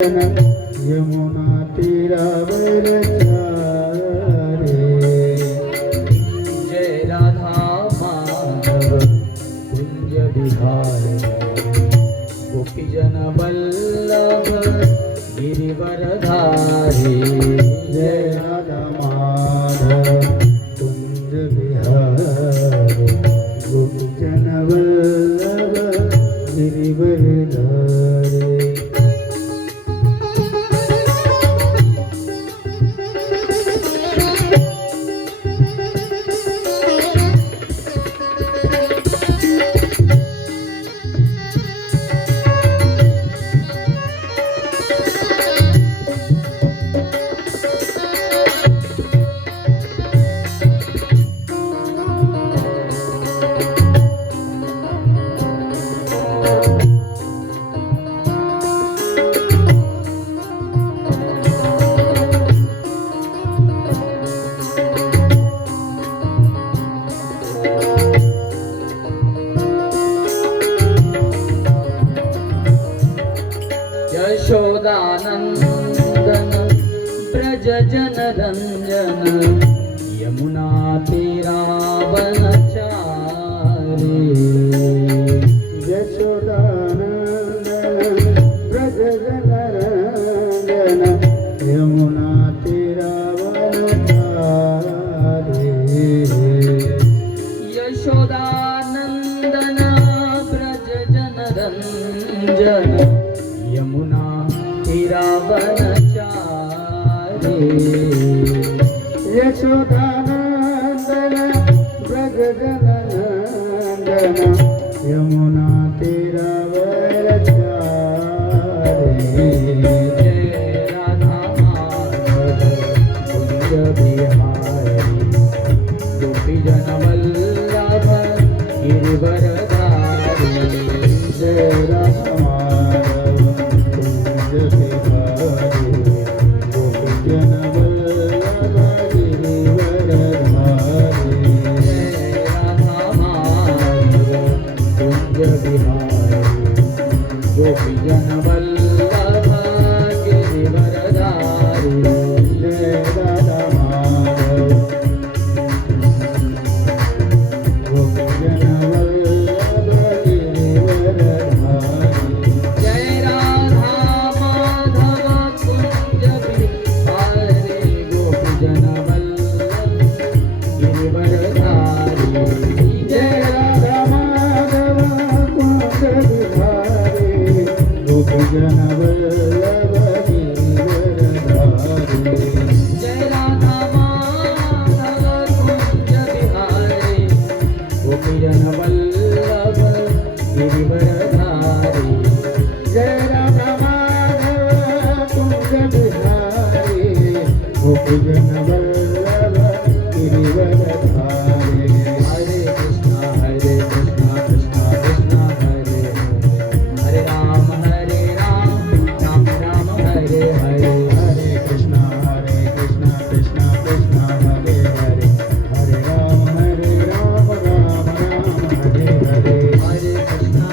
यमुना तीरावर चारे जय राधा माधव कुंज विहार गोपीजन वल्लभ गिरिवरधारी जय राधा माधव कुंज विहार गोपीजन वल्लभ गिरिवरधारी। यशोदानंदन ब्रज जनरंजन यमुना तीरावनचारी यशोदानंदन ब्रज जनरंजन यमुना तीरावनचारी यशोदानंदन ब्रज जनरंजन यमुना तीरावनचारी यशोदानंदन ब्रज जनरंजन यमुना तीरावनचारी जय राधा माधव कुंज विहारी गोपीजन वल्लभ गिरिवरधारी जय राधा माधव कुंज विहारी गोपीजन वल्लभ गिरिवरधारी। जय राधा माधव कुंज विहारी गोपीजन वल्लभ गिरिवरधारी जय राधा माधव गोपीजन वल्लभ गिरिवरधारी। जय राधा माधव कुंज विहारी गोपीजन वल्लभ गिरिवरधारी जय राधा माधव कुंज विहारी गोपीजन वल्लभ गिरिवरधारी। जय राधा माधव कुंज विहारी गोपीजन वल्लभ गिरिवरधारी जय राधा माधव कुंज विहारी गोपीजन वल्लभ गिरिवरधारी। हरे कृष्णा कृष्णा कृष्णा हरे हरे राम राम राम हरे हरे हरे कृष्णा कृष्णा कृष्णा हरे हरे हरे राम राम राम हरे हरे। हरे कृष्णा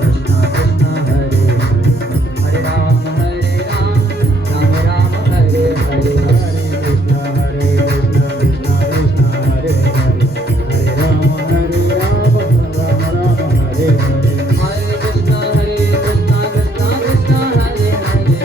कृष्णा कृष्णा हरे हरे राम राम राम हरे हरे हरे कृष्णा कृष्णा कृष्णा हरे हरे हरे राम राम राम हरे हरे। हरे कृष्णा कृष्णा कृष्णा हरे हरे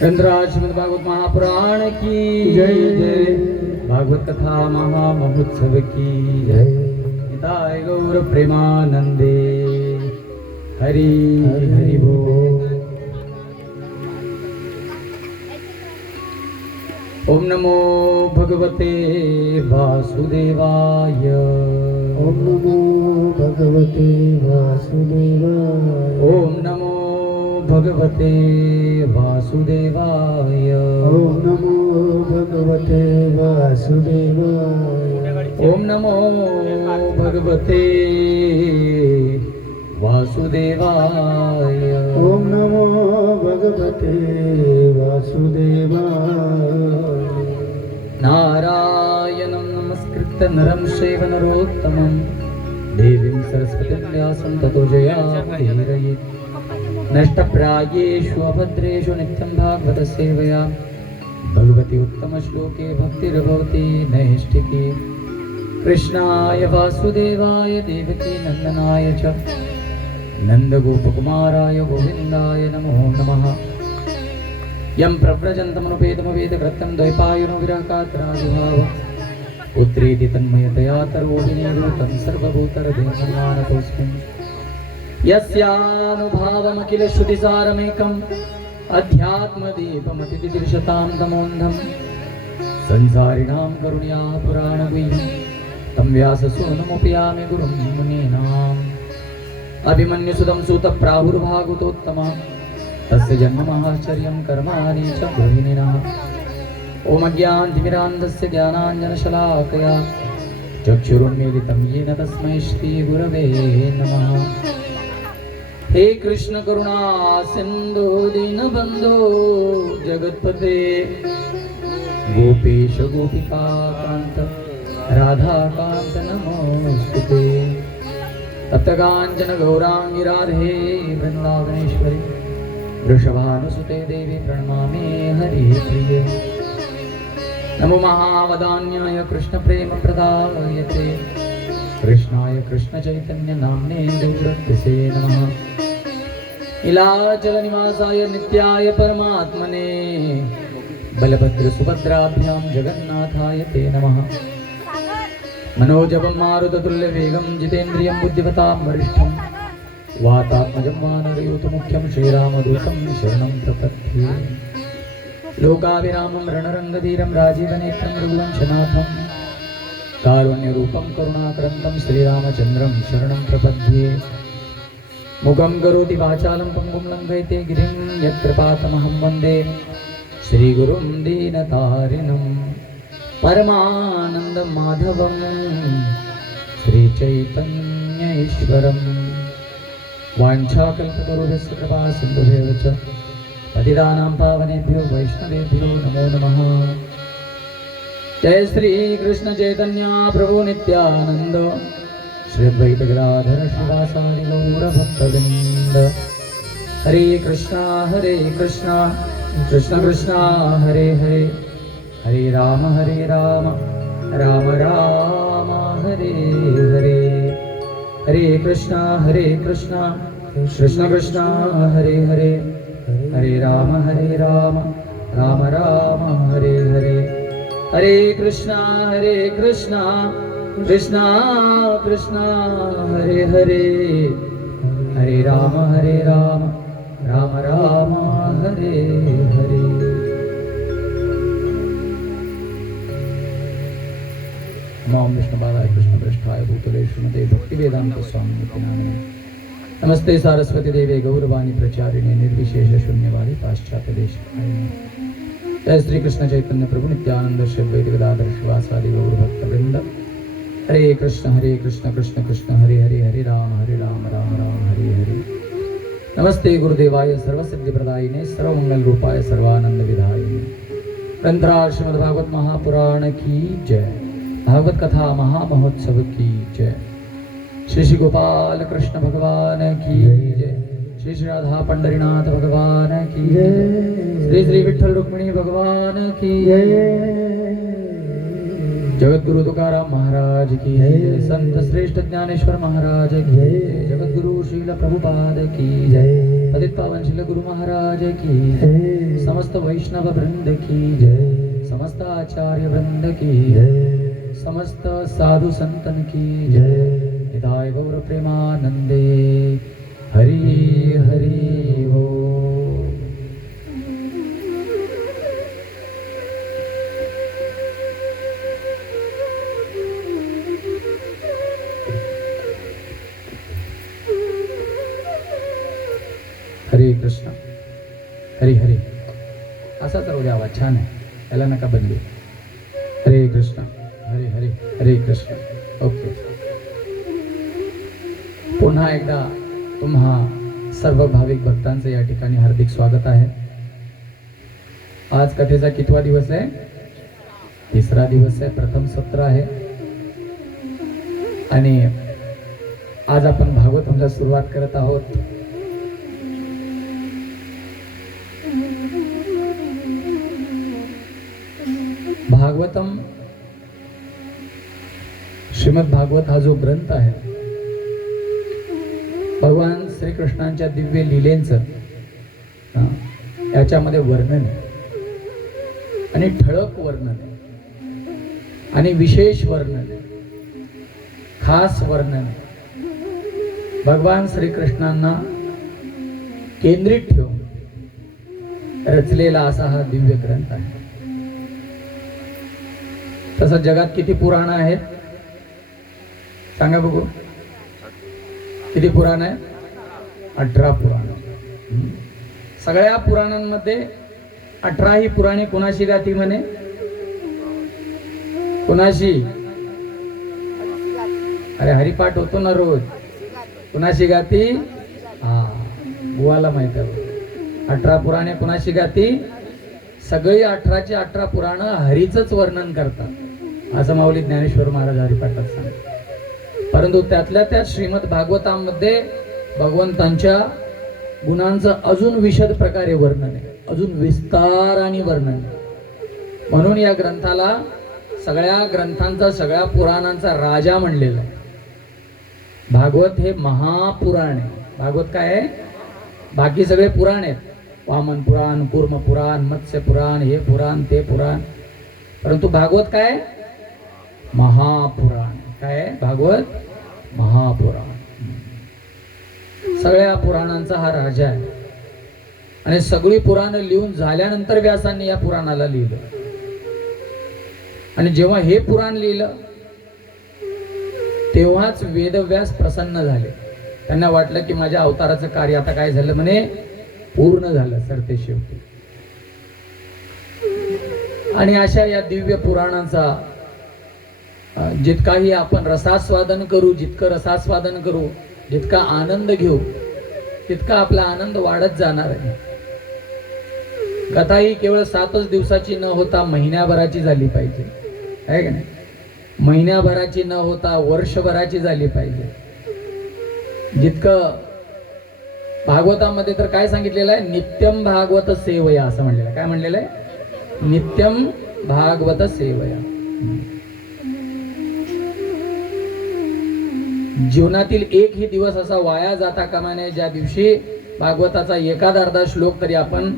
ग्रंथराज श्रीमद् भागवत महापुराण की जय। भागवत कथा महामहोत्सव की जय। निताय गौर प्रेमानंदे हरि हरि बोल। ओम नमो भगवते वासुदेवाय। ओम नमो भगवते वासुदेवाय। ओम नमो भगवते वासुदेवाय। ओम नमो भगवते वासुदेवाय। ओम नमो भगवते वासुदेवाय। ओम नमो भगवते वासुदेवाय। नारायणं नमस्कृत्य नरं चैव नरोत्तमं देवीं सरस्वतीं व्यासं ततो जयामुदीरयेत्। नष्टप्रायेषु अभद्रेषु नित्यं भागवत सेवया भगवति उत्तमश्लोके भक्तिर्भवति नैष्ठिकी। कृष्णाय वासुदेवाय देवकी नन्दनाय च नन्दगोपकुमाराय गोविन्दाय नमो नमः। यं प्रव्रजन्तमनुपेतमवेदकृतं द्वैपायनो विरहकातराजुभाव पुत्रेति तन्मयतया तरोहिणीरूतं सर्वभूतहृदयसम्मानतोऽस्मिन्। यस्यानुभावमखिल श्रुतिसारमेकम् अध्यात्मदीपमतिदिर्शतां तमोन्धं संसारिणां करुण्या पुराणगुह्यं तं व्याससूनुमुपयामि गुरुं मुनीनाम्। अभिमन्युसुतं सूतप्राहुर्भागवतोत्तमा तस्य जन्ममाश्चर्यं कर्माणि च गृहिणिनः। ॐ अज्ञानतिमिरान्धस्य ज्ञानाञ्जनशलाकया चक्षुरुन्मीलितं येन तस्मै श्रीगुरवे नमः। हे कृष्ण करुणा सिन्धु दीनबन्धो जगत्पते गोपेश गोपिकान्त राधाकान्त नमोस्तुते। तप्तकाञ्चन गौराङ्गी राधे वृन्दावनेश्वरी वृषभानुसुते देवी प्रणमामि हरिप्रिये। नमो महावदान्याय कृष्णप्रेमप्रदायते कृष्णाय कृष्णचैतन्य नाम्ने गौरत्से नमः। नीलाचलनिवासाय नित्याय परमात्मने बलभद्रसुभद्राभ्यां जगन्नाथाय ते नमः। मनोजवं मारुततुल्यवेगं जितेन्द्रियं बुद्धिमतां वरिष्ठं वातात्मजं वानरयूतमुख्यं श्रीरामदूतं शरणं प्रपद्ये। लोकाभिरामं रणरङ्गधीरं राजीवनेत्रं रघुवंशनाथं कारुण्यरूपं करुणाकरन्दं श्रीरामचन्द्रं शरणं प्रपद्ये। मुखं करोति वाचालं पङ्गुं लङ्घयते गिरिं यत्कृपातमहं वन्दे श्रीगुरुं दीनतारिणं परमानन्दमाधवं श्रीचैतन्यैश्वरम्। वाञ्छाकल्पतरुभ्यश्च कृपा सिन्धुभ्यः च पतितानां पावनेभ्यो वैष्णवेभ्यो नमो नमः। जय श्री कृष्ण चैतन्य प्रभु नित्यानंद श्री अद्वैत गदाधर श्रीवासादि गौर भक्तवृंद। हरे कृष्णा कृष्ण कृष्ण हरे हरे हरे राम राम राम हरे हरे। हरे कृष्णा कृष्ण कृष्ण हरे हरे हरे राम राम राम हरे हरे। हरे कृष्णा कृष्ण कृष्ण हरे हरे हरे राम राम राम हरे हरे। नमो विष्णुपादाय कृष्णपृष्ठाय भूतले श्रीमते भक्तिवेदांत स्वामिने नामिने। नमस्ते सारस्वती देवे गौरवाणी प्रचारिणे निर्विशेष शून्यवादी पाश्चात्य देशकारिणे। जय श्री कृष्ण चैतन्य प्रभु नित्यानंद श्री अद्वैत गदाधर श्रीवासादि गौर भक्तवृंद। हरे कृष्ण कृष्ण कृष्ण हरे हरे हरे राम राम राम हरे हरे। नमस्ते गुरुदेवाय सर्वसिद्धिप्रदायिने सर्वमंगल रूपाय सर्वानंद विधायिने। ग्रंथराज श्रीमद् भागवत महापुराण की जय। भागवत कथा महामहोत्सव की जय। श्री श्री गोपाल कृष्ण भगवान की जय। श्री श्री राधा पंडरीनाथ भगवान की जय। श्री श्री विठ्ठल रुक्मिणी भगवान की जय। जगत गुरु तुकाराम महाराज की जय। संत श्रेष्ठ ज्ञानेश्वर महाराज की जय। जगत गुरु श्रील प्रभुपाद की जय। पतित पावन श्रील गुरु महाराज की जय। समस्त वैष्णव वृंद की जय, समस्त आचार्य वृंद की जय, समस्त साधु संतन की जय। निताय गौर प्रेमानंदे हरि हरि हो। हरे कृष्ण, हरी हरी, असाच राहू द्या, आवाज छान आहे, याला नका बदलू। हरे कृष्ण, हरे हरे, हरे कृष्ण। ओके, पुन्हा एकदा तुम्हा सर्व भाविक भक्तांचं या ठिकाणी हार्दिक स्वागत आहे। आज कथेचा कितवा दिवस आहे? तिसरा दिवस आहे, प्रथम सत्र आहे। आणि आज आपण भागवतमला सुरुवात करत आहोत। भागवतम, श्रीमद भागवत हा जो ग्रंथ आहे, भगवान श्रीकृष्णांच्या दिव्य लीलेंचं याच्यामध्ये वर्णन आहे, आणि ठळक वर्णन आहे, आणि विशेष वर्णन आहे, खास वर्णन आहे। भगवान श्रीकृष्णांना केंद्रित ठेवून रचलेला असा हा दिव्य ग्रंथ आहे। तसं जगात किती पुराण आहेत सांगा बघू? किती पुराण आहे? 18 पुराण। सगळ्या पुराणांमध्ये 18 ही पुराणे कोणाशी गाती म्हणे? कोणाशी? अरे हरिपाठ होतो ना रोज, कोणाशी गाती? हा, बुवाला माहित आहे। 18 पुराणे कोणाशी गाती? सगळी 18ची 18 पुराण हरीचंच वर्णन करतात, असं माऊली ज्ञानेश्वर महाराज हरिपाठात सांगतात। परंतु त्यातल्या त्या श्रीमद भागवतामध्ये भगवंतांच्या गुणांचं अजून विशद प्रकारे वर्णन आहे, अजून विस्ताराने वर्णन आहे। म्हणून या ग्रंथाला सगळ्या ग्रंथांचा, सगळ्या पुराणांचा राजा म्हणलेलं आहे। भागवत हे महापुराण आहे। भागवत काय आहे? बाकी सगळे पुराण आहेत, वामन पुराण, कूर्म पुराण, मत्स्य पुराण, हे पुराण, ते पुराण, परंतु भागवत काय? महापुराण। काय आहे? भागवत महापुराण। सगळ्या पुराणांचा हा राजा आहे। आणि सगळी पुराण लिहून झाल्यानंतर व्यासांनी या पुराणाला लिहिलं, आणि जेव्हा हे पुराण लिहिलं तेव्हाच वेदव्यास प्रसन्न झाले। त्यांना वाटलं की माझ्या अवताराचं कार्य आता काय झालं म्हणे, पूर्ण झालं सरते शेवटी। आणि अशा या दिव्य पुराणांचा जितकाही आपण रसास्वादन करू, जितकं रसास्वादन करू, जितका आनंद घेऊ, तितका आपला आनंद वाढत जाणार आहे। कथा ही केवळ 7च दिवसाची न होता महिन्याभराची झाली पाहिजे, आहे का नाही? महिन्याभराची न होता वर्षभराची झाली पाहिजे। जितकं भागवतामध्ये तर काय सांगितलेलं आहे? नित्यम भागवत सेवया असं म्हणलेलं आहे। काय म्हणलेलं आहे? नित्यम भागवत सेवया। जीवनातील एकही दिवस असा वाया जाता कामा नये ज्या दिवशी भागवताचा एखादा अर्धा श्लोक तरी आपण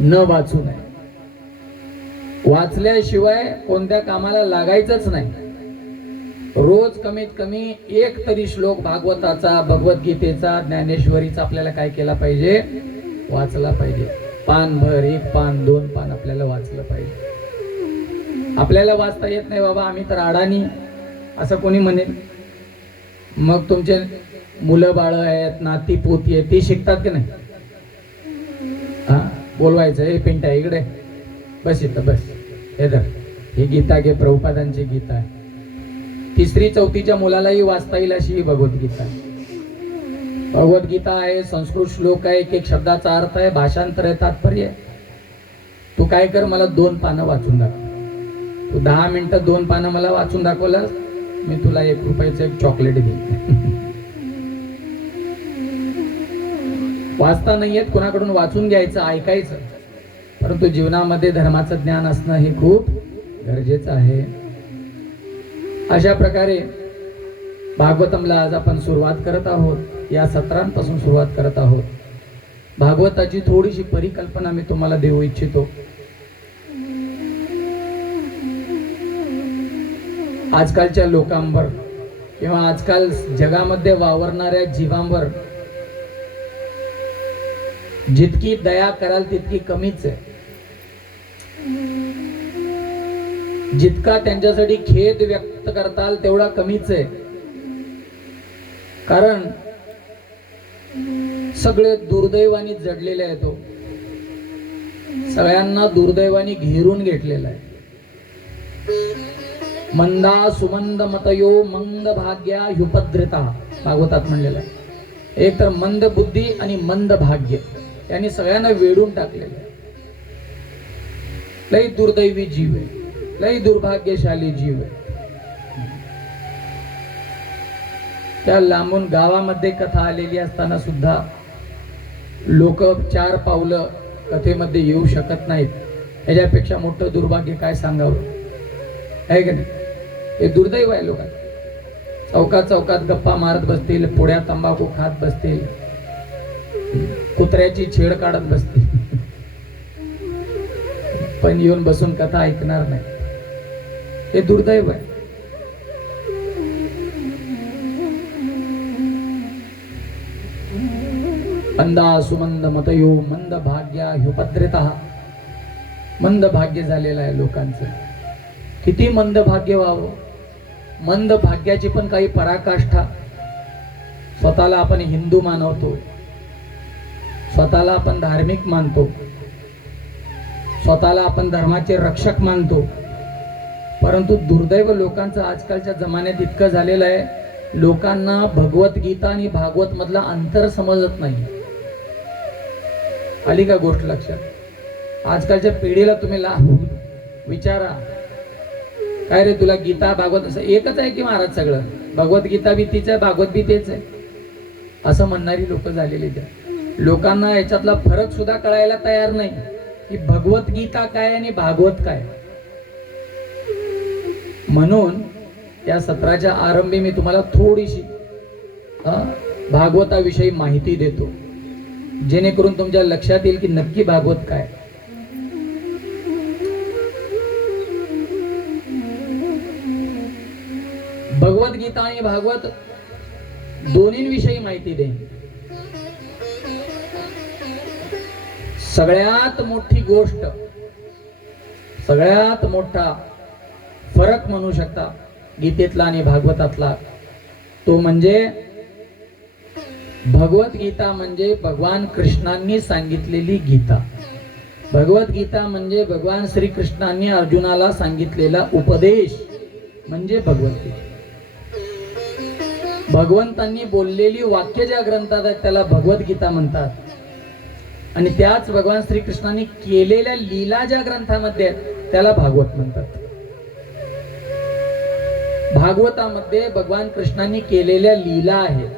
न वाचू नये। वाचल्याशिवाय कोणत्या कामाला लागायचंच नाही। रोज कमीत कमी एक तरी श्लोक भागवताचा, भगवद्गीतेचा, ज्ञानेश्वरीचा आपल्याला काय केला पाहिजे? वाचला पाहिजे। पानभर, 1 पान, 2 पान आपल्याला वाचलं पाहिजे। आपल्याला वाचता येत नाही बाबा, आम्ही तर अडाणी, असं कोणी म्हणेल? मग तुमचे मुलं बाळ आहेत, नाती पोती आहेत, ते शिकतात की नाही? हा, बोलवायचं, हे पिंटा इकडे बस, इथं बस, हे धर, ही गीता घे, प्रभुपादांची गीता आहे। 3री 4थीच्या मुलालाही वाचता येईल अशी ही भगवद्गीता आहे। भगवद्गीता आहे, संस्कृत श्लोक आहे, एक शब्दाचा अर्थ आहे, भाषांतर आहे, तात्पर्य आहे। तू काय कर, मला 2 पानं वाचून दाखव। तू 10 मिनिटं 2 पानं मला वाचून दाखवलं, मी तुला 1 रुपयाचं एक चॉकलेट देईन। वाचता नाही येत, कोणाकडून वाचून घ्यायचं, ऐकायचं, परंतु जीवनामध्ये धर्माचं ज्ञान असणं हे खूप गरजेचं आहे। अशा प्रकारे भागवतमला आज आपण सुरुवात करत आहोत, या सत्रांपासून सुरुवात करत आहोत। भागवताची थोडीशी परिकल्पना मी तुम्हाला देऊ इच्छितो. आजकालच्या लोकांवर किंवा आजकाल जगामध्ये वावरणाऱ्या जीवांवर जितकी दया कराल तितकी कमीच आहे. जितका त्यांच्यासाठी खेद व्यक्त करताल तेवढा कमीच आहे. कारण सगळे दुर्दैवानी जडलेले आहेत. सगळ्यांना दुर्दैवानी घेरून घेतलेला आहे. मंदा सुमंद मतयो मंद भाग्या ह्युपद्रिता भागवतात म्हणलेलं आहे. एक तर मंद बुद्धी आणि मंद भाग्य यांनी सगळ्यांना वेढून टाकलेलं आहे. लई दुर्दैवी जीव आहे, लई दुर्भाग्यशाली जीव आहे. त्या लांबून गावामध्ये कथा आलेली असताना सुद्धा लोक 4 पावलं कथेमध्ये येऊ शकत नाहीत. याच्यापेक्षा मोठं दुर्भाग्य काय सांगावं, आहे की नाही? हे दुर्दैव आहे. लोकांना चौकात चौकात गप्पा मारत बसतील, पुड्या तंबाखू खात बसतील, कुत्र्याची छेड काढत बसतील, पण येऊन बसून कथा ऐकणार नाही. हे दुर्दैव आहे. मंदा सुमंद मतयो मंद भाग्या ह्युपद्रिता. मंद भाग्य झालेलं आहे लोकांचं. किती मंद भाग्य व्हावं. मंद भाग्याची पण काही पराकाष्ठा. स्वतःला आपण हिंदू मानवतो, स्वतःला आपण धार्मिक मानतो, स्वतःला आपण धर्माचे रक्षक मानतो, परंतु दुर्दैव लोकांचं आजकालच्या जमान्यात इतकं झालेलं आहे, लोकांना भगवद्गीता आणि भागवत मधला अंतर समजत नाही. आली का गोष्ट लक्षात? आजकालच्या पिढीला तुम्ही विचारा, काय रे तुला गीता भागवत असं एकच आहे की महाराज? सगळं भगवद्गीता बी तीच आहे, भागवत बी तेच आहे असं म्हणणारी लोक झालेली आहेत. लोकांना याच्यातला फरक सुद्धा कळायला तयार नाही की भगवद्गीता काय आणि भागवत काय. म्हणून या सत्राच्या आरंभी मी तुम्हाला थोडीशी भागवताविषयी माहिती देतो, जेणेकरून तुमच्या लक्षात येईल की नक्की भागवत काय. भगवद्गीता आणि भागवत दोन्हींविषयी माहिती देईन. सगळ्यात मोठी गोष्ट, सगळ्यात मोठा फरक म्हणू शकता गीतेतला आणि भागवतातला, तो म्हणजे भगवद्गीता म्हणजे भगवान कृष्णांनी सांगितलेली गीता. भगवद्गीता म्हणजे भगवान श्रीकृष्णांनी अर्जुनाला सांगितलेला उपदेश म्हणजे भगवद्गीता. भगवंतांनी बोललेली वाक्य ज्या ग्रंथात आहेत त्याला भगवद्गीता म्हणतात. आणि त्याच भगवान श्रीकृष्णांनी केलेल्या लीला ज्या ग्रंथामध्ये आहेत त्याला भागवत म्हणतात. भागवतामध्ये भगवान कृष्णांनी केलेल्या लीला आहेत,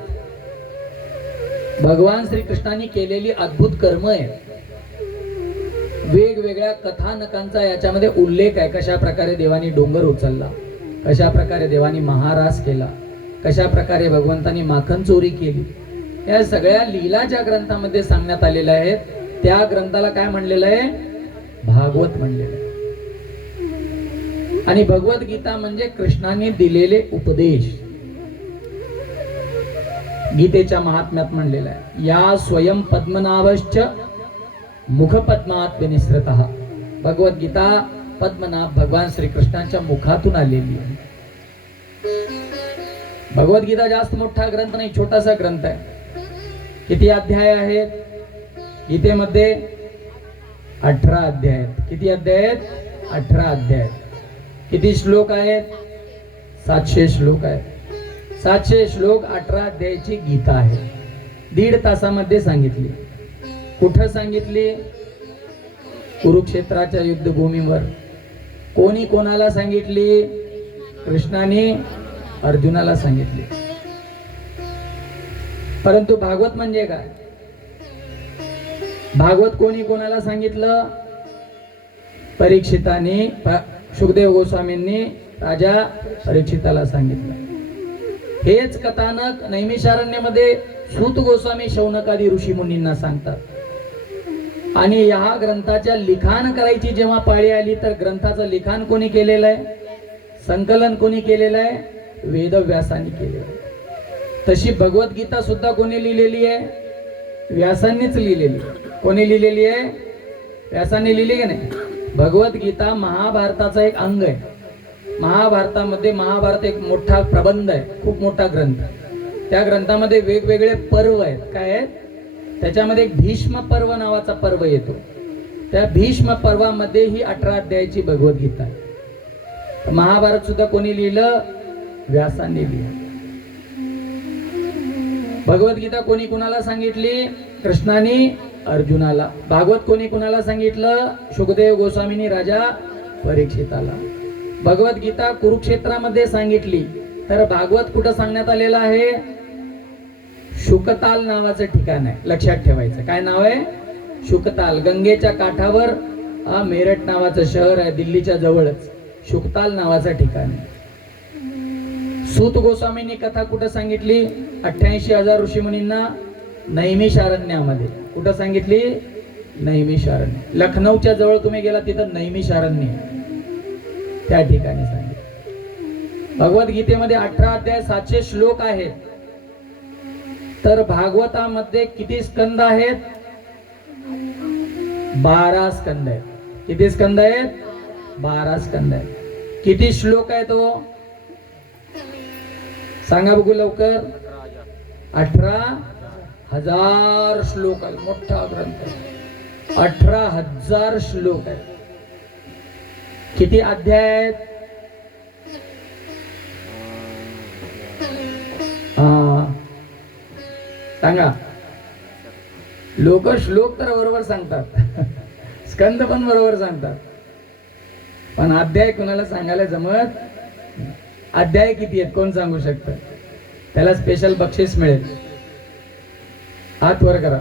भगवान श्रीकृष्णांनी केलेली अद्भुत कर्म आहेत, वेगवेगळ्या कथानकांचा याच्यामध्ये उल्लेख आहे. कशा प्रकारे देवानी डोंगर उचलला, कशा प्रकारे देवानी महारास केला, कशा प्रकारे भगवंतांनी माखन चोरी केली, या सगळ्या लीला ज्या ग्रंथामध्ये सांगण्यात आलेल्या आहेत त्या ग्रंथाला काय म्हणलेलं आहे? भागवत म्हणलेलं आहे. आणि भगवद्गीता म्हणजे कृष्णाने दिलेले उपदेश. गीतेच्या महात्म्यात म्हणलेलं आहे, या स्वयं पद्मनाभश्च मुख पद्मात विनिसृतः. भगवद्गीता पद्मनाभ भगवान श्रीकृष्णांच्या मुखातून आलेली आहे. भगवद्गीता जास्त मोठा ग्रंथ नाही, छोटासा ग्रंथ आहे. किती अध्याय आहेत गीतेमध्ये? 18 अध्याय आहेत. किती अध्याय आहेत? 18 अध्याय आहेत. किती श्लोक आहेत? 700 श्लोक आहेत. 700 श्लोक 18 अध्यायाची गीता आहे. 1.5 तासामध्ये सांगितली. कुठं सांगितली? कुरुक्षेत्राच्या युद्धभूमीवर. कोणी कोणाला सांगितली? कृष्णाने अर्जुनाला सांगितली. परंतु भागवत म्हणजे काय? भागवत कोणी कोणाला सांगितलं? परीक्षिताने, सुखदेव गोस्वामींनी राजा परीक्षिताला सांगितलं. हेच कथानक नैमिषारण्यामध्ये सूत गोस्वामी शौनकादी ऋषी मुनींना सांगतात. आणि या ग्रंथाच्या लिखाण करायची जेव्हा पाळी आली तर ग्रंथाचं लिखाण कोणी केलेलं आहे, संकलन कोणी केलेलं आहे, वेदव्यासांनी केलेलं आहे. तशी भगवद्गीता सुद्धा कोणी लिहिलेली आहे, व्यासांनीच लिहिलेली. कोणी लिहिलेली आहे, व्यासांनी लिहिली की नाही. भगवद्गीता महाभारताचा एक अंग आहे. महाभारतामध्ये महाभारत एक मोठा प्रबंध आहे, खूप मोठा ग्रंथ. त्या ग्रंथामध्ये वेगवेगळे पर्व आहेत. काय आहेत त्याच्यामध्ये एक भीष्म पर्व नावाचा पर्व येतो. त्या भीष्म पर्वामध्ये ही 18 अध्यायाची भगवद्गीता आहे. महाभारत सुद्धा कोणी लिहिलं, व्यासांनी लिहिलं. भगवद्गीता कोणी कुणाला सांगितली, कृष्णाने अर्जुनाला. भागवत कोणी कुणाला सांगितलं, शुकदेव गोस्वामींनी राजा परीक्षिताला. भगवद्गीता कुरुक्षेत्रामध्ये सांगितली तर भागवत कुठं सांगण्यात आलेलं आहे, शुकताल नावाचं ठिकाण आहे. लक्षात ठेवायचं. काय नाव आहे, शुकताल. गंगेच्या काठावर मेरठ नावाचं शहर आहे, दिल्लीच्या जवळच शुकताल नावाचं ठिकाण आहे. सूत गोस्वामींनी कथा कुठं सांगितली, 88,000 ऋषीमुनींना नैमिषारण्यामध्ये. कुठं सांगितली, नैमिषारण्य. लखनौच्या जवळ तुम्ही गेला तिथं नैमिषारण्य, त्या ठिकाणी सांगितलं. भगवद्गीतेमध्ये 18 अध्याय 700 श्लोक आहेत. तर भागवतामध्ये किती स्कंद आहेत, 12 स्कंद आहेत. किती स्कंद आहेत, 12 स्कंद आहेत. किती श्लोक आहेत तो सांगा बघू लवकर. 18,000 श्लोक आहेत. मोठा ग्रंथ, 18,000 श्लोक आहेत. किती अध्याय आहेत, सांगा. लोक श्लोक तर बरोबर सांगतात, स्कंद पण बरोबर सांगतात, पण अध्याय कुणाला सांगायला जमत. अध्याय किती आहेत कोण सांगू शकतं, त्याला स्पेशल बक्षीस मिळेल. हात वर करा.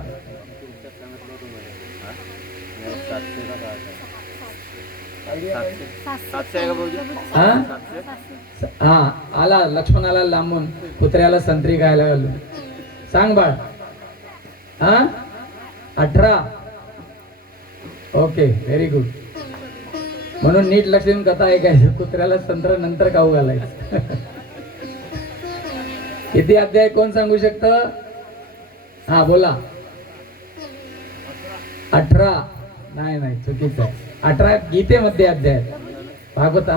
हा आला, लक्ष्मणाला लांबून कुत्र्याला संत्री खायला घालून. सांग बाळ. 18. Okay, very good. म्हणून नीट लक्ष देऊन कथा ऐकायचं. कुत्र्याला संत्र नंतर खाऊ घालायचं. किती अध्याय कोण सांगू शकतं, हा बोला. 18. नाही चुकीचं आहे. 18 गीतेमध्ये अध्याय. भागवत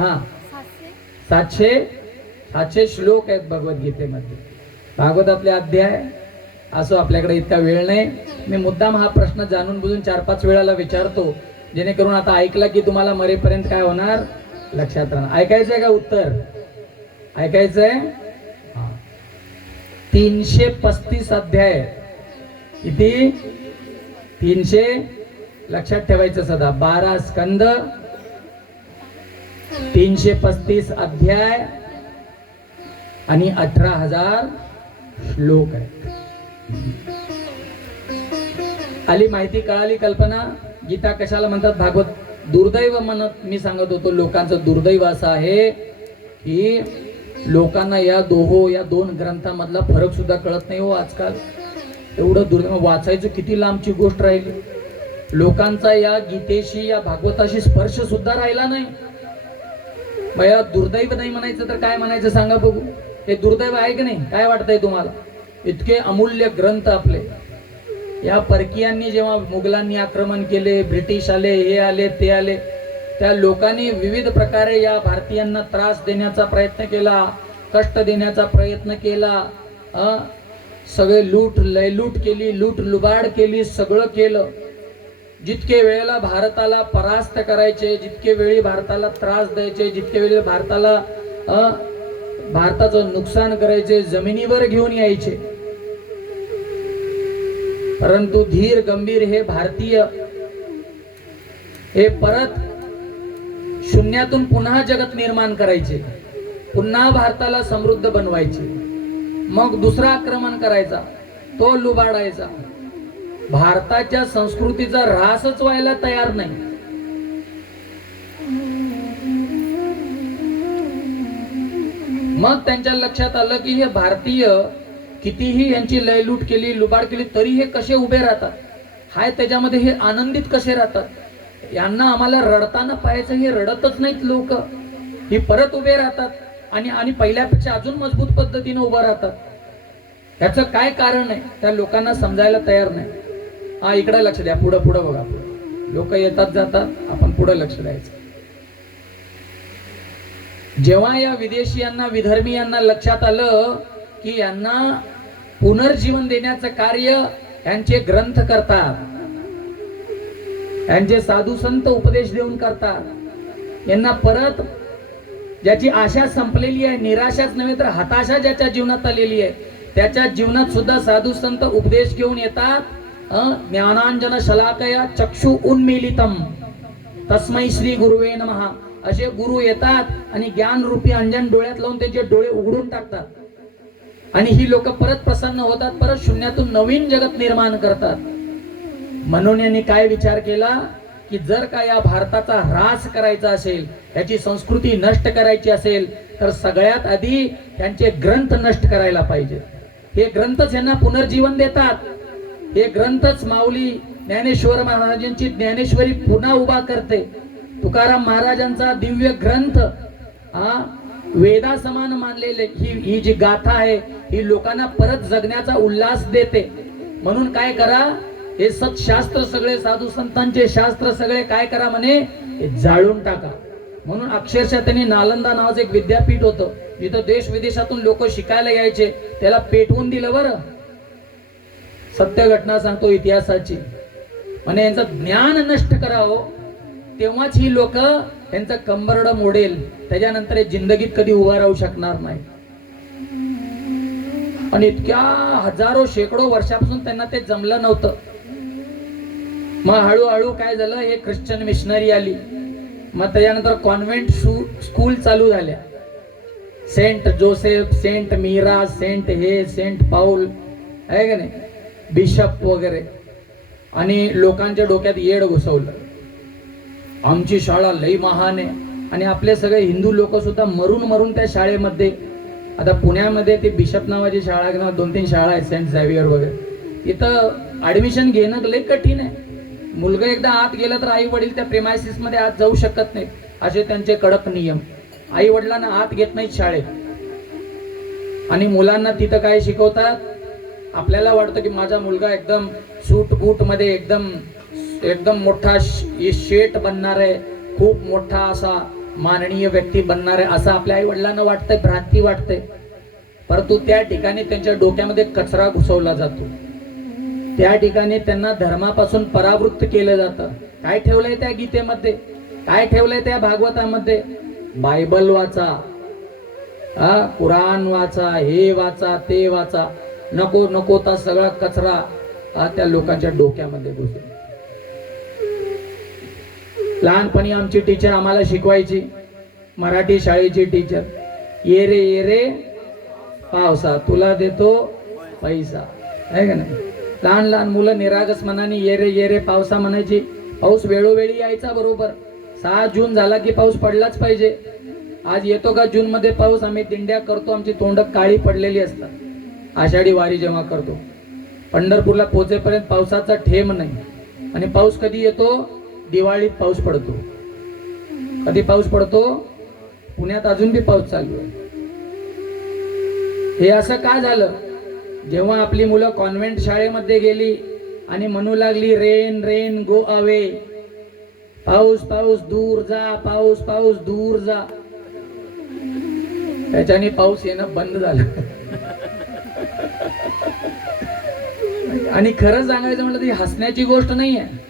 700 श्लोक आहेत भगवद्गीतेमध्ये. भागवतातले अध्याय असो. आपल्याकडे इतका वेळ नाही. मी मुद्दाम हा प्रश्न जाणून बुजून 4-5 वेळाला विचारतो, जेणेकरून आता ऐकला की तुम्हाला मरेपर्यंत काय होणार लक्षात राहणार. ऐकायचंय का उत्तर, ऐकायचंय. 335 अध्याय. किती, 300. लक्षात ठेवायचं सदा. 12 स्कंद, 335 अध्याय आणि 18,000 श्लोक आहेत. आली माहिती, कळाली कल्पना. गीता कशाला म्हणतात, भागवत. दुर्दैव म्हणत मी सांगत होतो, लोकांचं दुर्दैव असं आहे की लोकांना या दोन ग्रंथामधला फरक सुद्धा कळत नाही हो आजकाल. एवढं दुर्दैव. वाचायचं किती लांबची गोष्ट राहिली. लोकांचा या गीतेशी, या भागवताशी स्पर्श सुद्धा राहिला नाही. बया दुर्दैव नाही म्हणायचं तर काय म्हणायचं सांगा बघू. हे दुर्दैव आहे की नाही, काय वाटतंय तुम्हाला. इतके अमूल्य ग्रंथ आपले. या परकीयांनी जेव्हा मुघलांनी आक्रमण केले, ब्रिटिश आले, हे आले ते आले, त्या लोकांनी विविध प्रकारे या भारतीयांना त्रास देण्याचा प्रयत्न केला, कष्ट देण्याचा प्रयत्न केला. सगळे लूट केली, लूट लुबाड केली, सगळं केलं. जितके वेळेला भारताला परास्त करायचे, जितके वेळी भारताला त्रास द्यायचे, जितके वेळी भारताचं नुकसान करायचे, जमिनीवर घेऊन यायचे. परंतु धीर गंभीर हे भारतीय हे परत शून्यातून पुन्हा जगत निर्माण करायचे, पुन्हा भारताला समृद्ध बनवायचे. मग दुसरा आक्रमण करायचा, तो लुबाडायचा. भारताच्या संस्कृतीचा ऱ्हासच व्हायला तयार नाही. मग त्यांच्या लक्षात आलं की हे भारतीय कितीही यांची लयलूट केली, लुबाड केली, तरी हे कसे उभे राहतात. हाय त्याच्यामध्ये हे आनंदित कसे राहतात. यांना आम्हाला रडताना पाहायचं, हे रडतच नाहीत लोक, ही परत उभे राहतात आणि पहिल्यापेक्षा अजून मजबूत पद्धतीने उभं राहतात. ह्याचं काय कारण आहे त्या लोकांना समजायला तयार नाही. हा इकडे लक्ष द्या, पुढं पुढं बघा, लोक येतात जातात, आपण पुढे लक्ष द्यायचं. जेव्हा या विदेशीयांना विधर्मीयांना लक्षात आलं की यांना पुनर्जीवन देण्याचं कार्य यांचे ग्रंथ करतात, यांचे साधू संत उपदेश देऊन करतात, यांना परत ज्याची आशा संपलेली आहे, निराशाच नव्हे तर हताशा ज्याच्या जीवनात आलेली आहे, त्याच्या जीवनात सुद्धा साधू संत उपदेश घेऊन येतात. ज्ञानांजन शलाकया चक्षु उन्मीलितम तस्मै श्री गुरुवे नमः असे गुरु येतात आणि ज्ञान रूपी अंजन डोळ्यात लावून त्यांचे डोळे उघडून टाकतात. आणि ही लोक परत प्रसन्न होतात, परत शून्यातून नवीन जगत निर्माण करतात. म्हणून यांनी काय विचार केला की जर का या भारताचा ह्रास करायचा असेल, याची संस्कृती नष्ट करायची असेल, तर सगळ्यात आधी त्यांचे ग्रंथ नष्ट करायला पाहिजे. हे ग्रंथच यांना पुनर्जीवन देतात. हे ग्रंथच माऊली ज्ञानेश्वर महाराजांची ज्ञानेश्वरी पुन्हा उभा करते. तुकाराम महाराजांचा दिव्य ग्रंथ वेदा समान मानलेले ही जी गाथा आहे, ही लोकांना परत जगण्याचा उल्हास देते. म्हणून काय करा, हे सत्शास्त्र सगळे साधू संतांचे शास्त्र सगळे काय करा म्हणे, हे जाळून टाका. म्हणून अक्षरशः त्यांनी नालंदा नावाचं एक विद्यापीठ होतं, जिथं देश विदेशातून लोक शिकायला यायचे, त्याला पेटवून दिलं. बरं, सत्य घटना सांगतो इतिहासाची. म्हणजे यांचं ज्ञान नष्ट करावं, तेव्हाच ही लोक त्यांचं कंबरड मोडेल, त्याच्यानंतर जिंदगीत कधी उभा राहू शकणार नाही. आणि इतक्या हजारो शेकडो वर्षापासून त्यांना ते जमलं नव्हतं. मग हळूहळू काय झालं, हे ख्रिश्चन मिशनरी आली, मग त्याच्यानंतर कॉन्व्हेंट स्कूल चालू झाल्या. Saint Joseph, saint Meera, saint Paul आहे का नाही, बिशप वगैरे. आणि लोकांच्या डोक्यात येड घुसवलं, आमची शाळा लई महान आहे. आणि आपले सगळे हिंदू लोक सुद्धा मरून त्या शाळेमध्ये, आता पुण्यामध्ये ते बिशप नावाची शाळा किंवा 2-3 शाळा आहेत, सेंट झेवियर वगैरे, इथं ऍडमिशन घेणं लई कठीण आहे. मुलगा एकदा आत गेला तर आई वडील त्या प्रेमायसिस मध्ये आत जाऊ शकत नाहीत, असे त्यांचे कडक नियम. आई वडिलांना आत घेत नाहीत शाळेत. आणि मुलांना तिथं काय शिकवतात, आपल्याला वाटतं की माझा मुलगा एकदम सूट बूट मध्ये एकदम मोठा शेठ बनणार आहे, खूप मोठा असा माननीय व्यक्ती बनणार आहे, असं आपल्या आई वडिलांना वाटतंय, भ्रांती वाटते. परंतु त्या ठिकाणी त्यांच्या डोक्यामध्ये कचरा घुसवला जातो. त्या ठिकाणी त्यांना धर्मापासून परावृत्त केलं जातं. काय ठेवलंय त्या गीतेमध्ये, काय ठेवलंय त्या भागवतामध्ये, बायबल वाचा, कुराण वाचा, हे वाचा, ते वाचा, नको ता सगळा कचरा त्या लोकांच्या डोक्यामध्ये घुसतो. लहानपणी आमची टीचर आम्हाला शिकवायची, मराठी शाळेची टीचर, ये रे पावसा तुला देतो पैसा, आहे का नाही. लहान मुलं निरागस मनाने ये रे पावसा म्हणायची. पाऊस वेळोवेळी यायचा, बरोबर 6 जून झाला की पाऊस पडलाच पाहिजे. आज येतो का जून मध्ये पाऊस, आम्ही दिंड्या करतो, आमची तोंड काळी पडलेली असतात. आषाढी वारी जेव्हा करतो, पंढरपूरला पोहोचेपर्यंत पावसाचा ठेम नाही. आणि पाऊस कधी येतो, दिवाळीत पाऊस पडतो. कधी पाऊस पडतो, पुण्यात अजून बी पाऊस चालू आहे. हे असं का झालं, जेव्हा आपली मुलं कॉन्व्हेंट शाळेमध्ये गेली आणि म्हणू लागली रेन गो अवे, पाऊस दूर जा, पाऊस दूर जा, त्याच्याने पाऊस येणं बंद झालं. आणि खरं सांगायचं म्हटलं तर हसण्याची गोष्ट नाही आहे.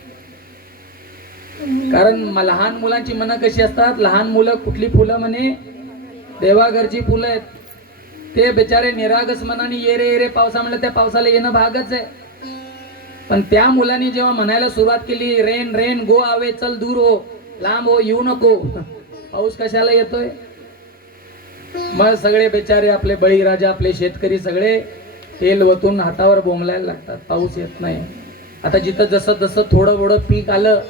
कारण लहान मुलांची मनं कशी असतात, लहान मुलं कुठली फुलं म्हणे, देवाघरची फुलं आहेत. ते बेचारे निरागस मनाने ये रे पावसा म्हणलं, त्या पावसाला येणं भागच आहे. पण त्या मुलांनी जेव्हा म्हणायला सुरुवात केली, रेन गो आवे, चल दूर हो, लांब हो, येऊ नको, पाऊस कशाला येतोय. मग सगळे बेचारे आपले बळीराजा, आपले शेतकरी सगळे तेल वतून हातावर बोंबलायला लागतात, पाऊस येत नाही. आता जिथं जसं थोडं पीक आलं,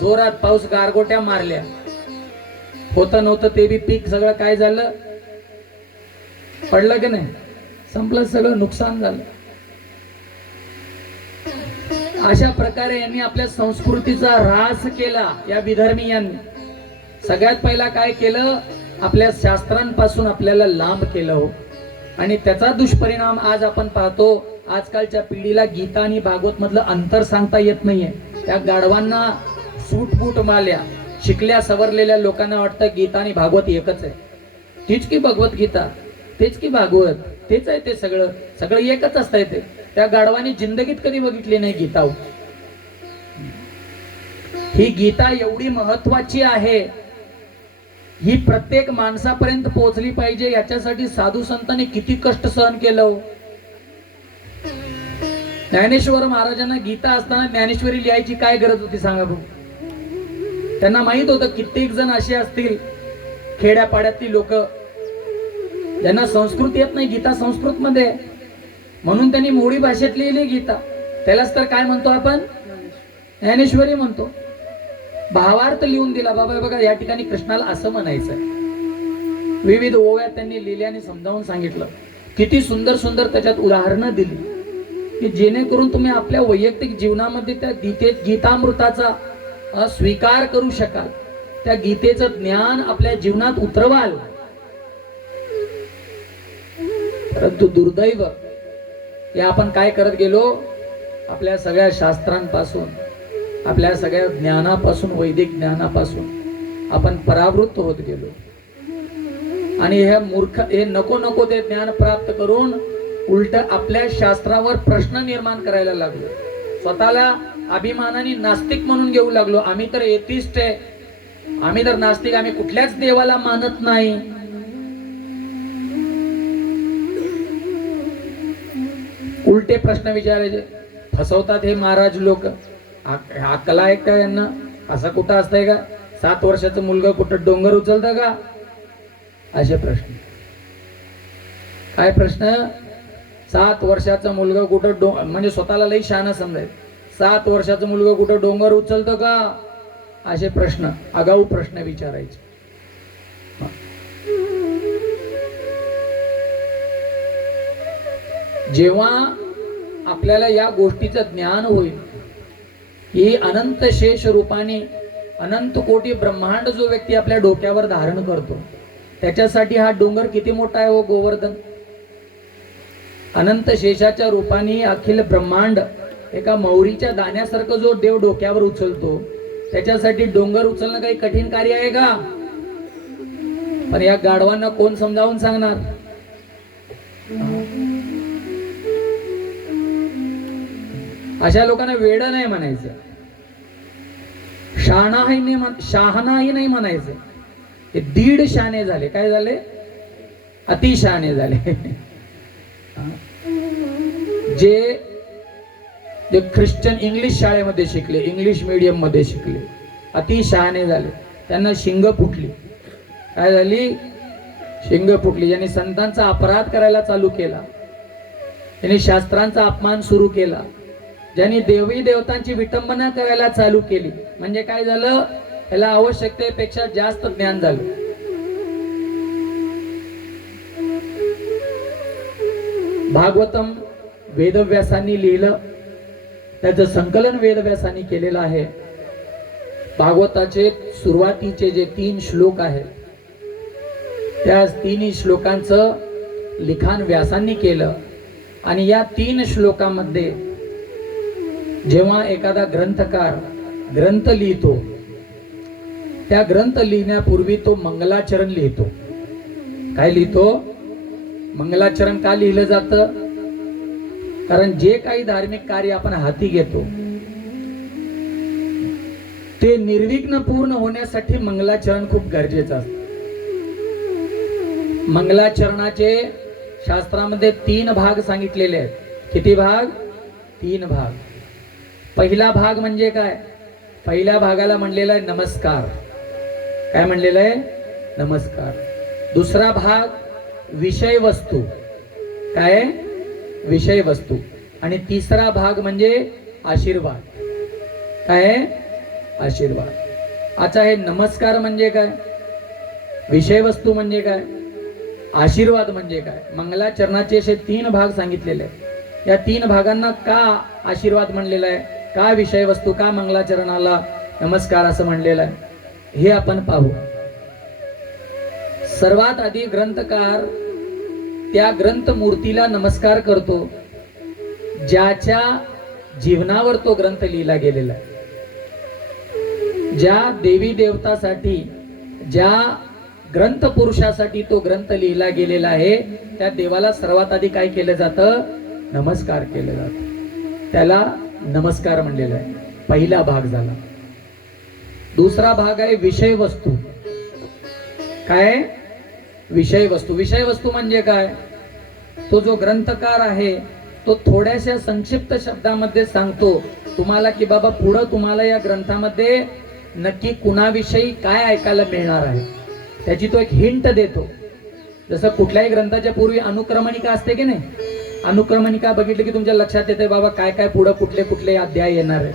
जोरात पाऊस गारगोट्या मारल्या, होतं नव्हतं ते बी पीक सगळं काय झालं, पडलं की नाही, संपलं, सगळं नुकसान झालं. अशा प्रकारे यांनी आपल्या संस्कृतीचा ऱ्हास केला. या विधर्मीयांनी सगळ्यात पहिला काय केलं, आपल्या शास्त्रांपासून आपल्याला लांब केलं हो. आणि त्याचा दुष्परिणाम आज आपण पाहतो. आजकालच्या पिढीला गीता आणि भागवत मधलं अंतर सांगता येत नाहीये. त्या गाढवांना सूटबूट माल्या, शिकल्या सवरलेल्या लोकांना वाटतं गीता आणि भागवत एकच आहे. तीच की भगवद्गीता, तेच की भागवत, तेच आहे ते सगळं सगळं एकच असतंय ते. त्या गाढवांनी जिंदगीत कधी बघितली नाही गीता. ही गीता एवढी महत्वाची आहे, ही प्रत्येक माणसापर्यंत पोहोचली पाहिजे. याच्यासाठी साधू संतांनी किती कष्ट सहन केलं. ज्ञानेश्वर महाराजांना गीता असताना ज्ञानेश्वरी लिहायची काय गरज होती सांगा बघू. त्यांना माहित होतं कित्येक जण असे असतील खेड्यापाड्यातली लोक ज्यांना संस्कृत येत नाही. गीता संस्कृत मध्ये, म्हणून त्यांनी मोडी भाषेत लिहिली गीता. त्यालाच तर काय म्हणतो आपण, ज्ञानेश्वरी म्हणतो. भावार्थ लिहून दिला. बाबा बघा या ठिकाणी कृष्णाला असं म्हणायचं. विविध ओव्या त्यांनी लिहिल्या आणि समजावून सांगितलं. किती सुंदर सुंदर त्याच्यात उदाहरणं दिली की जेणेकरून तुम्ही आपल्या वैयक्तिक जीवनामध्ये त्या गीतामृताचा स्वीकार करू शकाल, त्या गीतेचं ज्ञान आपल्या जीवनात उतरवाल. परंतु दुर्दैव या आपण काय करत गेलो, आपल्या सगळ्या शास्त्रांपासून, आपल्या सगळ्या ज्ञानापासून, वैदिक ज्ञानापासून आपण परावृत्त होत गेलो. आणि हे नको नको ते ज्ञान प्राप्त करून उलट आपल्या शास्त्रावर प्रश्न निर्माण करायला लागलो. स्वतःला अभिमानाने नास्तिक म्हणून घेऊ लागलो. आम्ही तर एथिस्ट आहे, आम्ही तर नास्तिक, आम्ही कुठल्याच देवाला मानत नाही. उलटे प्रश्न विचारायचे. फसवतात हे महाराज लोक. अक्कला आहे का यांना? असं कुठं असतंय का? 7 वर्षाचं मुलगा कुठं डोंगर उचलतं का? असे प्रश्न. काय प्रश्न? 7 वर्षाचा मुलगा कुठं म्हणजे स्वतःला लई शहाणा समजायचं. 7 वर्षाचा मुलगा कुठं डोंगर उचलतं का? असे प्रश्न, आगाऊ प्रश्न विचारायचे. जेव्हा आपल्याला या गोष्टीचं ज्ञान होईल की अनंत शेष रूपाने अनंत कोटी ब्रह्मांड जो व्यक्ती आपल्या डोक्यावर धारण करतो, त्याच्यासाठी हा डोंगर किती मोठा आहे हो गोवर्धन. अनंत शेषाच्या रूपाने अखिल ब्रह्मांड एका मौरीच्या दाण्यासारखं जो देव डोक्यावर उचलतो, त्याच्यासाठी डोंगर उचलणं काही कठीण कार्य आहे का? पण या गाढवांना कोण समजावून सांगणार? अशा लोकांना वेड नाही म्हणायचं, शहाणाही नाही म्हणायचं. हे दीड शहाणे झाले. काय झाले? अतिशहाणे झाले. जे ख्रिश्चन इंग्लिश शाळेमध्ये शिकले, इंग्लिश मीडियम मध्ये शिकले, अतिशहाणे झाले. त्यांना शिंग फुटली. काय झाली? शिंग फुटली. ज्यांनी संतांचा अपराध करायला चालू केला, त्यांनी शास्त्रांचा अपमान सुरू केला, ज्यांनी देवी देवतांची विटंबना करायला चालू केली, म्हणजे काय झालं? याला आवश्यकतेपेक्षा जास्त ज्ञान झालं. भागवतम वेदव्यासांनी लिहिलं, त्याचं संकलन वेदव्यासांनी केलेलं आहे. भागवताचे सुरुवातीचे जे 3 श्लोक आहेत, त्या 3 श्लोकांचं लिखाण व्यासांनी केलं. आणि या 3 श्लोकांमध्ये जेव्हा एखादा ग्रंथकार ग्रंथ लिहितो, त्या ग्रंथ लिहिण्यापूर्वी तो मंगलाचरण लिहितो. काय लिहितो? मंगलाचरण. का लिहिलं जातं? कारण जे काही धार्मिक कार्य आपण हाती घेतो ते निर्विघ्न पूर्ण होण्यासाठी मंगलाचरण खूप गरजेचं असतं. मंगलाचरणाचे शास्त्रामध्ये 3 भाग सांगितलेले आहेत. किती भाग? 3 भाग. पहिला भाग म्हणजे काय? पहिल्या भागाला म्हणलेला आहे नमस्कार. काय म्हणलेलं आहे? नमस्कार. दुसरा भाग विषय वस्तू. काय? विषय वस्तू. आणि तिसरा भाग म्हणजे आशीर्वाद. काय? आशीर्वाद. अच्छा, हे नमस्कार म्हणजे काय? विषय वस्तू म्हणजे काय? आशीर्वाद म्हणजे काय? मंगलाचरणाचे असे 3 भाग सांगितलेले आहेत. या 3 भागांना का आशीर्वाद म्हणलेला आहे? का विषय वस्तू, का मंगलाचरणाला नमस्कार असं म्हणलेलं आहे हे आपण पाहू. सर्वात आधी ग्रंथकार त्या ग्रंथ मूर्तीला नमस्कार करतो ज्याच्या जीवनावर तो ग्रंथ लिहिला गेलेला आहे. ज्या देवी देवतासाठी, ज्या ग्रंथ पुरुषासाठी तो ग्रंथ लिहिला गेलेला आहे त्या देवाला सर्वात आधी काय केलं जातं? नमस्कार केलं जातं. त्याला नमस्कार म्हणलेला आहे. पहिला भाग झाला. दुसरा भाग आहे विषय वस्तू. काय? विषय वस्तू. विषय वस्तू म्हणजे काय? तो जो ग्रंथकार आहे तो थोड्याशा संक्षिप्त शब्दामध्ये सांगतो तुम्हाला की बाबा पुढं तुम्हाला या ग्रंथामध्ये नक्की कुणाविषयी काय ऐकायला मिळणार आहे, त्याची तो एक हिंट देतो. जसं कुठल्याही ग्रंथाच्या पूर्वी अनुक्रमणिका असते की नाही, अनुक्रमणिका बघितली की तुमच्या लक्षात येते बाबा काय काय पुढं कुठले कुठले अध्याय येणार आहे.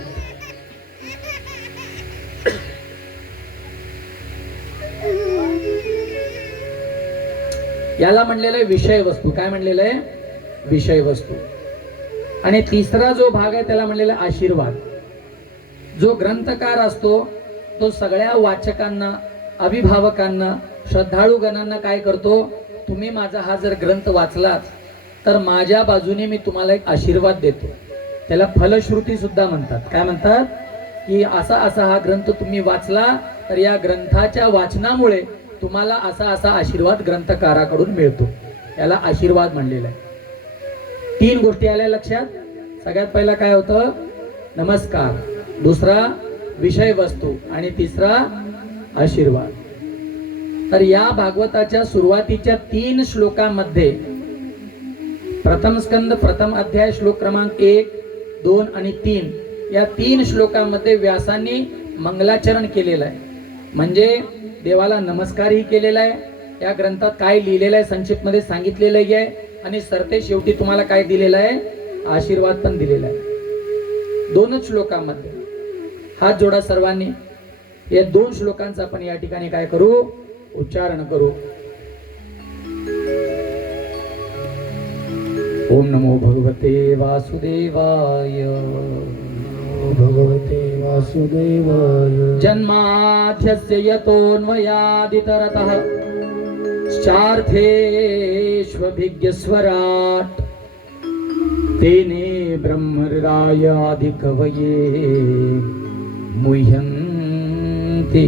याला म्हणलेलं आहे विषय वस्तू. काय म्हणलेलं आहे? विषय वस्तू. आणि तिसरा जो भाग आहे त्याला म्हणलेला आशीर्वाद. जो ग्रंथकार असतो तो सगळ्या वाचकांना, अभिभावकांना, श्रद्धाळूगणांना काय करतो? तुम्ही माझा हा जर ग्रंथ वाचलात तर माझ्या बाजूने मी तुम्हाला एक आशीर्वाद देतो. त्याला फलश्रुती सुद्धा म्हणतात. काय म्हणतात? की असा असा हा ग्रंथ तुम्ही वाचला तर या ग्रंथाच्या वाचनामुळे तुम्हाला असा असा आशीर्वाद ग्रंथकाराकडून मिळतो. याला आशीर्वाद म्हणलेला आहे. 3 गोष्टी आल्या लक्षात. सगळ्यात पहिला काय होतं? नमस्कार. दुसरा विषय वस्तू आणि तिसरा आशीर्वाद. तर या भागवताच्या सुरुवातीच्या 3 श्लोकांमध्ये प्रथम स्कंद प्रथम अध्याय श्लोक क्रमांक 1, 2 आणि 3 या 3 श्लोकांमध्ये व्यासांनी मंगलाचरण केलेलं आहे. म्हणजे देवाला नमस्कारही केलेला आहे. या ग्रंथात काय लिहिलेलं आहे संक्षिप्त मध्ये सांगितलेलं आहे आणि सरते शेवटी तुम्हाला काय दिलेलं आहे? आशीर्वाद पण दिलेला आहे. 2च श्लोकांमध्ये. हात जोडा सर्वांनी. या 2 श्लोकांचा आपण या ठिकाणी काय करू? उच्चारण करू. ओम नमो भगवते वासुदेवाय. भगवते वासुदेवाय. जन्माध्यस्य यतोऽन्वयादितरतः चार्थेष्वभिज्ञस्वराट् तेने ब्रह्महृदायादिकवये मुह्यन्ति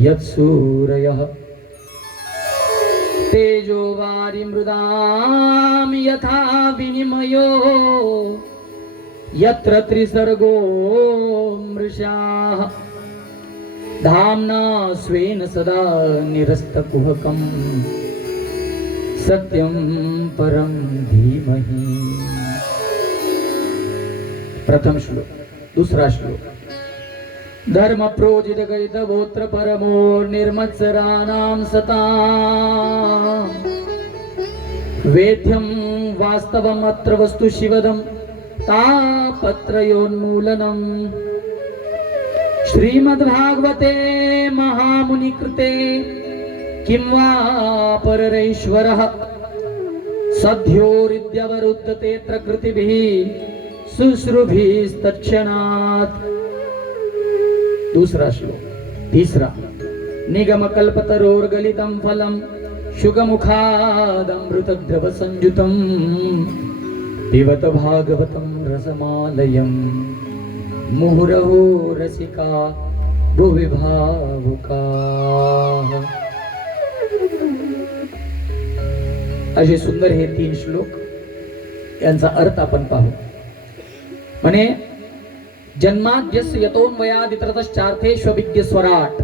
यत्सूरयः तेजो वारिमृदां यथा विनिमयो यत्र त्रिसर्गो मृषाः धाम्ना स्वेन सदा निरस्तकुहकं सत्यं परं धीमहि. प्रथम श्लोक. दुसरा श्लोक. धर्म प्रोजित गीत गोत्र परमो निर्मत्सराणां सता वेद्यं वास्तवमत्र वस्तु शिवदं तापत्रयोन्मूलनम्. श्रीमद्भागवते महामुनिकृते किं वा पररेश्वरः सद्योरिद्यवरुद्धतेऽत्र कृतिभिः शुश्रूभिस्तत्क्षणात्. दूसरा श्लोक. तीसरा. निगमकल्पतरोर्गलितं फलं शुकमुखादमृतद्रव संयुतं पिबत भागवतं रसमालयम् मुहुरहो रसिका भुवि भावुकाः. असे सुंदर हे 3 श्लोक. यांचा अर्थ आपण पाहू. म्हणे जन्माद्यस्य यतोऽन्वयादितरतश्चार्थेष्वभिज्ञस्वराट्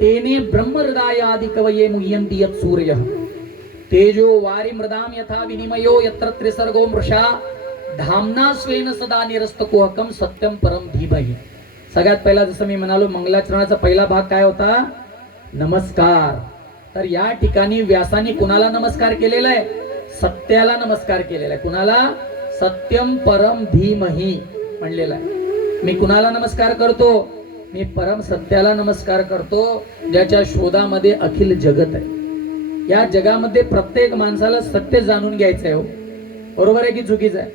तेने ब्रह्महृदायादिकवये मुह्यन्ति यत्सूरयः तेजो वारिमृदां यथा विनिमयो यत्र त्रिसर्गो मृषा धाम्ना स्वेन सदा निरस्तकुहकं सत्यं परं धीमहि. सगळ्यात पहिला जसं मी म्हणालो मंगलाचरणाचा पहिला भाग काय होता? नमस्कार. तर या ठिकाणी व्यासाने कुणाला नमस्कार केलेला आहे? सत्याला नमस्कार केलेला आहे. कुणाला? सत्यम परम धीमहि म्हणलेला आहे. मी कुणाला नमस्कार करतो? मी परम सत्याला नमस्कार करतो ज्याच्या शोधामध्ये अखिल जगत आहे. या जगामध्ये प्रत्येक माणसाला सत्य जाणून घ्यायचं आहे. हो, बरोबर आहे की चुकीचं आहे?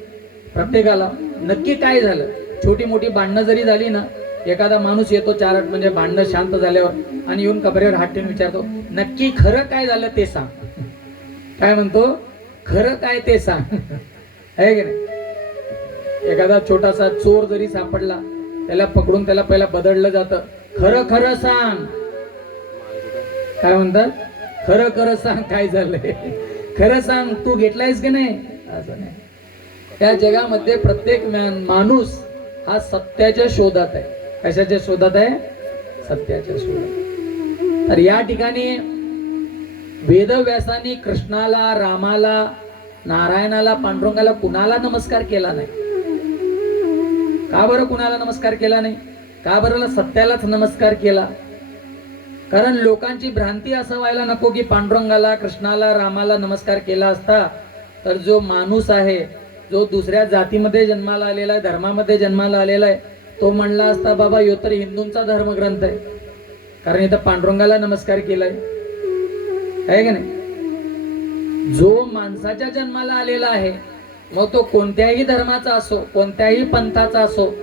प्रत्येकाला नक्की काय झालं छोटी मोठी भांडणं जरी झाली ना, एखादा माणूस येतो 4-8 म्हणजे भांडणं शांत झाल्यावर आणि येऊन कबरेवर हात ठेवून विचारतो, नक्की खरं काय झालं ते सांग. काय म्हणतो, खरं काय ते सांग. आहे की नाही? एखादा छोटासा चोर जरी सापडला, त्याला पकडून त्याला पहिला बदललं जातं, खरं खरं सांग. काय म्हणतात, खरं खरं सांग काय झालंय, खरं सांग, तू घेतलायस की नाही. असं नाही. या जगामध्ये प्रत्येक माणूस हा सत्याच्या शोधात आहे. कशाच्या शोधात आहे, सत्याच्या शोधात. तर या ठिकाणी वेदव्यासांनी कृष्णाला, रामाला, नारायणाला, पांडुरंगाला कुणाला नमस्कार केला नाही. का बरं कुणाला नमस्कार केला नाही? का बरं सत्यालाच नमस्कार केला? कारण लोकांची भ्रांती असं व्हायला नको की पांडुरंगाला, कृष्णाला, रामाला नमस्कार केला असता तर जो माणूस आहे, जो दुसऱ्या जातीमध्ये जन्माला आलेला आहे, धर्मामध्ये जन्माला आलेला आहे, तो म्हणला असता बाबा यो तर हिंदूंचा धर्मग्रंथ आहे, कारण इथं पांडुरंगाला नमस्कार केलाय. आहे का नाही? जो माणसाच्या जन्माला आलेला आहे, मग तो कोणत्याही धर्माचा असो, कोणत्याही पंथाचा असो,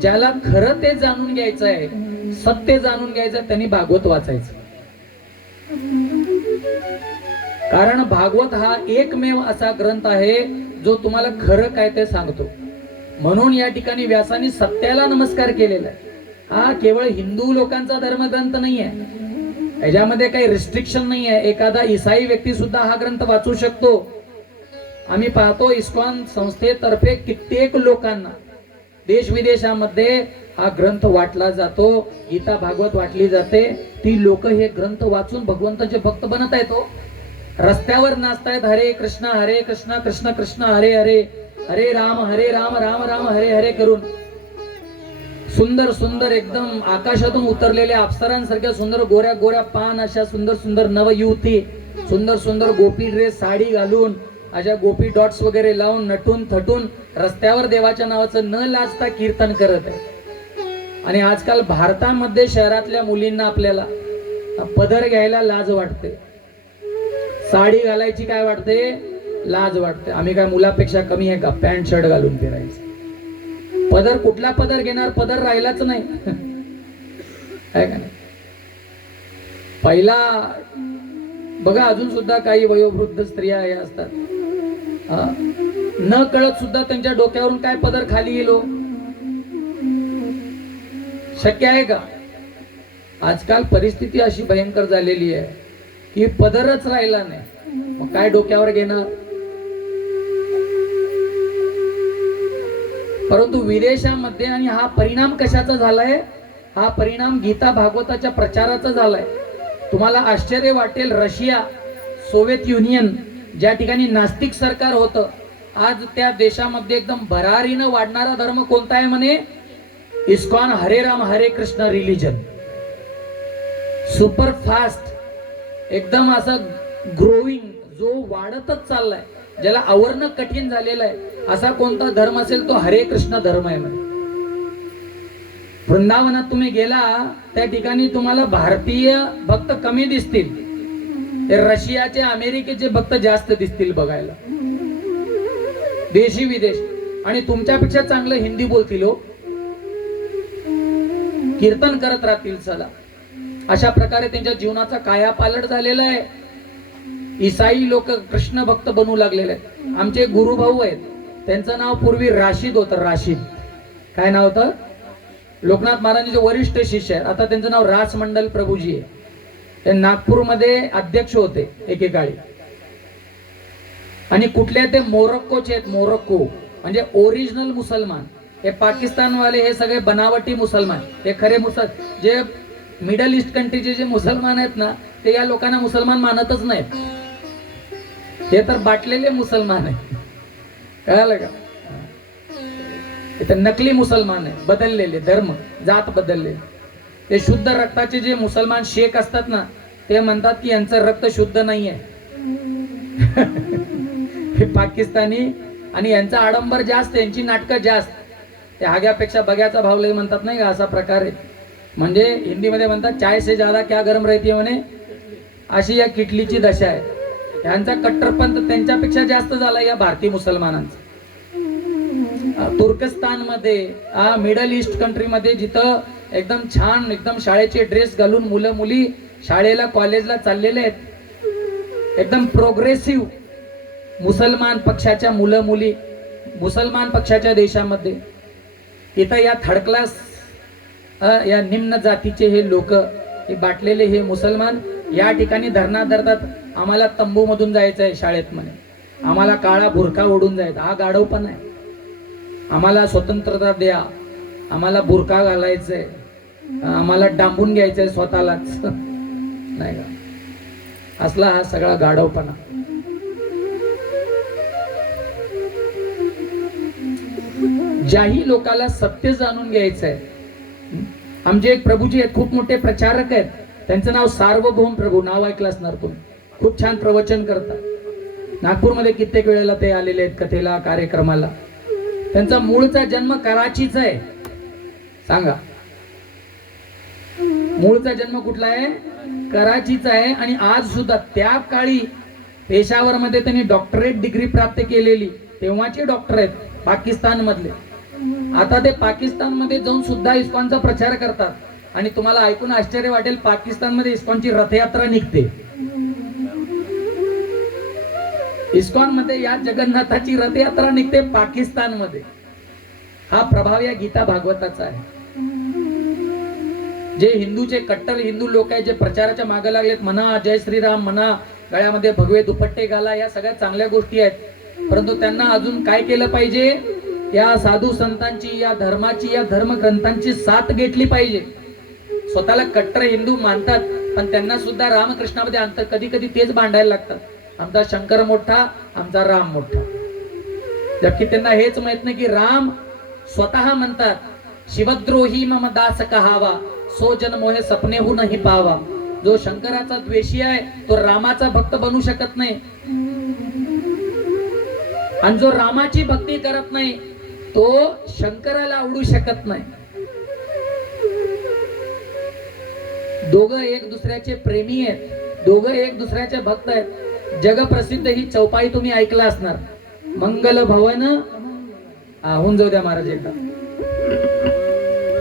ज्याला खरं ते जाणून घ्यायचं आहे, सत्य जाणून घ्यायचं, त्यांनी भागवत वाचायचं. कारण भागवत हा एकमेव असा ग्रंथ आहे जो तुम्हाला खरं काय ते सांगतो. म्हणून या ठिकाणी व्यासांनी सत्याला नमस्कार केलेला आहे. हा केवळ हिंदू लोकांचा धर्मग्रंथ नाही आहे, याच्यामध्ये काही रिस्ट्रिक्शन नाही आहे. एखादा ईसाई व्यक्ती सुद्धा हा ग्रंथ वाचू शकतो. आम्ही पाहतो इस्कॉन संस्थेतर्फे कित्येक लोकांना देश विदेशामध्ये हा ग्रंथ वाटला जातो. गीता भागवत वाटली जाते. ती लोक हे ग्रंथ वाचून भगवंताचे भक्त बनत आहेत. रस्त्यावर नाचतायत, हरे कृष्ण कृष्ण कृष्ण हरे हरे, हरे राम राम राम हरे हरे करून. सुंदर सुंदर एकदम आकाशातून उतरलेल्या अप्सरांसारख्या सुंदर गोऱ्या गोऱ्या पान अशा सुंदर सुंदर नवयुवती, सुंदर सुंदर गोपी ड्रेस साडी घालून, अशा गोपी डॉट्स वगैरे लावून नटून थटून रस्त्यावर देवाच्या नावाचं न लाजता कीर्तन करत आहे. आणि आजकाल भारतामध्ये शहरातल्या मुलींना आपल्याला पदर घ्यायला लाज वाटते, साडी घालायची काय वाटते, लाज वाटते. आम्ही काय मुलापेक्षा कमी आहे का पॅन्ट शर्ट घालून फिरायचं? पदर कुठला पदर घेणार, पदर राहिलाच नाही. आहे का नाही? पहिला बघा, अजून सुद्धा काही वयोवृद्ध स्त्रिया या असतात, न कळत सुद्धा त्यांच्या डोक्यावरून काय पदर खाली गेलो. शक्य आहे का? आजकाल परिस्थिती अशी भयंकर झालेली आहे की पदरच राहिला नाही, मग काय डोक्यावर घेणार? परंतु विदेशामध्ये, आणि हा परिणाम कशाचा झालाय? हा परिणाम गीता भागवताच्या प्रचाराचा झालाय. तुम्हाला आश्चर्य वाटेल, रशिया, सोव्हिएत युनियन, ज्या ठिकाणी नास्तिक सरकार होतं, आज त्या देशामध्ये एकदम भरारीनं वाढणारा धर्म कोणता आहे म्हणे? इस्कॉन हरे राम हरे कृष्ण रिलीजन. सुपर फास्ट, एकदम असं ग्रोविंग, जो वाढतच चाललाय, ज्याला आवरणं कठीण झालेलं आहे, असा कोणता धर्म असेल तो हरे कृष्ण धर्म आहे म्हणे. वृंदावनात तुम्ही गेला, त्या ठिकाणी तुम्हाला भारतीय भक्त कमी दिसतील, रशियाचे, अमेरिकेचे भक्त जास्त दिसतील बघायला, देशी विदेश. आणि तुमच्यापेक्षा चांगलं हिंदी बोलतील हो, कीर्तन करत राहतील. चला, अशा प्रकारे त्यांच्या जीवनाचा कायापालट झालेला आहे. ईसाई लोक कृष्ण भक्त बनू लागलेले आहेत. आमचे गुरुभाऊ आहेत, त्यांचं नाव पूर्वी राशीद होतं. राशीद, काय नाव होतं? लोकनाथ महाराजांचे वरिष्ठ शिष्य आहेत. आता त्यांचं नाव रासमंडल प्रभूजी आहे. ते नागपूरमध्ये अध्यक्ष होते एकेकाळी. आणि कुठल्या ते मोरक्कोचे आहेत. मोरक्को म्हणजे ओरिजिनल मुसलमान. हे पाकिस्तानवाले हे सगळे बनावटी मुसलमान. हे खरे जे मिडल ईस्ट कंट्रीचे जे मुसलमान आहेत ना, ते या लोकांना मुसलमान मानतच नाहीत. हे तर बाटलेले मुसलमान आहे. कळालं का? ते नकली मुसलमान आहे, बदललेले धर्म, जात बदललेले. ते शुद्ध रक्ताचे जे मुसलमान शेख असतात ना, ते म्हणतात की यांचं रक्त शुद्ध नाहीये. हे पाकिस्तानी, आणि यांचा आडंबर जास्त, यांची नाटकं जास्त. ते हाग्यापेक्षा बग्याचा भाव लय म्हणतात नाही का, असा प्रकार आहे. म्हणजे हिंदीमध्ये म्हणतात चाय से ज्यादा क्या गरम रहती म्हणे, अशी या किटलीची दशा आहे. यांचा कट्टरपंथ त्यांच्यापेक्षा जास्त झाला या भारतीय मुसलमानांचा. तुर्कस्तानमध्ये मिडल ईस्ट कंट्रीमध्ये जिथं एकदम छान एकदम शाळेचे ड्रेस घालून मुलं मुली शाळेला कॉलेजला चाललेले आहेत, एकदम प्रोग्रेसिव्ह मुसलमान पक्षाच्या मुलं मुली मुसलमान पक्षाच्या देशामध्ये. इथं या थर्ड क्लास या निम्न जातीचे हे लोक, हे बाटलेले हे मुसलमान या ठिकाणी धरणा धरतात, आम्हाला तंबू मधून जायचं आहे शाळेत म्हणे, आम्हाला काळा बुरखा ओढून जायचा. हा गाढवपणा आहे. आम्हाला स्वतंत्रता द्या, आम्हाला बुरखा घालायचंय, आम्हाला डांबून घ्यायचंय स्वतःलाच नाही का, असला हा सगळा गाढवपणा. ज्याही लोकाला सत्य जाणून घ्यायचंय, आमचे एक प्रभूजी आहेत, खूप मोठे प्रचारक आहेत, त्यांचं नाव सार्वभौम प्रभू, नाव ऐकलं असणार तुम्ही, खूप छान प्रवचन करतात. नागपूरमध्ये कित्येक वेळेला ते आलेले आहेत कथेला, कार्यक्रमाला. त्यांचा मूळचा जन्म कराचीचा आहे. सांगा, मूळचा जन्म कुठला आहे? कराचीचा आहे. आणि आज सुद्धा त्या काळी पेशावर मध्ये त्यांनी डॉक्टरेट डिग्री प्राप्त केलेली, तेव्हाचे डॉक्टर आहेत पाकिस्तान मधले. आता ते पाकिस्तान मध्ये जाऊन सुद्धा इस्कॉनचा प्रचार करतात. आणि तुम्हाला ऐकून आश्चर्य वाटेल, पाकिस्तान मध्ये इस्कॉनची रथयात्रा निघते. इस्कॉन मध्ये या जगन्नाथाची रथयात्रा निघते पाकिस्तान मध्ये. हा प्रभाव या गीता भागवताचा आहे. जे हिंदूचे कट्टर हिंदू लोक आहेत, जे प्रचाराच्या मागे लागलेत, म्हणा जय श्रीराम म्हणा, गळ्यामध्ये भगवे दुपट्टे घाला, या सगळ्या चांगल्या गोष्टी आहेत, परंतु त्यांना अजून काय केलं पाहिजे? या साधू संतांची, या धर्माची, या धर्मग्रंथांची साथ घेतली पाहिजे. स्वतःला कट्टर हिंदू मानतात, पण त्यांना सुद्धा रामकृष्णामध्ये अंतर कधी कधी तेच भांडायला लागतात. आमचा शंकर मोठा, आमचा राम मोठा. जबकि त्यांना हेच माहित नाही की राम स्वतः म्हणतात, शिवद्रोही मम दास कहावा, सो जन मोहे सपनेहू नाही पावा. जो शंकराचा द्वेषी आहे तो रामाचा भक्त बनू शकत नाही, आणि जो रामाची भक्ती करत नाही तो शंकराला आवडू शकत नाही. दोघं एक दुसऱ्याचे प्रेमी आहेत, दोघं एक दुसऱ्याचे भक्त आहेत. जगप्रसिद्ध ही चौपाई तुम्ही ऐकला असणार, मंगल भवन. होऊन जाऊ द्या महाराज एकदा.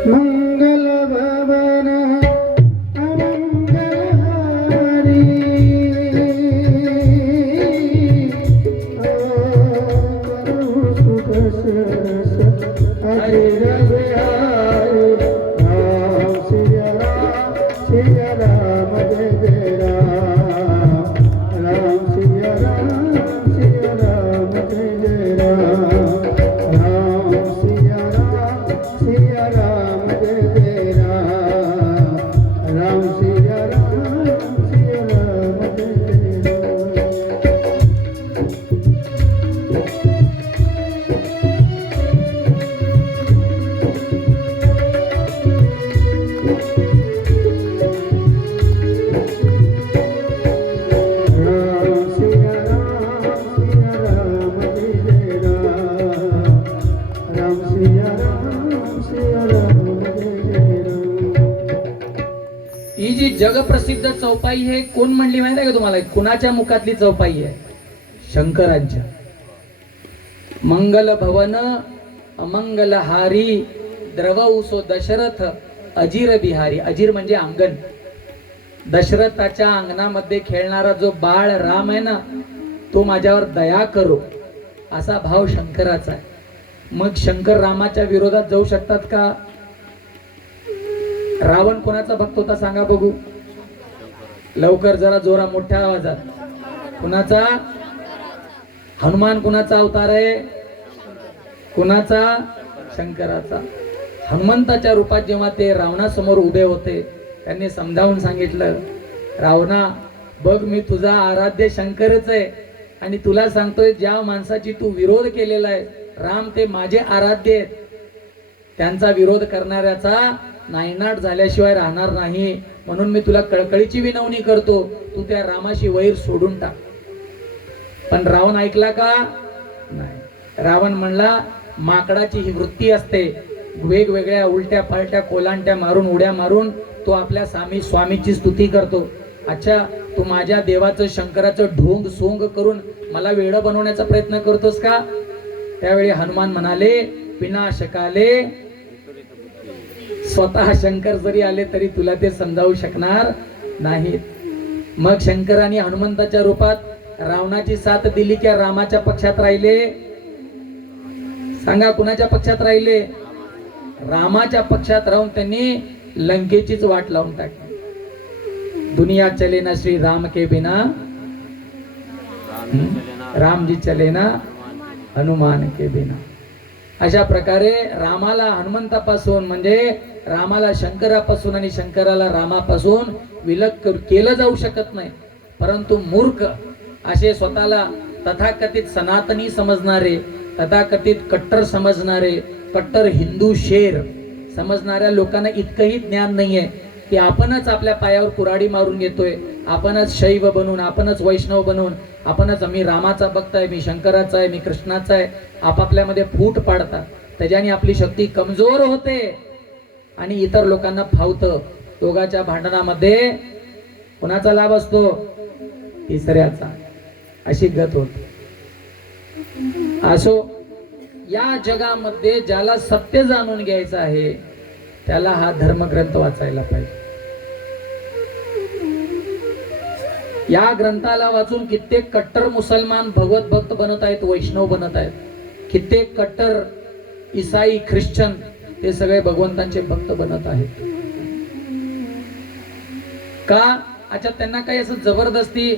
मंगल भवन जगप्रसिद्ध चौपाई हे कोण म्हणली माहिती आहे का तुम्हाला? कुणाच्या मुखातली चौपाई आहे? शंकरांच्या. मंगल भवन अमंगल हारी द्रवउसो दशरथ अजीर बिहारी. अजीर म्हणजे अंगण. दशरथाच्या अंगणामध्ये खेळणारा जो बाळ राम आहे ना, तो माझ्यावर दया करो, असा भाव शंकराचा आहे. मग शंकर रामाच्या विरोधात जाऊ शकतात का? रावण कोणाचा भक्त होता सांगा बघू लवकर, जरा जोरा मोठ्या आवाजात. कुणाचा? हनुमान कुणाचा अवतार आहे? कुणाचा? शंकराचा. हनुमंताच्या रूपात जेव्हा ते रावणासमोर उभे होते, त्यांनी समजावून सांगितलं, रावणा बघ, मी तुझा आराध्य शंकरच आहे, आणि तुला सांगतोय ज्या माणसाची तू विरोध केलेला आहे राम, ते माझे आराध्य आहेत. त्यांचा विरोध करणाऱ्याचा नायनाट झाल्याशिवाय राहणार नाही, म्हणून मी तुला कळकळीची विनवणी करतो, तू त्या रामाशी वैर सोडून टाक. पण रावण ऐकला का? नाही. रावण म्हणला, माकडाची ही वृत्ती असते, वेगवेगळ्या उलट्या पालट्या कोलांट्या मारून, उड्या मारून तो आपल्या स्वामीची स्तुती करतो. अच्छा, तू माझ्या देवाचं शंकराचं ढोंग सोंग करून मला वेड बनवण्याचा प्रयत्न करतोस का? त्यावेळी हनुमान म्हणाले, विनाशकाले स्वतः शंकर जरी आले तरी तुला ते समजावू शकणार नाहीत. मग शंकराने हनुमंताच्या रूपात रावणाची साथ दिली की रामाच्या पक्षात राहिले? सांगा, कुणाच्या पक्षात राहिले? रामाच्या पक्षात राहून त्यांनी लंकेचीच वाट लावून टाकली. दुनिया चले ना श्री राम के बिना, राम जी चले ना हनुमान के बिना. अशा प्रकारे रामाला हनुमंतापासून म्हणजे रामाला शंकरापासून आणि शंकराला रामापासून विलग केलं जाऊ शकत नाही. परंतु मूर्ख असे स्वतःला तथाकथित सनातनी समजणारे, तथाकथित कट्टर समजणारे, कट्टर हिंदू शेर समजणाऱ्या लोकांना इतकंही ज्ञान नाहीये की आपणच आपल्या पायावर कुऱ्हाडी मारून घेतोय, आपणच शैव बनून, आपणच वैष्णव बनून, आपणच मी रामाचा भक्त आहे, मी शंकराचा आहे, मी कृष्णाचा आहे, आपापल्यामध्ये फूट पाडतात. त्याच्याने आपली शक्ती कमजोर होते आणि इतर लोकांना फावतं. दोघांच्या भांडणामध्ये कोणाचा लाभ असतो? तिसऱ्याचा. अशी गत होते. असो, या जगामध्ये ज्याला सत्य जाणून घ्यायचं आहे त्याला हा धर्मग्रंथ वाचायला पाहिजे. या ग्रंथाला वाचून कित्येक कट्टर मुसलमान भगवत भक्त बनत आहेत, वैष्णव बनत आहेत. कित्येक कट्टर ईसाई, ख्रिश्चन ते सगळे भगवंतांचे भक्त बनत आहेत. का? अच्छा, त्यांना काही असं जबरदस्ती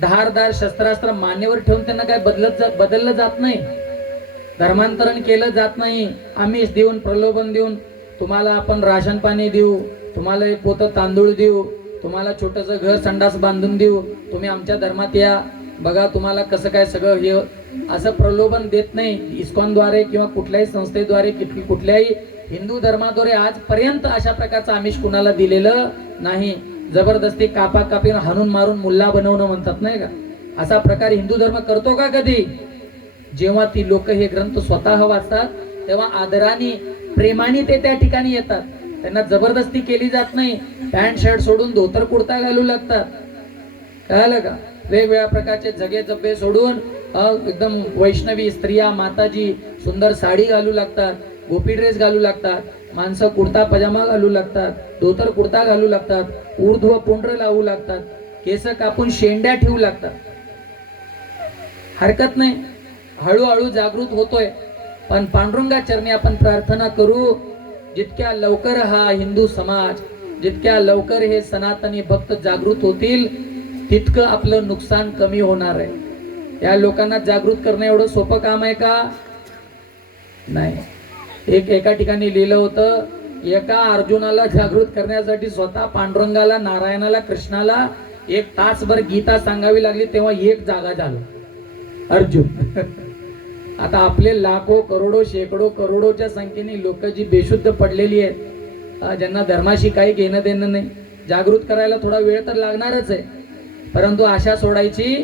धारदार शस्त्रास्त्र मानेवर ठेवून त्यांना काय बदललं जात नाही, धर्मांतरण केलं जात नाही. आमिष देऊन, प्रलोभन देऊन, तुम्हाला आपण राशन पाणी देऊ, तुम्हाला एक पोतं तांदूळ देऊ, तुम्हाला छोटंसं घर संडास बांधून देऊ, तुम्ही आमच्या धर्मात या, बघा तुम्हाला कसं काय सगळं हे, असं प्रलोभन देत नाही. इस्कॉनद्वारे किंवा कुठल्याही संस्थेद्वारे, कुठल्याही हिंदू धर्माद्वारे आजपर्यंत अशा प्रकारचं आमिष कुणाला दिलेलं नाही. जबरदस्ती कापाकापी हाणून मारून मुल्ला बनवणं म्हणतात नाही का, असा प्रकार हिंदू धर्म करतो का कधी? जेव्हा ती लोक हे ग्रंथ स्वतः वाचतात तेव्हा आदराने, प्रेमाने ते त्या ठिकाणी येतात. त्यांना जबरदस्ती केली जात नाही. पॅन्ट शर्ट सोडून धोतर कुर्ता घालू लागतात. कळालं का? वेगवेगळ्या प्रकारचे जगे जब्बे सोडून एकदम वैष्णवी स्त्रिया, माताजी सुंदर साडी घालू लागतात, गोपी ड्रेस घालू लागतात. माणसं कुर्ता पजामा घालू लागतात, धोतर कुर्ता घालू लागतात, ऊर्ध्व पुंड्र लावू लागतात, केस कापून शेंड्या ठेवू लागतात. हरकत नाही, हळूहळू जागृत होतोय. पण पांडुरंगा चरणी आपण प्रार्थना करू, जितक्या लवकर हा हिंदू समाज, जितक्या लवकर हे सनातनी भक्त जागृत होतील तितकं आपलं नुकसान कमी होणार आहे. या लोकांना जागृत करणं एवढं सोपं काम आहे का? नाही. एका ठिकाणी लिहिलं होतं, एका अर्जुनाला जागृत करण्यासाठी स्वतः पांडुरंगाला, नारायणाला, कृष्णाला 1 तासभर गीता सांगावी लागली, तेव्हा एक जागा झाला अर्जुन. आता आपले लाखो, करोडो, शेकडो, करोडोच्या संख्येने लोक जी बेशुद्ध पडलेली आहेत, ज्यांना धर्माशी काही घेणं देणं नाही, जागृत करायला थोडा वेळ तर लागणारच आहे. परंतु आशा सोडायची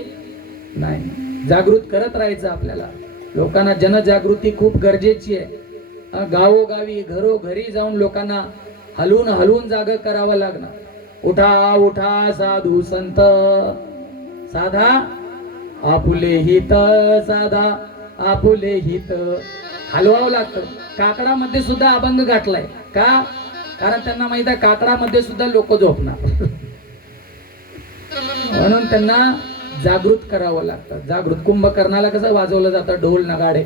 नाही, जागृत करत राहायचं आपल्याला. लोकांना जनजागृती खूप गरजेची आहे. गावोगावी, घरोघरी जाऊन लोकांना हलवून हलवून जाग करावं लागणार. उठा उठा साधू संत, साधा आपुले हित, साधा आपुले हित, हलवावं लागतं. काकडामध्ये सुद्धा अभंग गाठलाय का? कारण त्यांना माहित आहे काकडामध्ये सुद्धा लोक झोपणार. म्हणून त्यांना जागृत करावं लागतं. जागृत कुंभकर्णाला कसं वाजवलं जातं, ढोल नगाडे,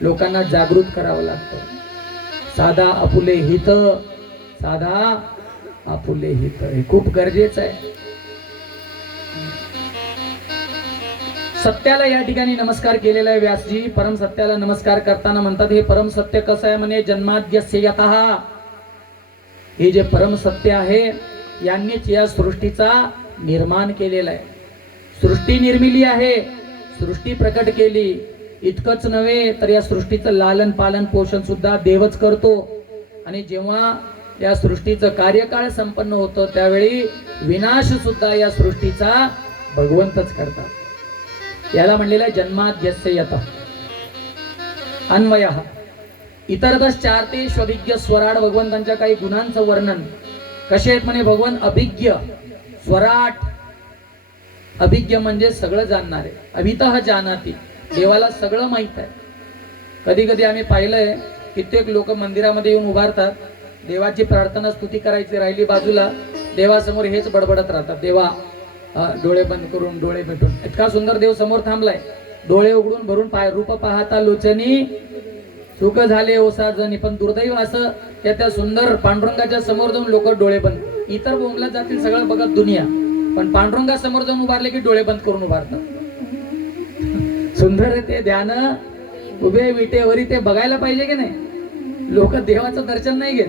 लोकांना जागृत करावं लागतं. साधा आपुले हित, साधा आपुले हित, हे खूप गरजेचं आहे. सत्याला या ठिकाणी नमस्कार केलेला आहे व्यासजी. परम सत्याला नमस्कार करताना म्हणतात, हे परम सत्य कसं आहे म्हणे, जन्माद्यस्य यतः, हे जे परम सत्य आहे यांनीच या सृष्टीचा निर्माण केलेला आहे. सृष्टी निर्मिली आहे, सृष्टी प्रकट केली. इतकंच नव्हे तर या सृष्टीचं लालन पालन पोषण सुद्धा देवच करतो. आणि जेव्हा या सृष्टीचं कार्यकाळ संपन्न होतं त्यावेळी विनाश सुद्धा या सृष्टीचा भगवंतच करतात. याला म्हणलेला आहे जन्माद्यस्य यतः. अन्वयः इतरतश्च चार्तेष्वभिज्ञ स्वराट, भगवंतांच्या काही गुणांचं वर्णन कसे आहेत म्हणे. भगवान अभिज्ञ, स्वराट. अभिज्ञ म्हणजे सगळं जाणणारे, अभितः जानाति, देवाला सगळं माहित आहे. कधी कधी आम्ही पाहिलंय कित्येक लोक मंदिरामध्ये येऊन उभारतात, देवाची प्रार्थना स्तुती करायची राहिली बाजूला, देवासमोर हेच बडबडत राहतात, देवा डोळे बंद करून डोळे मिटून. इतका सुंदर देव समोर थांबलाय, डोळे उघडून भरून पाय रूप पाहता लोचनी सुख झाले ओसा जणी. पण दुर्दैव असं त्या सुंदर पांडुरंगाच्या समोर जाऊन लोक डोळे बंद, इतर बोंबला जातील सगळं बघत दुनिया, पण पांडुरंगा समोर जाऊन उभारले की डोळे बंद करून उभारतात. सुंदर ते ध्यान उभे विटेवरी ते बघायला पाहिजे की नाही. लोक देवाचं दर्शन नाही घेत,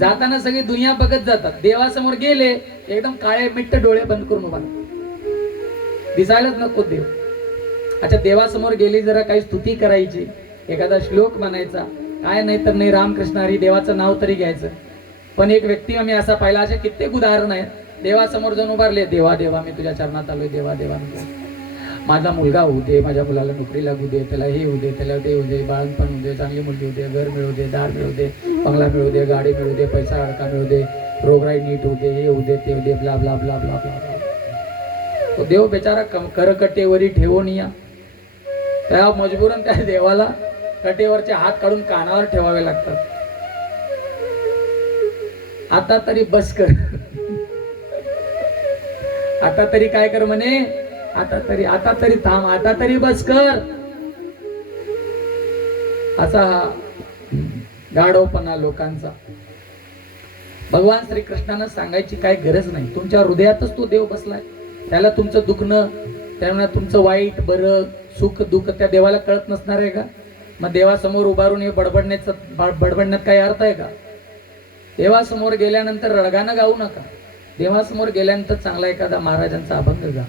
जाताना सगळी दुनिया बघत जातात. देवासमोर गेले एकदम काळे मिट्ट डोळे बंद करून उभा, दिसायलाच नको देव. अच्छा, देवासमोर गेली जरा काही स्तुती करायची, एखादा श्लोक म्हणायचा, काय नाही तर नाही, रामकृष्ण हरी देवाचं नाव तरी घ्यायचं. पण एक व्यक्ती आम्ही असा पाहिला, अशा कित्येक उदाहरण आहेत, देवासमोर जाऊन उभारले, देवा देवा मी तुझ्या चरणात आलोय, देवा देवा माझा मुलगा होऊ दे, माझ्या मुलाला नोकरी लागू दे, त्याला हे होऊ दे, त्याला ते होऊ दे, बाळणपण होऊ दे, चांगली मुलगी होऊ दे, घर मिळू दे, दार मिळू दे, बंगला मिळू दे, गाडी मिळू दे, पैसा अडका मिळू दे, रोगराई नीट होऊ दे, हे होऊ दे, ते होऊ दे, blah blah blah blah blah. तो देव बेचारा करकटेवरी ठेवून या, त्या मजबूरन त्या देवाला कटेवरचे हात काढून कानावर ठेवावे लागतात. आता तरी बस कर, आता तरी काय कर म्हणे, आता तरी थांब, आता तरी बस कर. असा हा गाढवपणा लोकांचा. भगवान श्रीकृष्णानं सांगायची काय गरज नाही, तुमच्या हृदयातच तो देव बसलाय. त्याला तुमचं दुखणं, त्यामुळे तुमचं वाईट बरं सुख दुःख त्या देवाला कळत नसणार आहे का? मग देवासमोर उभारून हे बडबडण्यात काही अर्थ आहे का? देवासमोर गेल्यानंतर रडगाणं गाऊ नका. देवासमोर गेल्यानंतर चांगला एखादा महाराजांचा अभंग गा,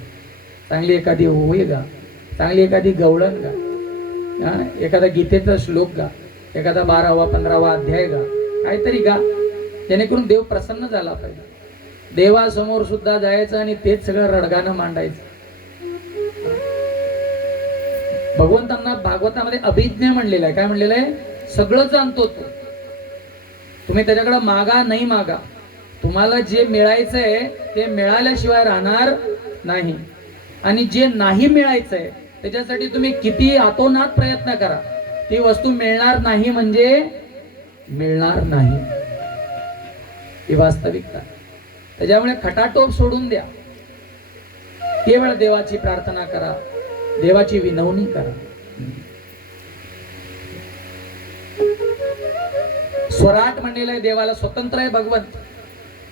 चांगली एखादी ओवी गा, चांगली एखादी गवळण गा, एखादा गीतेचा श्लोक गा, एखादा 12वा 15वा अध्याय गा, काहीतरी गा, जेणेकरून देव प्रसन्न झाला पाहिजे. देवासमोर सुद्धा जायचं आणि तेच सगळं रडगाणं मांडायचं. भगवंतांना भागवतामध्ये अभिज्ञा म्हणलेलं आहे. काय म्हणलेलं आहे? सगळं जाणतो तो, तुम्ही त्याच्याकडे मागा नाही मागा, तुम्हाला जे मिळायचंय ते मिळाल्याशिवाय राहणार नाही, आणि जे नाही मिळायचंय त्याच्यासाठी तुम्ही किती आतोनात प्रयत्न करा, ती वस्तू मिळणार नाही म्हणजे मिळणार नाही, ही वास्तविकता. त्याच्यामुळे खटाटोप सोडून द्या, केवळ देवाची प्रार्थना करा, देवाची विनवणी करा. स्वराट म्हणलेलं आहे देवाला, स्वतंत्र आहे भगवंत.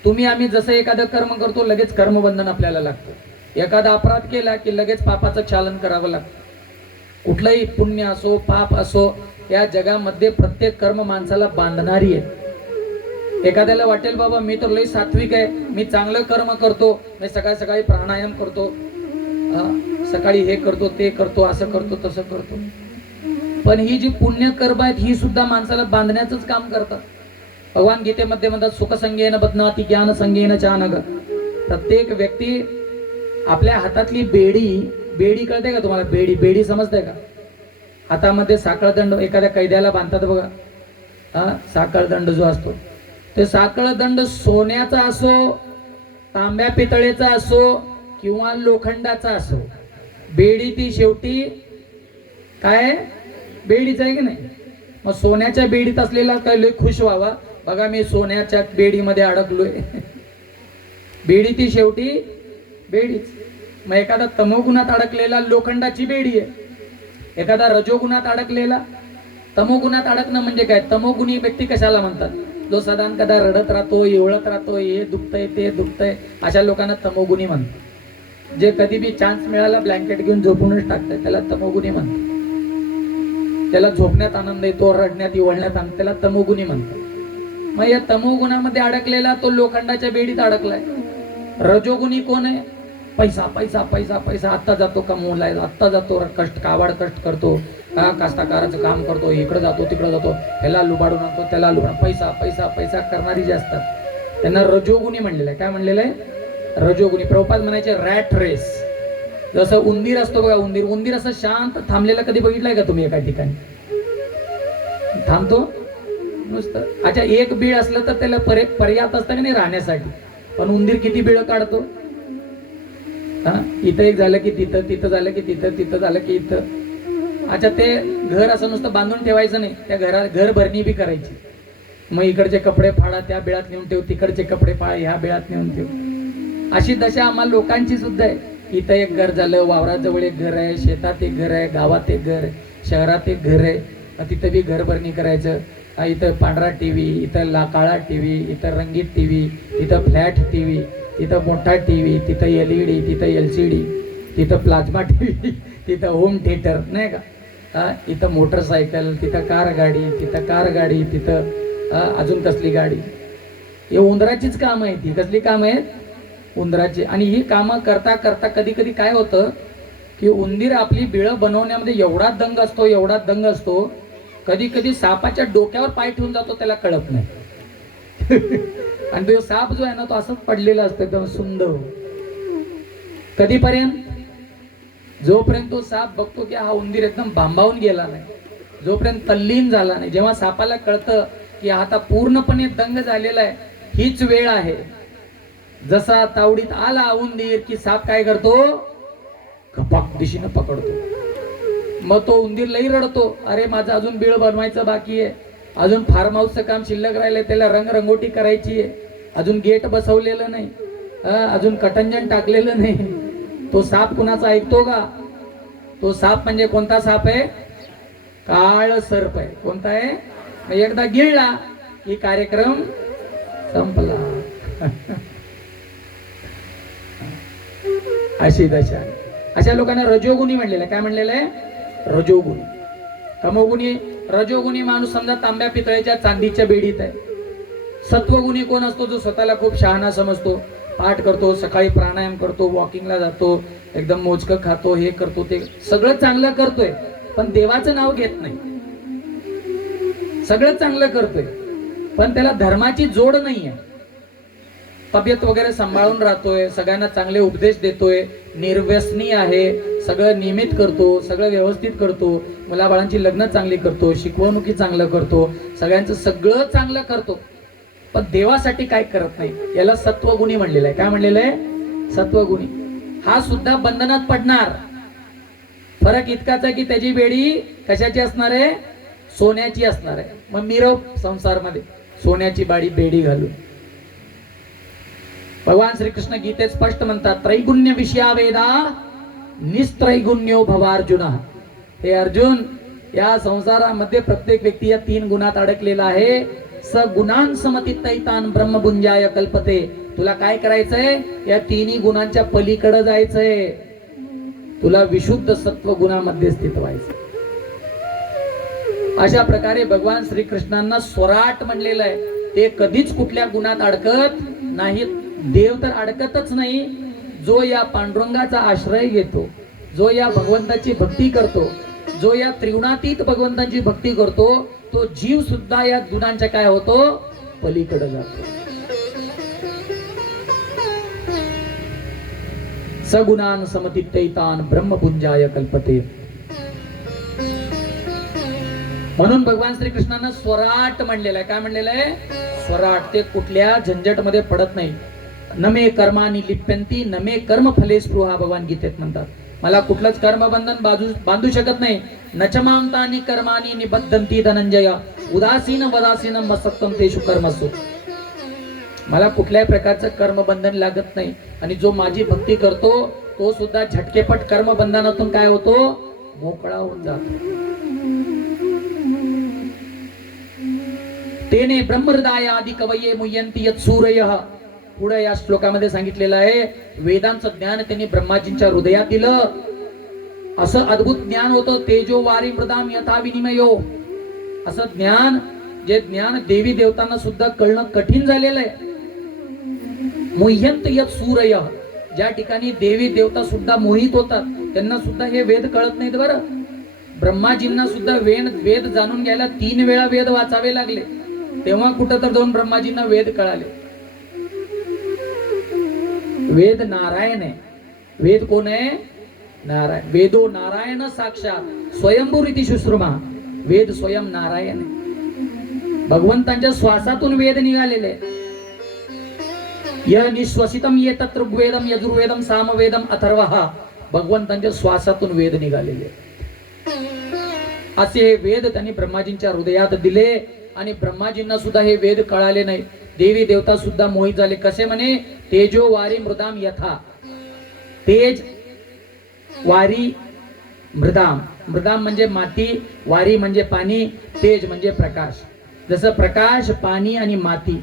तुम्ही आम्ही जसं एखादं कर्म करतो लगेच कर्मबंधन आपल्याला लागतं. एखादा अपराध केला की लगेच पापाचं चालन करावं लागतं. कुठलंही पुण्य असो पाप असो, या जगामध्ये प्रत्येक कर्म माणसाला बांधणारी आहे. एखाद्याला वाटेल बाबा मी तर लई सात्विक आहे, मी चांगलं कर्म करतो, मी सकाळी सकाळी प्राणायाम करतो, सकाळी हे करतो ते करतो, असं करतो तसं करतो, पण ही जी पुण्य कर्म आहेत ही सुद्धा माणसाला बांधण्याचंच काम करतात. भगवान गीतेमध्ये म्हणतात सुखसंगेन बध्नाति ज्ञान संगेन चानग. प्रत्येक व्यक्ती आपल्या हातातली बेडी कळते का तुम्हाला? बेडी समजते का? हातामध्ये साखळदंड एखाद्या कैद्याला बांधतात बघा, साखळदंड जो असतो ते साखळदंड सोन्याचा असो, तांब्या पितळेचा असो किंवा लोखंडाचा असो, बेडी ती शेवटी काय बेडीच आहे की नाही? मग सोन्याच्या बेडीत असलेला काय लय खुश व्हावा, बघा मी सोन्याच्या बेडीमध्ये अडकलोय. बेडी ती शेवटी बेडीच. मग एखादा तमोगुणात अडकलेला लोखंडाची बेडी आहे, एखादा रजोगुणात अडकलेला. तमोगुणात अडकणं म्हणजे काय? तमोगुणी व्यक्ती कशाला म्हणतात? जो सदा कदा रडत राहतो, एवळत राहतो, हे दुखतंय ते दुखतंय, अशा लोकांना तमोगुणी म्हणतात. जे कधी बी चान्स मिळाला ब्लँकेट घेऊन झोपूनच टाकतात, त्याला तमोगुणी म्हणतात. त्याला झोपण्यात आनंद येतो, रडण्यात इवळण्यात आनंद, त्याला तमोगुणी म्हणतात. मग या तमोगुणामध्ये अडकलेला तो लोखंडाच्या बेडीत अडकलाय. रजोगुणी कोण आहे? पैसा पैसा पैसा पैसा. आत्ता जातो कमवून, आत्ता जातो काबाड कष्ट करतो, कास्तकाराचं काम करतो, इकडे जातो तिकडे जातो, ह्याला लुबाडून आणतो त्याला लुबाडून, पैसा पैसा पैसा करणारी जे असतात त्यांना रजोगुणी म्हणलेलं आहे. काय म्हणलेलं आहे? रजोगुणी. प्रभुपाद म्हणायचे रॅट रेस. जसं उंदीर असतो बघा, उंदीर असं शांत थांबलेला कधी बघितलाय का तुम्ही? एका ठिकाणी थांबतो नुसतं. अच्छा, एक बीळ असलं तर त्याला पर्याप्त असतं की नाही राहण्यासाठी, पण उंदीर किती बीळ काढतो? इथं एक झालं की तिथं, तिथं झालं की तिथं, तिथं झालं की इथं. अच्छा, ते घर असं नुसतं बांधून ठेवायचं नाही, त्या घर भरणी बी करायची. मग इकडचे कपडे फाडा, त्या बिळात नेऊन ठेव, तिकडचे कपडे फाडा, ह्या बिळात नेऊन ठेव. अशी दशा आम्हाला लोकांची सुद्धा आहे. इथं एक घर झालं, वावराजवळ एक घर आहे, शेतात एक घर आहे, गावात एक घर, शहरात एक घर आहे, तिथं बी घर भरणी करायचं. इथं पांढरा टीव्ही, इथं काळा टीव्ही, इथं रंगीत टीव्ही, इथं फ्लॅट टीव्ही, तिथं मोठा टीव्ही, तिथं LED, तिथं LCD, तिथं प्लाझ्मा टीव्ही, तिथं होम थिएटर, नाही का? इथं मोटरसायकल, तिथं कार गाडी, तिथं कार गाडी, तिथं अजून कसली गाडी. हे उंदराचीच कामं आहे. ती कसली कामं आहेत? उंदराची. आणि ही कामं करता करता कधी कधी काय होतं की उंदीर आपली बिळं बनवण्यामध्ये एवढा दंग असतो, एवढा दंग असतो, कधी कधी सापाच्या डोक्यावर पाय ठेवून जातो, त्याला कळत नाही. आणि तो साप जो आहे ना, तो असंच पडलेला असतो एकदम सुंदर. कधीपर्यंत? जोपर्यंत तो साप बघतो की हा उंदीर एकदम भांबावून गेला नाही, जोपर्यंत तल्लीन झाला नाही. जेव्हा सापाला कळतं की आता पूर्णपणे दंग झालेला आहे, हीच वेळ आहे, जसा तावडीत आला उंदीर की साप काय करतो? कपाक दिशेनं पकडतो. मग तो उंदीर लई रडतो, अरे माझं अजून बिळ बनवायचं बाकी आहे, अजून फार्म हाऊसचं काम शिल्लक राहिलंय, त्याला रंगरंगोटी करायची आहे, अजून गेट बसवलेलं नाही, अजून कटंजन टाकलेलं नाही. तो साप कुणाचा ऐकतो का? तो साप म्हणजे कोणता साप आहे? काळ सर्प आहे. कोणता आहे? एकदा गिळला की कार्यक्रम संपला. अशी दशा. अशा लोकांना रजोगुणी म्हणलेलं आहे. काय म्हणलेलं आहे? रजोगुणी. तमोगुणी, रजोगुणी माणूस समजा तांब्या पितळेच्या चांदीच्या बेडीत आहे. सत्वगुणी कोण असतो? जो स्वतःला खूप शहाणा समजतो, पाठ करतो, सकाळी प्राणायाम करतो, वॉकिंगला जातो, एकदम मोजकं खातो, हे करतो, ते सगळं चांगलं करतोय, पण देवाचं नाव घेत नाही. सगळं चांगलं करतोय पण त्याला धर्माची जोड नाहीये. तब्येत वगैरे सांभाळून राहतोय, सगळ्यांना चांगले उपदेश देतोय, निर्व्यसनी आहे, सगळं नियमित करतो, सगळं व्यवस्थित करतो, मुलाबाळांची लग्न चांगली करतो, शिकवणुकी चांगलं करतो, सगळ्यांचं सगळं चांगलं करतो, पण देवासाठी काय करत नाही. याला सत्वगुणी म्हणलेलं आहे. काय म्हणलेलं आहे? सत्वगुणी. हा सुद्धा बंधनात पडणार. फरक इतकाच आहे की त्याची बेडी कशाची असणार आहे? सोन्याची असणार आहे. मग मिरव संसारमध्ये सोन्याची बेडी घालून. भगवान श्रीकृष्ण गीतेत स्पष्ट म्हणतात, त्रैगुण्य विषया वेदा निस्त्रैगुण्यो भवार्जुन. हे अर्जुन, या संसारामध्ये प्रत्येक व्यक्ती या 3 गुणात अडकलेला आहे. स गुणान समतितैतान ब्रह्मभुंजाय कल्पते. तुला काय करायचंय? या 3 गुणांच्या पलीकडे जायचंय. तुला विशुद्ध सत्व गुणामध्ये स्थित व्हायचं. अशा प्रकारे भगवान श्रीकृष्णांना स्वराट म्हणलेलं आहे. ते कधीच कुठल्या गुणात अडकत नाहीत. देव तर अडकतच नाही. जो या पांडुरंगाचा आश्रय घेतो, जो या भगवंताची भक्ती करतो, जो या त्रिगुणातीत भगवंताची भक्ती करतो, तो जीव सुद्धा या गुणांच्या काय होतो? पलीकडे जातो. सगुणान समतितैतान ब्रह्मपुंजाय कल्पते. म्हणून भगवान श्रीकृष्णानं स्वराट म्हणलेलं आहे. काय म्हणलेलं आहे? स्वराट. ते कुठल्या झंझट मध्ये पडत नाही. नमे कर्मानी लिप्यंती नमे कर्म फले स्पृहा. भगवान गीतेत म्हणतात, मला कुठलंच कर्मबंधन बांधू शकत नाही. नचमांतानी कर्मानी निबद्धंती धनंजय उदासीन वदासीन मसक्तम तेषु कर्मसु. मला कुठल्याही प्रकारचं कर्मबंधन लागत नाही. आणि जो माझी भक्ती करतो तो सुद्धा झटकेपट कर्मबंधनातून काय होतो? मोकळा होऊन जातो. तेने ब्रह्महृदय आदि कवये मुह्यंती यत् सूरयः. पुढे या श्लोकामध्ये सांगितलेलं आहे, वेदांचं ज्ञान त्यांनी ब्रह्माजींच्या हृदयात दिलं. असं अद्भुत ज्ञान होतं. तेजो वारी मृदाम यथा विनिमयो. असं ज्ञान, जे ज्ञान देवी देवतांना सुद्धा कळणं कठीण झालेलं आहे. मुह्यंत यत् सूरयः. ज्या ठिकाणी देवी देवता सुद्धा मोहित होतात, त्यांना सुद्धा हे वेद कळत नाहीत. बरं, ब्रह्माजींना सुद्धा वेद जाणून घ्यायला 3 वेळा वेद वाचावे लागले. तेव्हा कुठं तर जाऊन ब्रह्माजींना वेद कळाले. वेद नारायण आहे. वेद कोण आहे? नारायण. वेदो नारायण साक्षात स्वयंभूरिती शुश्रुमा. वेद स्वयं नारायण आहे. भगवंतांच्या श्वासातून वेद निघालेले. य निश्वसितम येतत् ऋग्वेदम यजुर्वेदम सामवेदम अथर्वः. भगवंतांच्या श्वासातून वेद निघालेले. असे हे वेद त्यांनी ब्रह्माजींच्या हृदयात दिले आणि ब्रह्माजींना सुद्धा हे वेद कळाले नाही. देवी देवता सुद्धा मोहित झाले. कसे म्हणे? तेजो वारी मृदाम यथा. तेज, वारी, मृदाम. मृदाम म्हणजे माती, वारी म्हणजे पाणी, तेज म्हणजे प्रकाश. जसं प्रकाश, पाणी आणि माती.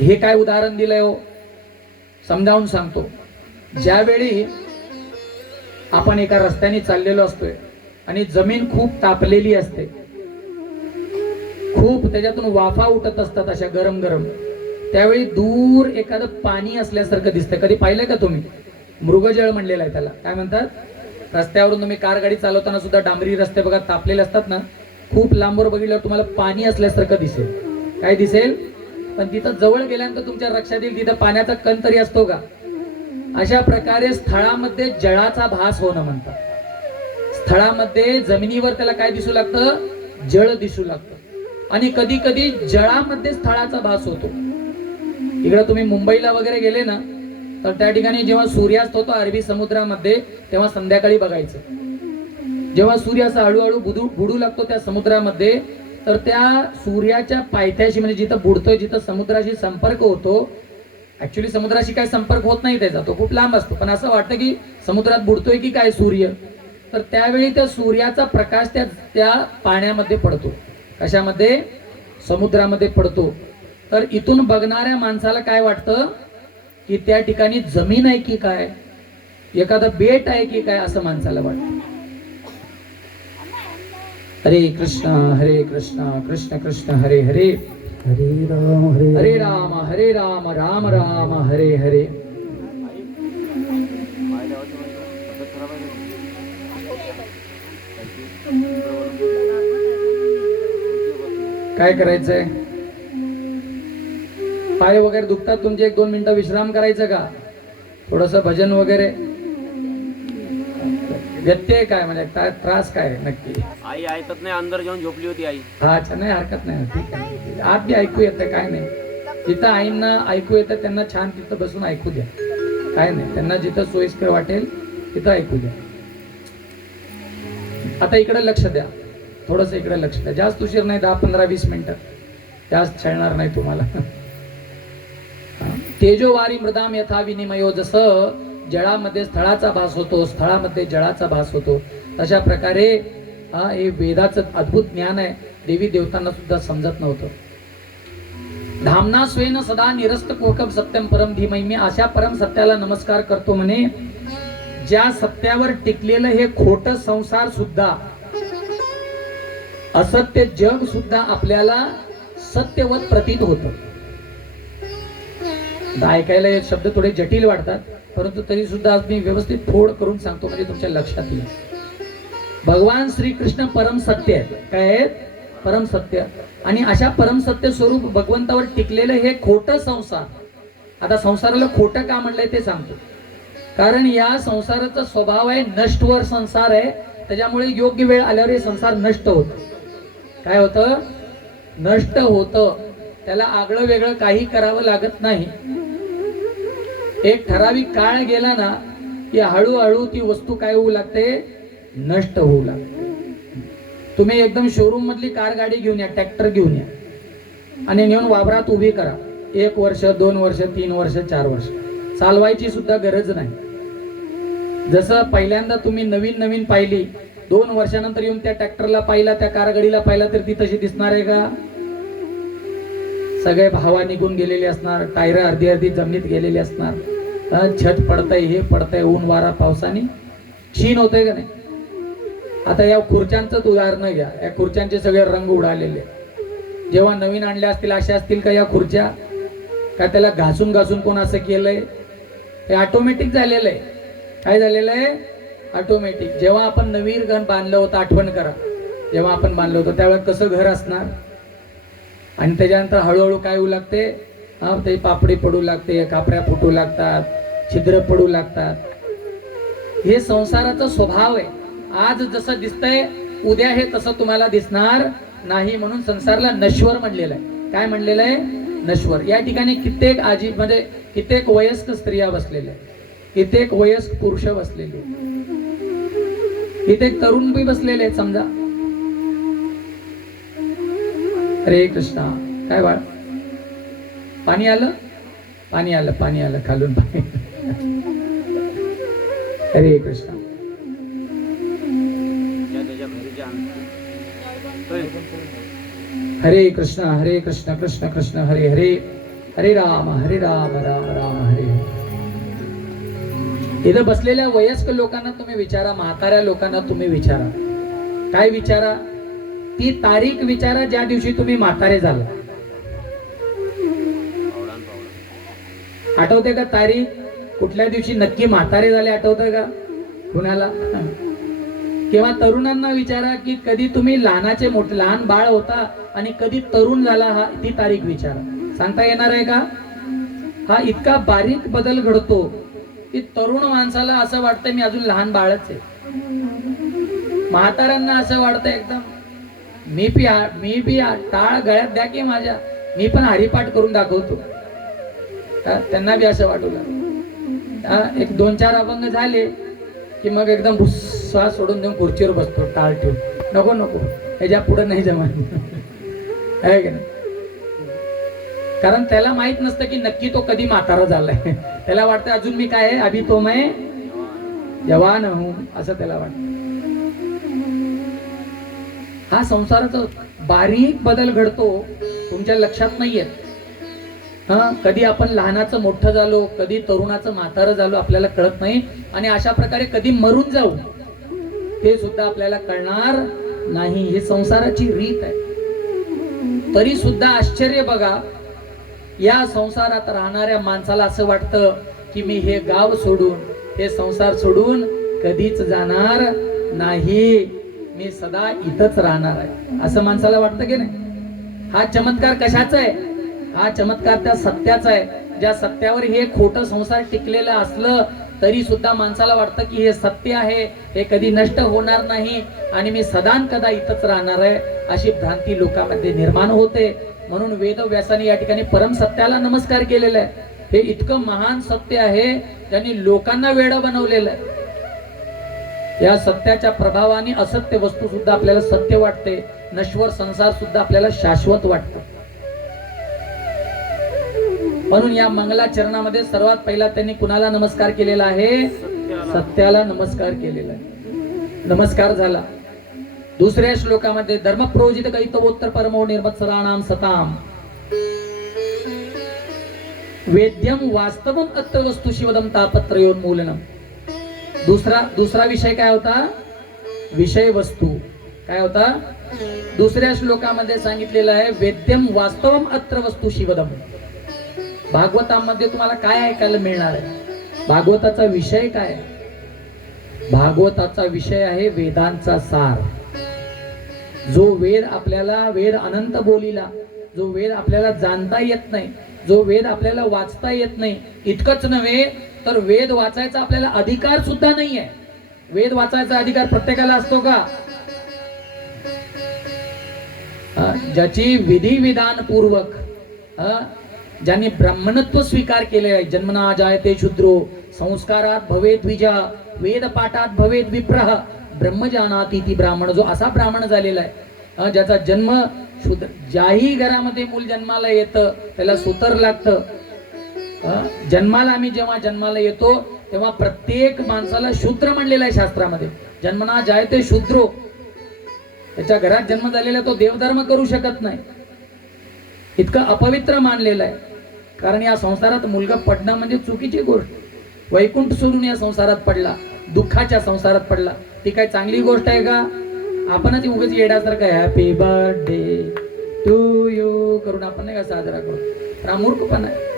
हे काय उदाहरण दिलंय हो? समजावून सांगतो. ज्यावेळी आपण एका रस्त्याने चाललेलो असतोय आणि जमीन खूप तापलेली असते, खूप त्याच्यातून वाफा उठत असतात अशा गरम गरम, त्यावेळी दूर एखादं पाणी असल्यासारखं दिसतं. कधी पाहिलंय का तुम्ही? मृगजळ म्हणलेलं आहे त्याला. काय म्हणतात? रस्त्यावरून तुम्ही कार गाडी चालवताना सुद्धा डांबरी रस्ते बघा तापलेले असतात ना, खूप लांबवर बघितल्यावर तुम्हाला पाणी असल्यासारखं दिसेल. काय दिसेल? पण तिथं जवळ गेल्यानंतर तुमच्या लक्षात येईल तिथं पाण्याचा कण तरी असतो का? अशा प्रकारे स्थळामध्ये जळाचा भास होणं म्हणतात. स्थळामध्ये जमिनीवर त्याला काय दिसू लागतं? जळ दिसू लागतं. आणि कधी कधी जळामध्ये स्थळाचा भास होतो. इकडे तुम्ही मुंबईला वगैरे गेले ना, तर त्या ठिकाणी जेव्हा सूर्यास्त होतो अरबी समुद्रामध्ये, तेव्हा संध्याकाळी बघायचं. जेव्हा सूर्य असा हळूहळू बुडू लागतो त्या समुद्रामध्ये, तर त्या सूर्याच्या पायथ्याशी म्हणजे जिथं बुडतोय, जिथं समुद्राशी संपर्क होतो, ऍक्च्युली समुद्राशी काय संपर्क होत नाही त्याचा, तो खूप लांब असतो, पण असं वाटतं की समुद्रात बुडतोय की काय सूर्य. तर त्यावेळी त्या सूर्याचा प्रकाश त्या पाण्यामध्ये पडतो. कशामध्ये? समुद्रामध्ये पडतो. तर इथून बघणाऱ्या माणसाला काय वाटतं की त्या ठिकाणी जमीन आहे की काय, एखादं बेट आहे की काय, असं माणसाला वाटतं. हरे कृष्ण कृष्ण कृष्ण हरे हरे, हरे राम राम राम हरे हरे. काय करायचंय? पाय वगैरे दुखतात तुमचे, 1-2 मिनिटं विश्राम करायचं का? थोडस भजन वगैरे? व्यत्यय काय म्हणजे काय त्रास काय नक्की? आई ऐकत नाही, अंदर जाऊन झोपली होती आई. हा अच्छा, नाही हरकत नाही, ठीक आहे. आत बी ऐकू येतं, काय नाही. जिथं आईंना ऐकू येतं त्यांना छान तिथं बसून ऐकू द्या, काय नाही. त्यांना जिथं सोयीस्कर वाटेल तिथं ऐकू द्या. आता इकडे लक्ष द्या, थोडस इकडे लक्ष द्या. जास्त उशीर नाही, 10-15-20 मिनिटं, जास्त छळणार नाही तुम्हाला. तेजोवारी मृदाम यथा विनिमयो. जसं जळामध्ये स्थळाचा भास होतो, स्थळामध्ये जळाचा भास होतो, तशा प्रकारे हे वेदाचं अद्भुत ज्ञान आहे. देवी देवतांना सुद्धा समजत नव्हतं. धामना स्वेन सदा निरस्त कोकम सत्यम परम धीमहि. मी अशा परम सत्याला नमस्कार करतो म्हणे, ज्या सत्यावर टिकलेलं हे खोटं संसार सुद्धा, असत्य जग सुद्धा आपल्याला सत्यवत प्रतीत होतं. ऐकायला हे शब्द थोडे जटिल वाटतात, परंतु तरी सुद्धा आज मी व्यवस्थित फोड करून सांगतो म्हणजे तुमच्या लक्षात येईल. भगवान श्रीकृष्ण परम सत्य आहेत. काय आहेत? परम सत्य. आणि अशा परम सत्य स्वरूप भगवंतावर टिकलेलं हे खोटं संसार. आता संसाराला खोटं का म्हणलंय ते सांगतो. कारण या संसाराचा स्वभाव आहे नष्टवर संसार आहे, त्याच्यामुळे योग्य वेळ आल्यावर हे संसार नष्ट होत. काय होतं? नष्ट होतं. त्याला आगळं वेगळं काही करावं लागत नाही. एक ठराविक काळ गेला ना की हळूहळू ती वस्तू काय होऊ लागते? नष्ट होऊ लागते. तुम्ही एकदम शोरूम मधली कार गाडी घेऊन या, ट्रॅक्टर घेऊन या आणि नेऊन वावरात उभी करा. 1 वर्ष 2 वर्ष 3 वर्ष 4 वर्ष चालवायची सुद्धा गरज नाही. जसं पहिल्यांदा तुम्ही नवीन पाहिली, 2 वर्षानंतर येऊन त्या ट्रॅक्टरला पाहिला, त्या कार गाडीला पाहिला, तर ती तशी दिसणार आहे का? सगळे हवा निघून गेलेली असणार, टायर अर्धी जमिनीत गेलेली असणार, छत पडतंय, हे पडतंय, ऊन वारा पावसाने क्षीण होतंय का नाही? आता या खुर्च्यांचंच उदाहरण घ्या. या खुर्च्यांचे सगळे रंग उडालेले. जेव्हा नवीन आणल्या असतील अशा असतील का या खुर्च्या? का त्याला घासून कोण असं केलंय? हे ऑटोमॅटिक झालेलं आहे. काय झालेलं आहे? ऑटोमॅटिक. जेव्हा आपण नवीन घर बांधलं होतं, आठवण करा, जेव्हा आपण बांधलं होतं त्यावेळेस कसं घर असणार? आणि त्याच्यानंतर हळूहळू काय होऊ लागते? ते पापडी पडू लागते, कापऱ्या फुटू लागतात, छिद्र पडू लागतात. हे संसाराचा स्वभाव आहे. आज जसं दिसतंय उद्या हे तसं तुम्हाला दिसणार नाही. म्हणून संसाराला नश्वर म्हणलेलं आहे. काय म्हणलेलं आहे? नश्वर. या ठिकाणी कित्येक आजी म्हणजे कित्येक वयस्क स्त्रिया बसलेल्या, कित्येक वयस्क पुरुष बसलेले. इथे एक तरुण बी बसलेले आहेत समजा. हरे कृष्णा. काय बाळ, पाणी आलं? पाणी आलं, पाणी आलं खालून पाणी. हरे कृष्णा. त्याच्या घरी जे आणतो. हरे कृष्ण कृष्ण कृष्ण हरे हरे, हरे राम राम राम हरे हरे. इथं बसलेल्या वयस्क लोकांना तुम्ही विचारा, म्हाताऱ्या लोकांना तुम्ही विचारा. काय विचारा? ती तारीख विचारा ज्या दिवशी तुम्ही म्हातारे झाला. आठवते का तारीख? कुठल्या दिवशी नक्की म्हातारे झाले आठवतं का कुणाला? किंवा तरुणांना विचारा की कधी तुम्ही लहानाचे मोठे लहान बाळ होता आणि कधी तरुण झाला, हा ती तारीख विचारा. सांगता येणार आहे का? हा इतका बारीक बदल घडतो की तरुण माणसाला असं वाटतं मी अजून लहान बाळच आहे. म्हाताऱ्यांना असं वाटतं एकदम मी बी टाळ गळ्यात द्या की माझ्या, मी पण हरिपाठ करून दाखवतो. त्यांना बी असं वाटू लागलं. एक 2-4 अभंग झाले की मग एकदम श्वास सोडून देऊन खुर्चीवर बसतो टाळ ठेवून. नको नको, ह्याच्या पुढे नाही जमा आहे की नाही? कारण त्याला माहित नसतं की नक्की तो कधी म्हातारा झालाय. त्याला वाटतं अजून मी काय आहे, अभी तो मैं जवान हूं, असं त्याला वाटतं. हा संसाराचा बारीक बदल घडतो, तुमच्या लक्षात नाहीये. कधी आपण लहानाचं मोठं झालो, कधी तरुणाचं म्हातारं झालो, आपल्याला कळत नाही. आणि अशा प्रकारे कधी मरून जाऊ ते सुद्धा आपल्याला कळणार नाही. ही संसाराची रीत आहे. तरी सुद्धा आश्चर्य बघा, या संसारात राहणाऱ्या माणसाला असं वाटतं की मी हे गाव सोडून, हे संसार सोडून कधीच जाणार नाही, मी सदा इथंच राहणार आहे, असं माणसाला वाटतं की नाही? हा चमत्कार कशाचा आहे? हा चमत्कार त्या सत्याचा आहे. ज्या सत्यावर हे खोटं संसार टिकलेलं असलं तरी सुद्धा माणसाला वाटतं की हे सत्य आहे, हे कधी नष्ट होणार नाही आणि मी सदान कदा इथंच राहणार आहे, अशी भ्रांती लोकांमध्ये निर्माण होते. म्हणून वेदव्यासाने या ठिकाणी परम सत्याला नमस्कार केलेला आहे. हे इतकं महान सत्य आहे ज्यांनी लोकांना वेडं बनवलेलं आहे. या सत्याच्या प्रभावाने असत्य वस्तू सुद्धा आपल्याला सत्य वाटते, नश्वर संसार सुद्धा आपल्याला शाश्वत वाटतं. म्हणून या मंगलाचरणामध्ये सर्वात पहिला त्यांनी कुणाला नमस्कार केलेला आहे? सत्याला नमस्कार केलेला आहे. नमस्कार झाला. दुसऱ्या श्लोकामध्ये धर्म प्रोजित कैतवोत्तर परमो निर्मत्सराणाम सताम वेद्यम वास्तवम अत्र वस्तु शिवदम तापत्रयोन्मूलनम. दुसरा विषय काय होता? विषय वस्तू. काय होता? दुसऱ्या श्लोकामध्ये सांगितलेलं आहे वेद्यम वास्तवम अत्र वस्तु शिवदम. भागवतामध्ये तुम्हाला काय ऐकायला मिळणार आहे? भागवताचा विषय काय? भागवताचा विषय आहे वेदांचा सार. जो वेद आपल्याला, वेद अनंत बोलीला, जो वेद आपल्याला जाणता येत नाही, जो वेद आपल्याला वाचता येत नाही, इतकंच नव्हे तर वेद वाचायचा आपल्याला अधिकार सुद्धा नाहीये. वेद वाचायचा अधिकार प्रत्येकाला असतो का? ज्याची विधी विधान पूर्वक, ज्यांनी ब्राह्मणत्व स्वीकार केले आहे, जन्मना जायते शूद्रो संस्कारात भवेत द्विजा वेद पाठात भवेत विप्रह ब्रह्मजानाती ती ब्राह्मण. जो असा ब्राह्मण झालेला आहे ज्याचा जन्म शूद्र, ज्याही घरामध्ये मूल जन्माला येतं त्याला सूतर लागतं. जन्माला आम्ही जेव्हा जन्माला येतो तेव्हा प्रत्येक माणसाला शूद्र म्हणलेलं आहे शास्त्रामध्ये. जन्मना जायते शूद्रो, त्याच्या घरात जन्म झालेला तो देवधर्म करू शकत नाही, इतकं अपवित्र मानलेलं आहे. कारण या संसारात मुलगा पडणं म्हणजे चुकीची गोष्ट. वैकुंठ सोडून या संसारात पडला, दुःखाच्या संसारात पडला, ती काय चांगली गोष्ट आहे का? आपणच उगाच येण्यासारखं हॅपी बर्थडे टू यू करून आपण नाही का साजरा करतो? हा मूर्खपणा आहे.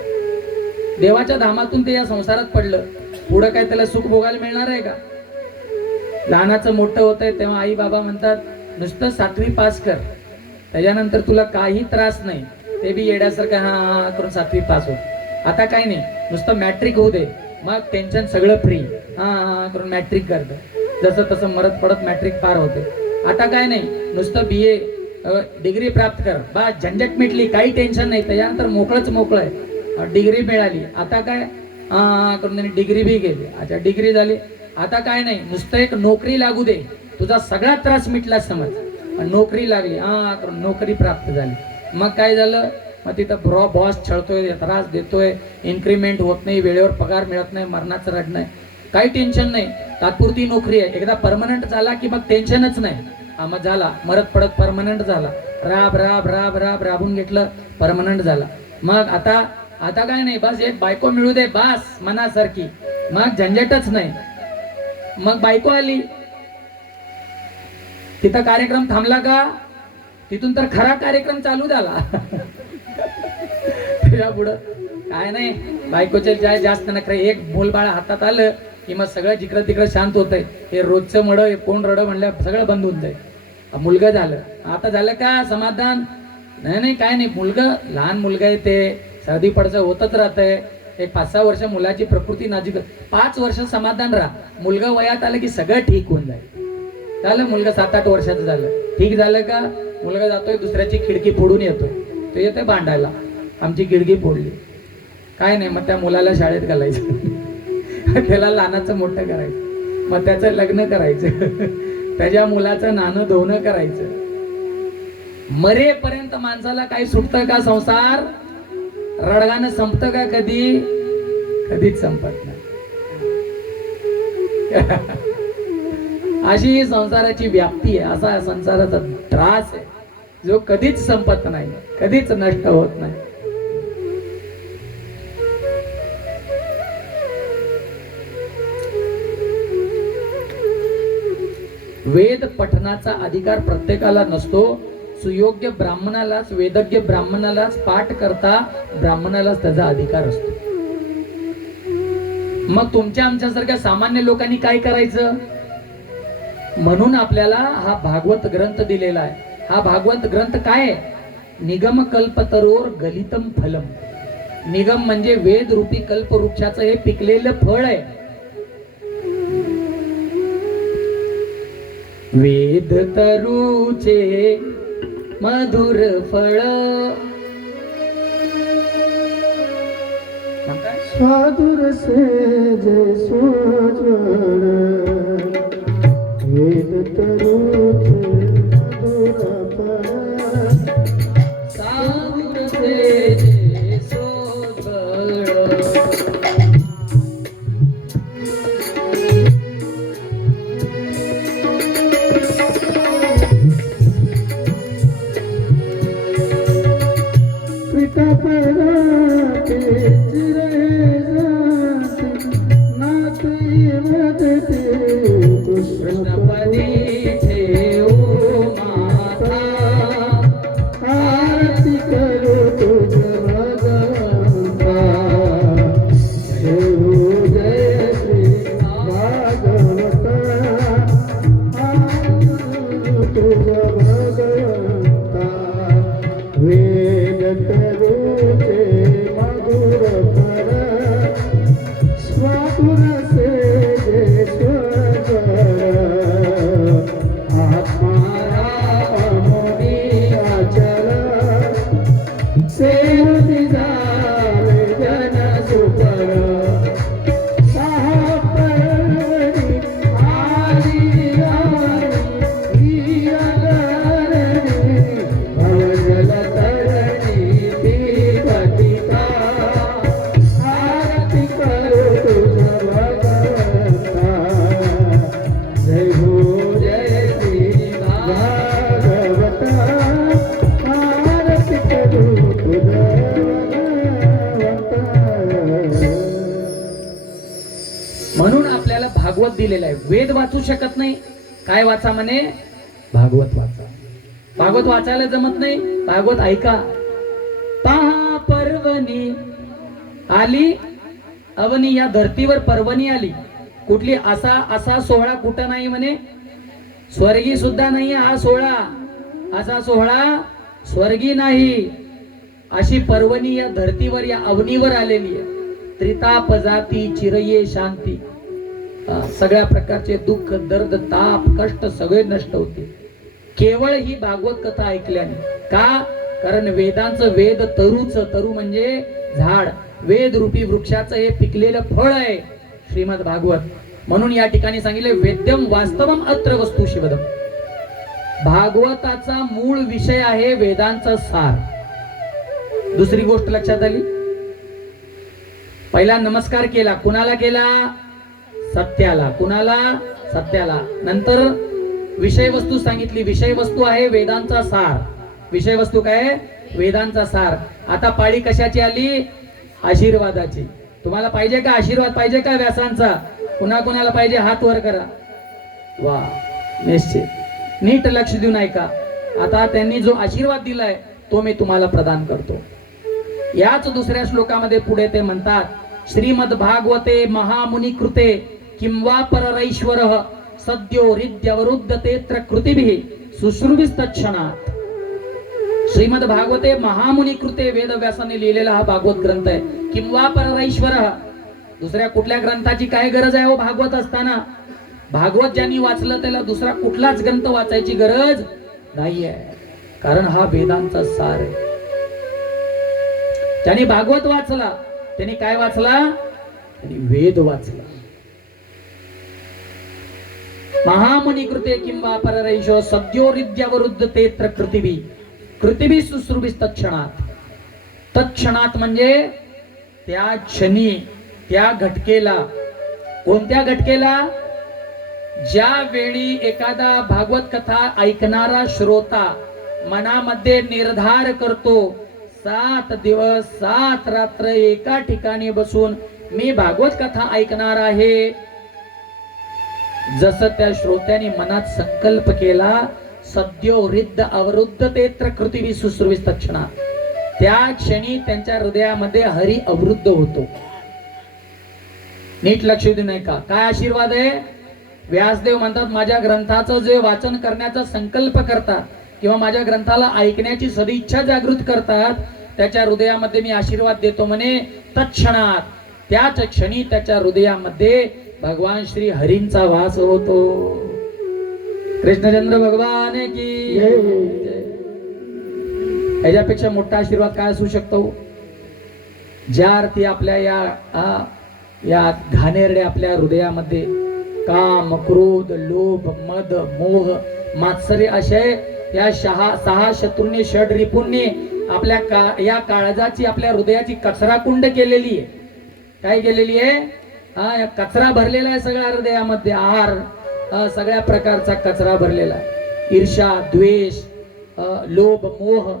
देवाच्या धामातून ते या संसारात पडलं, पुढं काय त्याला सुख भोगायला मिळणार आहे का? लहानाचं मोठं होत आहे तेव्हा आई बाबा म्हणतात नुसतं 7वी पास कर, त्याच्यानंतर तुला काही त्रास नाही. ते बी येण्यासारखं हा करून 7वी पास होत. आता काही नाही, नुसतं मॅट्रिक होऊ दे, मग टेन्शन सगळं फ्री, हा करून मॅट्रिक करतं. जसं तसं मरत पडत मॅट्रिक पार होते. आता काय नाही, नुसतं BA डिग्री प्राप्त कर, बा झंझट मिटली, काही टेन्शन नाही. त्याच्यानंतर मोकळंच मोकळं आहे, डिग्री मिळाली. आता काय करून डिग्री बी गेली. अच्छा डिग्री झाली, आता काय नाही, नुसतं एक नोकरी लागू दे, तुझा सगळा त्रास मिटला समज. पण नोकरी लागली, नोकरी प्राप्त झाली, मग काय झालं? मग तिथं बॉस छळतोय, त्रास देतोय, इन्क्रीमेंट होत नाही, वेळेवर पगार मिळत नाही, मरणाचं रडणं आहे. काही टेन्शन नाही, तात्पुरती नोकरी आहे. एकदा परमनंट झाला की मग टेन्शनच नाही. मग झाला, मरत पडत परमनंट झाला, राब राब राब राब राबून घेतलं, परमनंट झाला. मग आता काय नाही, बस एक बायको मिळू दे बास मनासारखी, मग झंझटच नाही. मग बायको आली, तिथं कार्यक्रम थांबला का? तिथून तर खरा कार्यक्रम चालू झाला. तुझ्या पुढं काय नाही, बायकोचे जाय जास्त नखरे, एक बोलबाळ हातात आलं की मग सगळं जिकडं तिकडं शांत होतंय. हे रोजचं मड कोण रड म्हणलं सगळं बंद होऊन जाईल. मुलगा झालं, आता झालं का समाधान? नाही काय नाही, मुलगा लहान मुलगा आहे, ते सर्दी पडचं होतच राहतंय. एक 5-6 वर्ष मुलाची प्रकृती नाजूक, 5 वर्ष समाधान राहा. मुलगा वयात आलं की सगळं ठीक होऊन जाईल. झालं, मुलगा 7-8 वर्षाचं झालं, ठीक झालं का? मुलगा जातोय दुसऱ्याची खिडकी फोडून येतोय, तो येतोय भांडायला, आमची खिडकी फोडली. काय नाही, मग त्या मुलाला शाळेत घालायचं, त्याला लहानाचं मोठं करायचं, मग त्याचं लग्न करायचं, त्याच्या मुलाचं नाणं धुणं करायचं. मरेपर्यंत माणसाला काही सुटतं का संसार? रडगानं संपतं का कधी? कधीच संपत नाही. अशी संसाराची व्याप्ती आहे, असा संसाराचा त्रास आहे जो कधीच संपत नाही, कधीच नष्ट होत नाही. वेद पठणाचा अधिकार प्रत्येकाला नसतो. सुयोग्य ब्राह्मणालाच, वेदज्ञ ब्राह्मणालाच, पाठ करता ब्राह्मणालाच त्याचा अधिकार असतो. मग तुमच्या आमच्यासारख्या सामान्य लोकांनी काय करायचं? म्हणून आपल्याला हा भागवत ग्रंथ दिलेला आहे. हा भागवत ग्रंथ काय आहे? निगम कल्पतरोर गलितम फलम. निगम म्हणजे वेद रूपी कल्पवृक्षाचं हे पिकलेलं फळ आहे. वेद तरुचे मधुर फळ, साधुर से जे सोजवळ, वेद तरुचे मधुर फळ, साधुर से जे सोजवळ. भागवत दिलेलं आहे. वेद वाचू शकत नाही, काय वाचा म्हणे? भागवत वाचा. भागवत वाचायला जमत नाही, भागवत ऐका. पहा पर्वणी आली, अवनी या धर्तीवर पर्वणी आली. कुठली? असा सोहळा कुठं नाही म्हणे, स्वर्गी सुद्धा नाही हा सोहळा. असा सोहळा स्वर्गी नाही. अशी पर्वणी या धर्तीवर, या अवनीवर आलेली आहे. त्रिताप जाती चिरये शांती. सगळ्या प्रकारचे दुःख, दर्द, ताप, कष्ट सगळे नष्ट होते केवळ ही भागवत कथा ऐकल्याने. का? कारण वेदांचं, वेद तरुचं, तरू म्हणजे झाड, वेद रूपी वृक्षाचं हे पिकलेलं फळ आहे श्रीमद भागवत. म्हणून या ठिकाणी सांगितले वेद्यम वास्तवम अत्र वस्तू शिवदम. भागवताचा मूळ विषय आहे वेदांचा सार. दुसरी गोष्ट लक्षात आली. पहिला नमस्कार केला, कुणाला केला? सत्याला. कुणाला? सत्याला. नंतर विषय वस्तू सांगितली. विषय वस्तू आहे वेदांचा सार. विषय वस्तू काय? वेदांचा सार. आता पाळी कशाची आली? आशीर्वादाची. तुम्हाला पाहिजे का आशीर्वाद? पाहिजे का व्यासांचा? कुणा कुणाला पाहिजे? हात वर करा. वा, निश्चित. नीट लक्ष देऊन ऐका. आता त्यांनी जो आशीर्वाद दिलाय तो मी तुम्हाला प्रदान करतो. याच दुसऱ्या श्लोकामध्ये पुढे ते म्हणतात, श्रीमद भागवते महामुनी कृते किंवा पररैश्वरः सद्यो हृद्यवरुद्ध तेत्र कृतिभिः शुश्रूविस्तक्षणात्. श्रीमद भागवते महामुनी कृते, वेदव्यासाने लिहिलेला हा भागवत ग्रंथ आहे. किंवा पररैश्वरः, दुसऱ्या कुठल्या ग्रंथाची काय गरज आहे हो? भागवत असताना भागवत ज्यांनी वाचलं त्याला दुसरा कुठलाच ग्रंथ वाचायची गरज नाहीये, कारण हा वेदांचा सार आहे. ज्यांनी भागवत वाचला त्यांनी काय वाचला? त्यांनी वेद वाचला. महामुनी कृते किंवा पररैश्वर सद्यो हृद्यवरुद्ध तेत्र कृतिभिः कृतिभिः शुश्रूविस्तक्षणात्. तत्क्षणात म्हणजे त्या क्षणी, त्या घटकेला. कोणत्या घटकेला? ज्या वेळी एखादा भागवत कथा ऐकणारा श्रोता मनामध्ये निर्धार करतो, 7 दिवस 7 रात्र एका ठिकाणी बसून मी भागवत कथा ऐकणार आहे. जसं त्या श्रोत्याने मनात संकल्प केला, सद्यो हृद अवरुद्ध तेत्र कृतिभिः शुश्रूविस्तक्षणात्, त्या क्षणी त्यांच्या हृदयामध्ये हरी अवरुद्ध होतो. नीट लक्ष देऊ नये का? काय आशीर्वाद आहे? व्यासदेव म्हणतात, माझ्या ग्रंथाचं जे वाचन करण्याचा संकल्प करतात किंवा माझ्या ग्रंथाला ऐकण्याची सदिच्छा जागृत करतात, त्याच्या हृदयामध्ये मी आशीर्वाद देतो म्हणे. तत्क्षणात, त्याच क्षणी त्याच्या हृदयामध्ये भगवान श्री हरींचा वास होतो. कृष्णचंद्र भगवान की जय. याच्यापेक्षा मोठा आशीर्वाद काय असू शकतो? ज्या अर्थी आपल्या या घाणेरड्या आपल्या हृदयामध्ये काम, क्रोध, लोभ, मद, मोह, मात्सर्य असे या 6 शत्रूंनी, षड रिपुंनी आपल्या या काळजाची, आपल्या हृदयाची कचरा कुंड केलेली आहे. काय केलेली आहे? या कचरा भरलेला आहे सगळ्या हृदयामध्ये. आहार, सगळ्या प्रकारचा कचरा भरलेला आहे. ईर्ष्या, द्वेष, लोभ, मोह,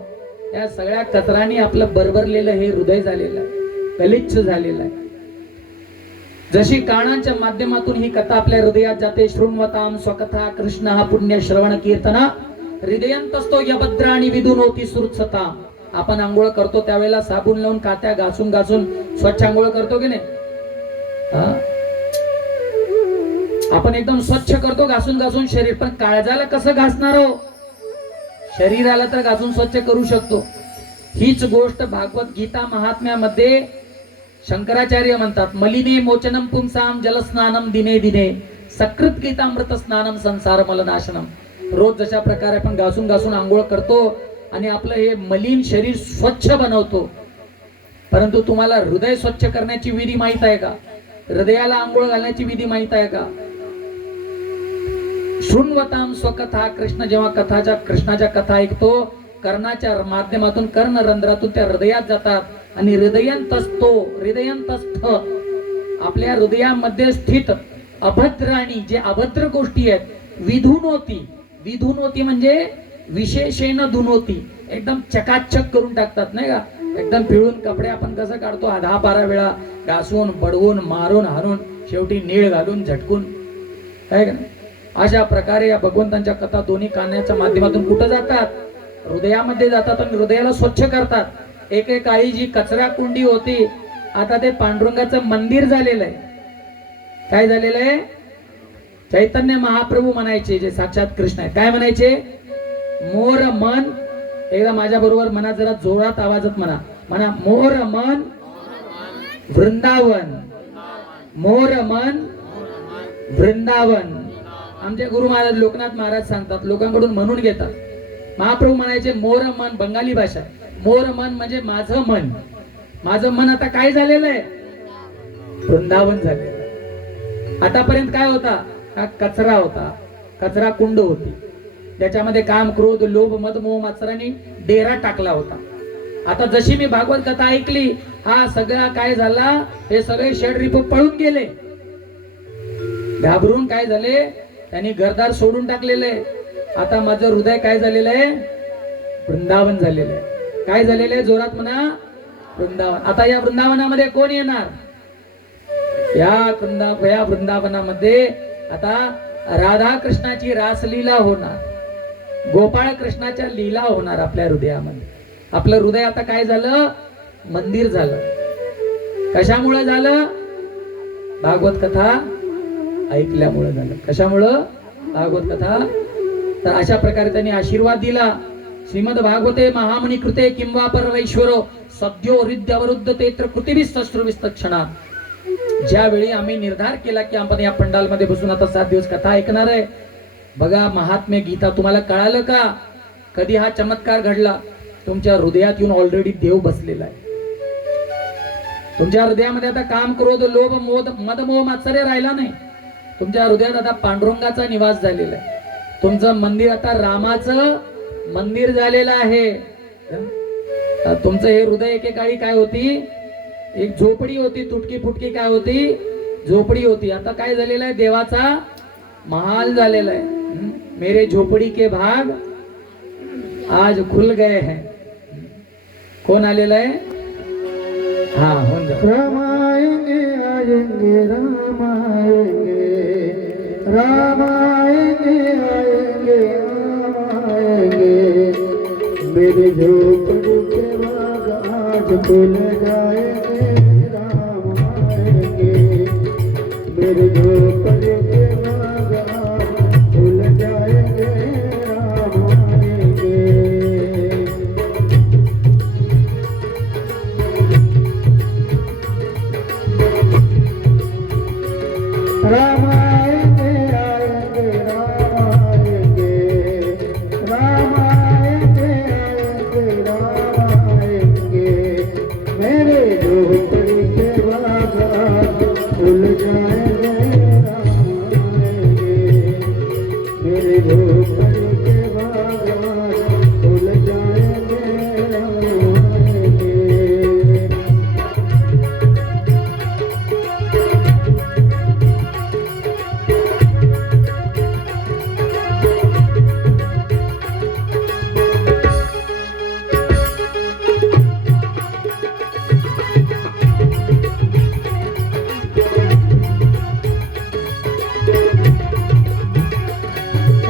या सगळ्या कचराने आपलं बरबरलेलं हे हृदय झालेलं आहे, गलिच्छ झालेलं आहे. जशी कानांच्या माध्यमातून ही कथा आपल्या हृदयात जाते, शृण्वताम स्वकथा कृष्ण हा पुण्य श्रवण कीर्तना हृदयंतस्तो यभद्राणी विदुनोती सुरसता. आपण आंघोळ करतो त्यावेळेला साबण लावून कात्या घासून घासून स्वच्छ आंघोळ करतो की नाही? आपण एकदम स्वच्छ करतो घासून घासून शरीर, पण काळजाला कसं घासणार हो? शरीराला तर घासून स्वच्छ करू शकतो. हीच गोष्ट भागवत गीता महात्म्यामध्ये शंकराचार्य म्हणतात, मलिने मोचनम पुंसाम जलस्नानम दिने दिने सकृत गीतामृत स्नानम संसार मलनाशनम. रोज जशा प्रकारे आपण घासून घासून आंघोळ करतो आणि आपलं हे मलिन शरीर स्वच्छ बनवतो, परंतु तुम्हाला हृदय स्वच्छ करण्याची विधी माहित आहे का? हृदयाला आंघोळ घालण्याची विधी माहित आहे का? शृण्वताम स्वकथा कृष्ण, जेव्हा कृष्णाच्या कथा ऐकतो, कर्णाच्या माध्यमातून कर्णरंध्रातून त्या हृदयात जातात आणि हृदयंतस्थ आपल्या हृदयामध्ये स्थित अभद्राणी, जे अभद्र गोष्टी आहेत, विधुनोती म्हणजे विशेषेण धुनोती, एकदम चकाचक करून टाकतात नाही का? एकदम पिळून कपडे आपण कसं काढतो 10-12 वेळा घासून, बडवून, मारून, हारून, शेवटी नीळ घालून, झटकून, काय का? अशा प्रकारे या भगवंतांच्या कथा दोन्ही कानाच्या माध्यमातून कुठं जातात? हृदयामध्ये जातात आणि हृदयाला स्वच्छ करतात. एकेकाळी जी कचरा कुंडी होती, आता ते पांडुरंगाचं मंदिर झालेलं आहे. काय झालेलं आहे? चैतन्य महाप्रभू म्हणायचे, जे साक्षात कृष्ण आहे, काय म्हणायचे? मोर मन, एकदा माझ्या बरोबर म्हणा, जरा जोरात आवाजात म्हणा, मोर मन वृंदावन, मोर मन वृंदावन. आमचे गुरु महाराज लोकनाथ महाराज सांगतात, लोकांकडून म्हणून घेतात. महाप्रभू म्हणायचे मोर मन, बंगाली भाषा, मोर मन म्हणजे माझं मन. माझं मन आता काय झालेलं आहे? वृंदावन झालेलं. आतापर्यंत काय होता? हा कचरा होता, कचरा कुंड होती, त्याच्यामध्ये काम, क्रोध, लोभ, मद, मोह, मात्सरांनी डेरा टाकला होता. आता जशी मी भागवत कथा ऐकली, हा सगळा काय झाला, हे सगळे षड्रिपू पळून गेले. घाबरून काय झाले, त्यांनी घरदार सोडून टाकलेले. आता माझं हृदय काय झालेलं आहे? वृंदावन झालेलं आहे. काय झालेलं आहे? जोरात म्हणा, वृंदावन. आता या वृंदावनामध्ये कोण येणार? या वृंदावनामध्ये आता राधा कृष्णाची रासलीला होणार, गोपाळ कृष्णाच्या लीला होणार आपल्या हृदयामध्ये. आपलं हृदय आता काय झालं? मंदिर झालं. कशामुळे झालं? भागवत कथा ऐकल्यामुळे झालं. कशामुळं? भागवत कथा. तर अशा प्रकारे त्यांनी आशीर्वाद दिला. श्रीमद भागवते महामणी कृते किंवा परवैश्वरो सद्यो हृदयवरुद्ध तेत्र कृतिभिस्तश्रुविस्तक्षणा. ज्यावेळी आम्ही निर्धार केला की आपण या पंडालमध्ये बसून आता 7 दिवस कथा ऐकणार आहे, बघा महात्म्य गीता तुम्हाला कळालं का? कधी हा चमत्कार घडला? तुमच्या हृदयात येऊन ऑलरेडी देव बसलेला आहे. तुमच्या हृदयामध्ये आता काम, क्रोध, लोभ, मद, मोह, मात्सर्य राहिला नाही. तुमच्या हृदयात आता पांडुरंगाचा निवास झालेला आहे. तुमचं मंदिर आता रामाचं मंदिर झालेलं आहे. तुमचं हे हृदय एकेकाळी काय होती? एक झोपडी होती, तुटकी फुटकी काय होती? झोपडी होती. आता काय झालेलं आहे? देवाचा महाल झालेला आहे. मेरे झोपडी के भाग आज खुल गए हैं. कोण आलेलं आहे? हा, होऊन जा. रामायणे आएंगे, रामायणे, रामायणे आएंगे, रामायणे. मेरे झोपड़ी के बाग आज खुल जाएंगे, रामायणे. मेरे झोपड़ी के बाग आज खुल जाएंगे, रामायणे. रामायणे आएंगे, रामायणे, रामायणे आएंगे, रामायणे. मेरे झोपड़ी के बाग आज खुल जाएंगे, रामायणे. मेरे झोपड़ी के बाग आज खुल जाएंगे, रामायणे.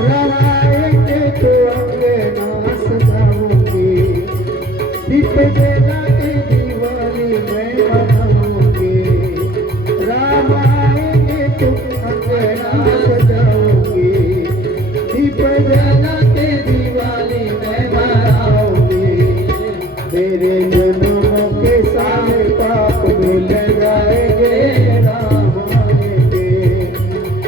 रामायणे तो अंगना सजाऊंगी, दीप जला के दिवाली मैं मनाऊंगी. रामायणे तो अंगना सजाऊंगी, दीप जला के दिवाली मैं मनाऊंगी. मेरे जन्मों के सारे पाप धुल जाएंगे, रामायणे.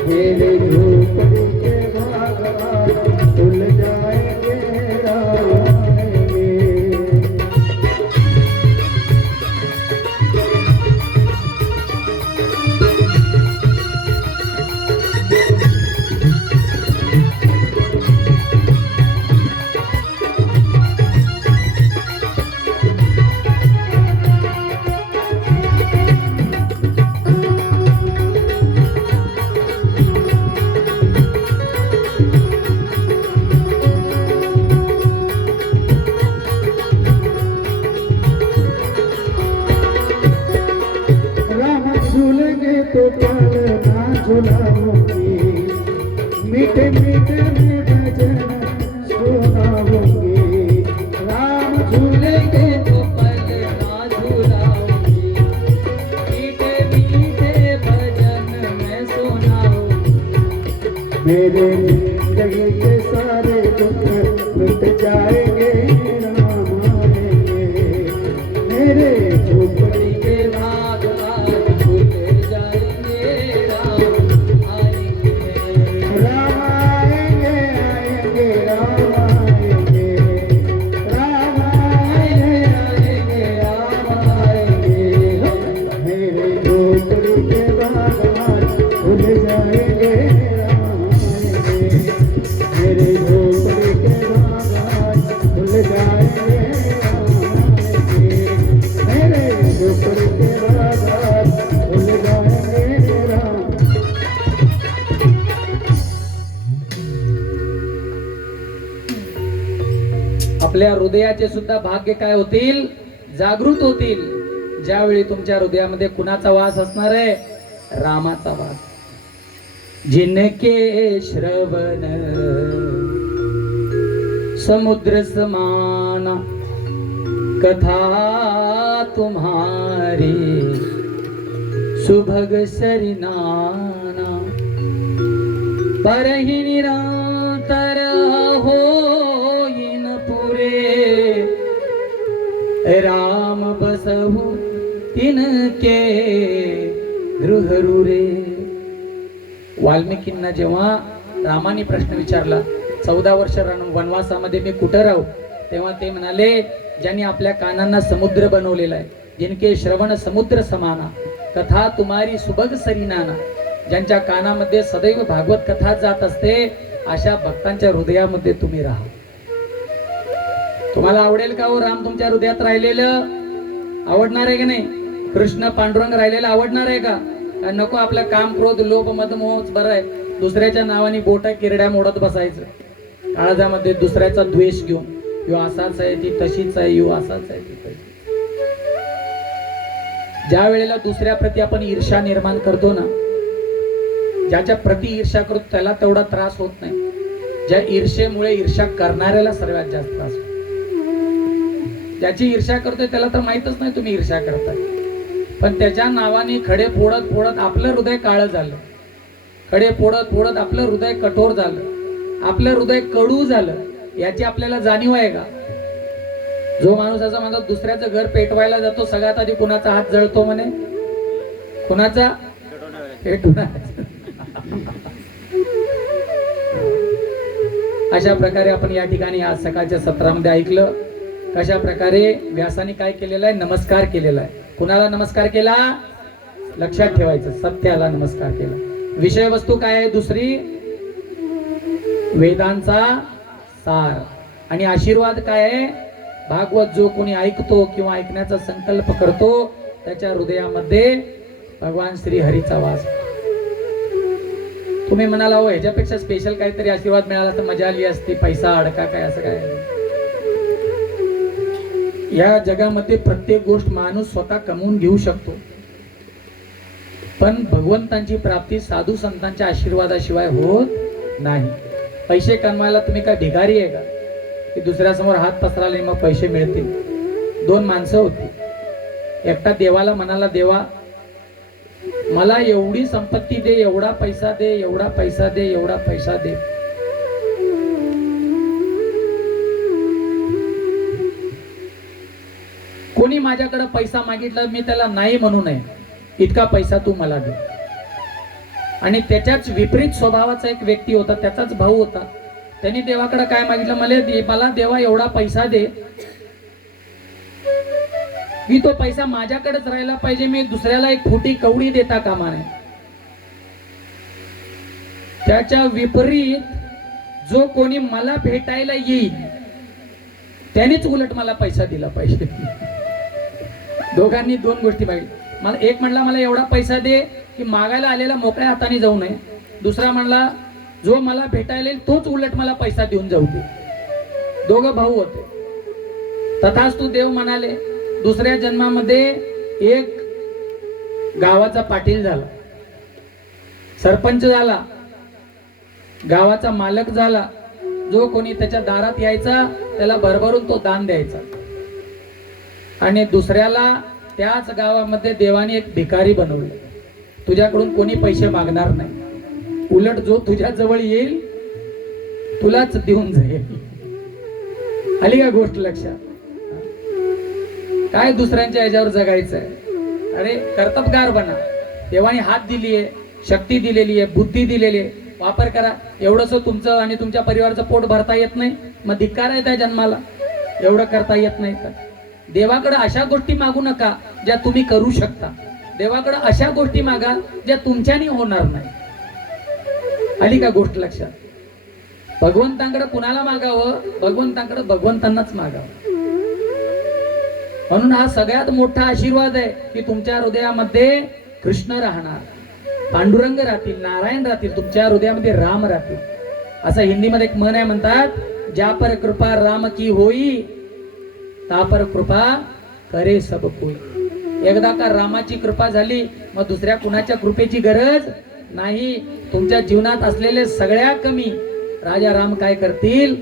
मेरे झोपड़ी के भाग आज खुल जाएंगे, रामायणे. राम झूलेंगे तो पालना झुलाऊंगी, मीठे मीठे में भजन सुनाऊंगी. राम झूलेंगे तो पालना झुलाऊंगी, मीठे मीठे भजन मैं सुनाऊंगी. मेरे जिंदगी के सारे दुख मिट जाएंगे, रामायणे. मेरे झोपड़ी के भाग आज खुल जाएंगे, रामायणे. रामायणे आएंगे, रामायणे, रामायणे आएंगे, रामायणे. मेरे झोपड़ी के भाग आज खुल आपल्या हृदयाचे सुद्धा भाग्य काय होतील, जागृत होतील, ज्यावेळी तुमच्या हृदयामध्ये कुणाचा वास असणार आहे, रामाचा वास. जिनके श्रवण समुद्र समाना कथा तुम्हारी सुभग सरिनाना परहि निरंतर होईन पुरे राम बसहु तिनके गृहरुरे. वाल्मिकींना जेव्हा रामाने प्रश्न विचारला 14 वर्ष वनवासामध्ये मी कुठं राहू, तेव्हा ते म्हणाले, ज्यांनी आपल्या कानांना समुद्र बनवलेला आहे, जिनके श्रवण समुद्र समाना कथा तुम्हारी सुभग सरिनाना, ज्यांच्या कानामध्ये सदैव भागवत कथा जात असते, अशा भक्तांच्या हृदयामध्ये तुम्ही राहा. तुम्हाला आवडेल का हो राम तुमच्या हृदयात राहिलेलं? आवडणार आहे की नाही? कृष्ण पांडुरंग राहिलेलं आवडणार आहे का? नको आपलं काम क्रोध लोभ मद मोहच बरं आहे, दुसऱ्याच्या नावाने बोटा किरड्या मोडत बसायचं काळजामध्ये दुसऱ्याचा द्वेष घेऊन, यो असाच आहे ती तशीच आहे, यो असाच आहे ती तशी. ज्या वेळेला दुसऱ्या प्रती आपण ईर्ष्या निर्माण करतो ना, ज्याच्या प्रती ईर्ष्या करतो त्याला तेवढा त्रास होत नाही, ज्या ईर्ष्येमुळे ईर्ष्या करणाऱ्याला सर्वात जास्त त्रास होतो. ज्याची ईर्ष्या करतोय त्याला तर माहितच नाही तुम्ही ईर्ष्या करताय, पण त्याच्या नावाने खडे फोडत फोडत आपलं हृदय काळं झालं, खडे फोडत फोडत आपलं हृदय कठोर झालं, आपलं हृदय कडू झालं, याची आपल्याला जाणीव आहे का? जो माणूस असं म्हणतो दुसऱ्याचं घर पेटवायला जातो, सगळ्यात आधी कुणाचा हात जळतो म्हणे, कुणाचा? पेटवण्याचा. अशा प्रकारे आपण या ठिकाणी आज सकाळच्या सत्रामध्ये ऐकलं कशा प्रकारे व्यासाने काय केलेलं आहे, नमस्कार केलेला आहे. कुणाला नमस्कार केला? लक्षात ठेवायचं, सत्याला नमस्कार केला. विषय वस्तू काय आहे? दुसरी वेदांचा सार. आणि आशीर्वाद काय आहे? भागवत जो कोणी ऐकतो किंवा ऐकण्याचा संकल्प करतो त्याच्या हृदयामध्ये भगवान श्री हरीचा वास. तुम्ही म्हणाला हो ह्याच्यापेक्षा स्पेशल काहीतरी आशीर्वाद मिळाला तर मजा आली असती, पैसा अडका काय, असं काय? या जगामध्ये प्रत्येक गोष्ट माणूस स्वतः कमवून घेऊ शकतो, पण भगवंतांची प्राप्ती साधू संतांच्या आशीर्वादाशिवाय होत नाही. पैसे कमवायला तुम्ही काय भिकारी आहे का की दुसऱ्यासमोर हात पसराले मग पैसे मिळतील? 2 माणसं होती, एकटा देवाला म्हणाला, देवा मला एवढी संपत्ती दे, एवढा पैसा दे, एवढा पैसा दे, एवढा पैसा दे. कोणी माझ्याकडे पैसा मागितला मी त्याला नाही म्हणू नये, इतका पैसा तू मला दे. आणि त्याच्याच विपरीत स्वभावाचा एक व्यक्ती होता, त्याचाच भाऊ होता. त्यांनी देवाकडे काय मागितलं, मला देवा एवढा पैसा दे की तो पैसा माझ्याकडेच राहिला पाहिजे, मी दुसऱ्याला एक खोटी कवडी देता कामा नये. त्याच्या विपरीत जो कोणी मला भेटायला येईल त्यानेच उलट मला पैसा दिला पाहिजे. दोघांनी 2 गोष्टी पाहिजे. मला एक म्हणला मला एवढा पैसा दे की मागायला आलेला मोकळ्या हाताने जाऊ नये, दुसरा म्हणला जो मला भेटायला येईल तोच उलट मला पैसा देऊन जाऊ दे. दोघं भाऊ होते. तथास्तु देव म्हणाले. दुसऱ्या जन्मामध्ये एक गावाचा पाटील झाला, सरपंच झाला, गावाचा मालक झाला. जो कोणी त्याच्या दारात यायचा त्याला भरभरून तो दान द्यायचा. आणि दुसऱ्याला त्याच गावामध्ये देवाने एक भिकारी बनवलं. तुझ्याकडून कोणी पैसे मागणार नाही, उलट जो तुझ्या जवळ येईल तुलाच देऊन जाईल. आली का गोष्ट लक्षात? काय दुसऱ्यांच्या याच्यावर जगायचं आहे? अरे कर्तबगार बना. देवाने हात दिलीये, शक्ती दिलेली आहे, बुद्धी दिलेली आहे, वापर करा. एवढंच तुमचं आणि तुमच्या परिवाराचं पोट भरता येत नाही मग धिक्कार आहे त्या जन्माला. एवढं करता येत नाही तर देवाकडे अशा गोष्टी मागू नका ज्या तुम्ही करू शकता. देवाकडे अशा गोष्टी मागा ज्या तुमच्यानी होणार नाही. आली का गोष्ट लक्षात? भगवंतांकडे कुणाला मागावं? भगवंतांकडे भगवंतांनाच मागावं. म्हणून हा सगळ्यात मोठा आशीर्वाद आहे की तुमच्या हृदयामध्ये कृष्ण राहणार, पांडुरंग राहतील, नारायण राहतील, तुमच्या हृदयामध्ये राम राहतील. असं हिंदीमध्ये एक म्हण आहे, म्हणतात ज्या पर कृपा राम की होई ता पर कृपा करे सब कोई. एकदा का रामाची कृपा झाली मग दुसऱ्या कुणाच्या कृपेची गरज नाही. तुमच्या जीवनात असलेले सगळ्या कमी राजा राम काय करतील,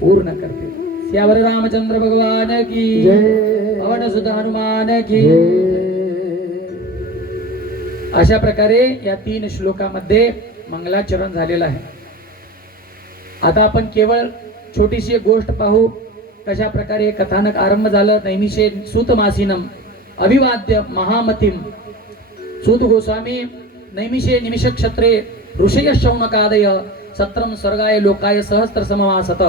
पूर्ण करतील. श्यावर रामचंद्र भगवान की जय. पवन सुत हनुमान की. जय. अशा प्रकारे या 3 श्लोकामध्ये मंगलाचरण झालेलं आहे. आता आपण केवळ छोटीशी एक गोष्ट पाहू. कशा प्रकारे कथानक आरंभ झालं. नैमिषे सूत मासीनम अभिवाद्य महामतीम. सूत गोस्वामी नैमिषे निमिष क्षत्रे ऋषय शौनकादय सत्रम स्वर्गाय लोकाय सहस्त्र समवासत.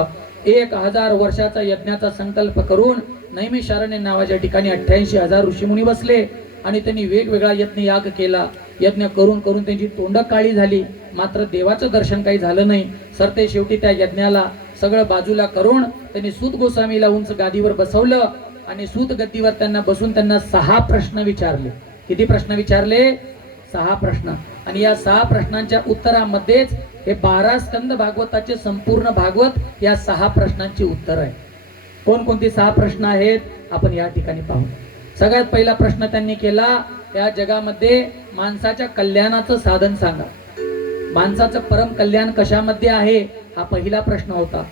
1000 वर्षाचा यज्ञाचा संकल्प करून नैमिषारण्य नावाच्या ठिकाणी 88,000 ऋषीमुनी बसले आणि त्यांनी वेगवेगळा यज्ञ याग केला. यज्ञ करून करून त्यांची तोंड काळी झाली, मात्र देवाचं दर्शन काही झालं नाही. सरते शेवटी त्या यज्ञाला सगळं बाजूला करून त्यांनी सूत गोस्वामीला उंच गादीवर बसवलं आणि सूत गद्दीवर त्यांना बसून त्यांना 6 प्रश्न विचारले. किती प्रश्न विचारले? 6 प्रश्न. आणि या 6 प्रश्नांच्या उत्तरामध्येच हे 12 स्कंद भागवताचे संपूर्ण भागवत या 6 प्रश्नांची उत्तर आहे. कोणकोणती 6 प्रश्न आहेत आपण या ठिकाणी पाहू. सगळ्यात पहिला प्रश्न त्यांनी केला, या जगामध्ये माणसाच्या कल्याणाचं साधन सांगा. माणसाचं परम कल्याण कशामध्ये आहे, हा पहिला प्रश्न होता.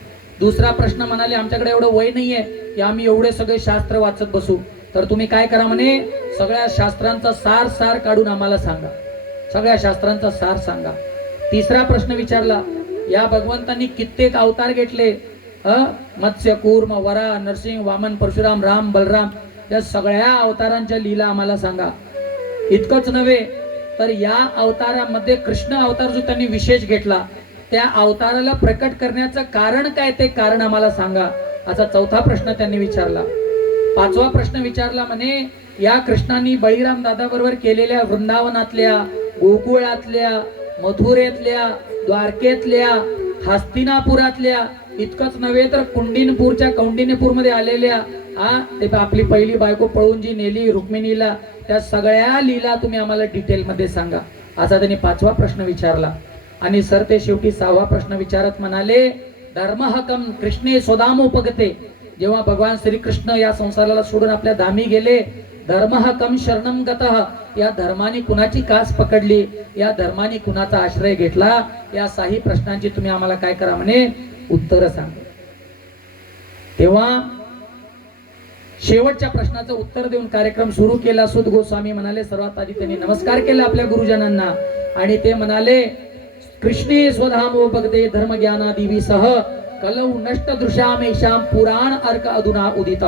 दुसरा प्रश्न म्हणाले, आमच्याकडे एवढं वय नाहीये की आम्ही एवढे सगळे शास्त्र वाचत बसू, तर तुम्ही काय करा म्हणे, सगळ्या शास्त्रांचा सार काढून आम्हाला सांगा. सगळ्या शास्त्रांचा सार सांगा. तिसरा प्रश्न विचारला, या भगवंतांनी कित्येक अवतार घेतले, मत्स्य कूर्म वरा नरसिंह वामन परशुराम राम बलराम, या सगळ्या अवतारांच्या लीला आम्हाला सांगा. इतकंच नव्हे तर या अवतारामध्ये कृष्ण अवतार जो त्यांनी विशेष घेतला, त्या अवताराला प्रकट करण्याचं कारण काय, ते कारण आम्हाला सांगा. असा चौथा प्रश्न त्यांनी विचारला. पाचवा प्रश्न विचारला म्हणे, या कृष्णांनी बळीराम दादा बरोबर केलेल्या वृंदावनातल्या, गोकुळातल्या, मथुरेतल्या, द्वारकेतल्या, हस्तिनापुरातल्या, इतकंच नव्हे तर कुंडिनपूरच्या कौंडिन्यपूरमध्ये आलेल्या ते आपली पहिली बायको पळून जी नेली रुक्मिणीला, त्या सगळ्या लीला तुम्ही आम्हाला डिटेल मध्ये सांगा. असा त्यांनी 5वा प्रश्न विचारला. आणि सर ते शेवटी 6वा प्रश्न विचारत म्हणाले, धर्महकम कृष्णे स्वधामोपगते. जेव्हा भगवान श्रीकृष्ण या संसाराला सोडून आपल्या धामी गेले, धर्महकम शरणम गतः, या धर्माने कुणाची कास पकडली, या धर्माने कुणाचा आश्रय घेतला, या 6 प्रश्नांची तुम्ही आम्हाला काय करा म्हणे, उत्तर सांगा. तेव्हा शेवटच्या प्रश्नाचं उत्तर देऊन कार्यक्रम सुरू केला. सूत गोस्वामी म्हणाले, सर्वात आधी त्यांनी नमस्कार केला आपल्या गुरुजनांना आणि ते म्हणाले, कृष्णे स्वधामोपगते धर्म ज्ञानादिवी सह कलौ नष्ट दृश्यामेशाम पुराण अर्क अधुना उदित.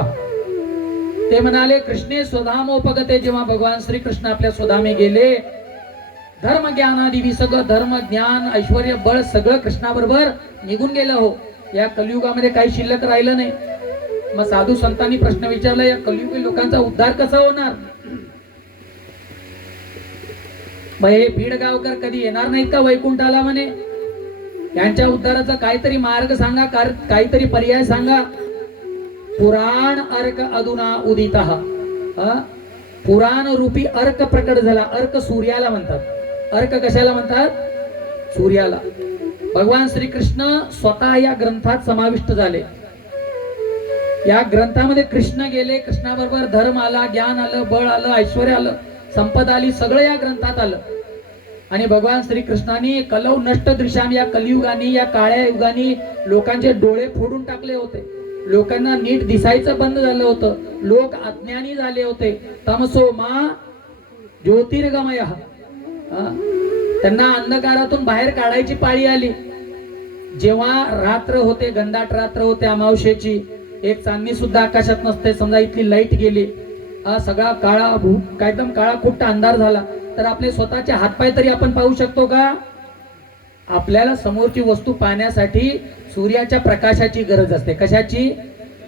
ते म्हणाले, कृष्णे स्वधामोपगते, जेव्हा भगवान श्रीकृष्ण आपल्या स्वधामी गेले, धर्म ज्ञानादिवी सगळं धर्म ज्ञान ऐश्वर्य बळ सगळं कृष्णाबरोबर निघून गेलं. हो, या कलियुगामध्ये काही शिल्लक राहिलं नाही. मग साधू संतांनी प्रश्न विचारला, या कलियुगी लोकांचा उद्धार कसा होणार? मग हे बीडगावकर कधी येणार नाहीत का वैकुंठाला म्हणे? यांच्या उद्धाराचा काहीतरी मार्ग सांगा, काहीतरी पर्याय सांगा. पुराण अर्क अधुना उदितः. पुराण रूपी अर्क प्रकट झाला. अर्क सूर्याला म्हणतात. अर्क कशाला म्हणतात? सूर्याला. भगवान श्रीकृष्ण स्वतः या ग्रंथात समाविष्ट झाले. या ग्रंथामध्ये कृष्ण गेले, कृष्णाबरोबर धर्म आला, ज्ञान आलं, बळ आलं, ऐश्वर्य आलं, संपदा आली, सगळं या ग्रंथात आलं. आणि भगवान श्रीकृष्णाने कलौ नष्ट दृश्याम, या कलियुगाने, या काळ्या युगाने लोकांचे डोळे फोडून टाकले होते. लोकांना नीट दिसायचं बंद झालं होतं. लोक अज्ञानी झाले होते. तमसो मा ज्योतिर्गमय, त्यांना अंधकारातून बाहेर काढायची पाळी आली. जेव्हा रात्र होते, घनदाट रात्र होते, अमावस्येची, एक चांदणी सुद्धा आकाशात नसते. समजा इथली लाईट गेली, सगळा काळा एकदम काळा कुट्ट अंधार झाला, तर आपले स्वतःचे हातपाय तरी आपण पाहू शकतो का? आपल्याला समोरची वस्तू पाहण्यासाठी सूर्याच्या प्रकाशाची गरज असते. कशाची?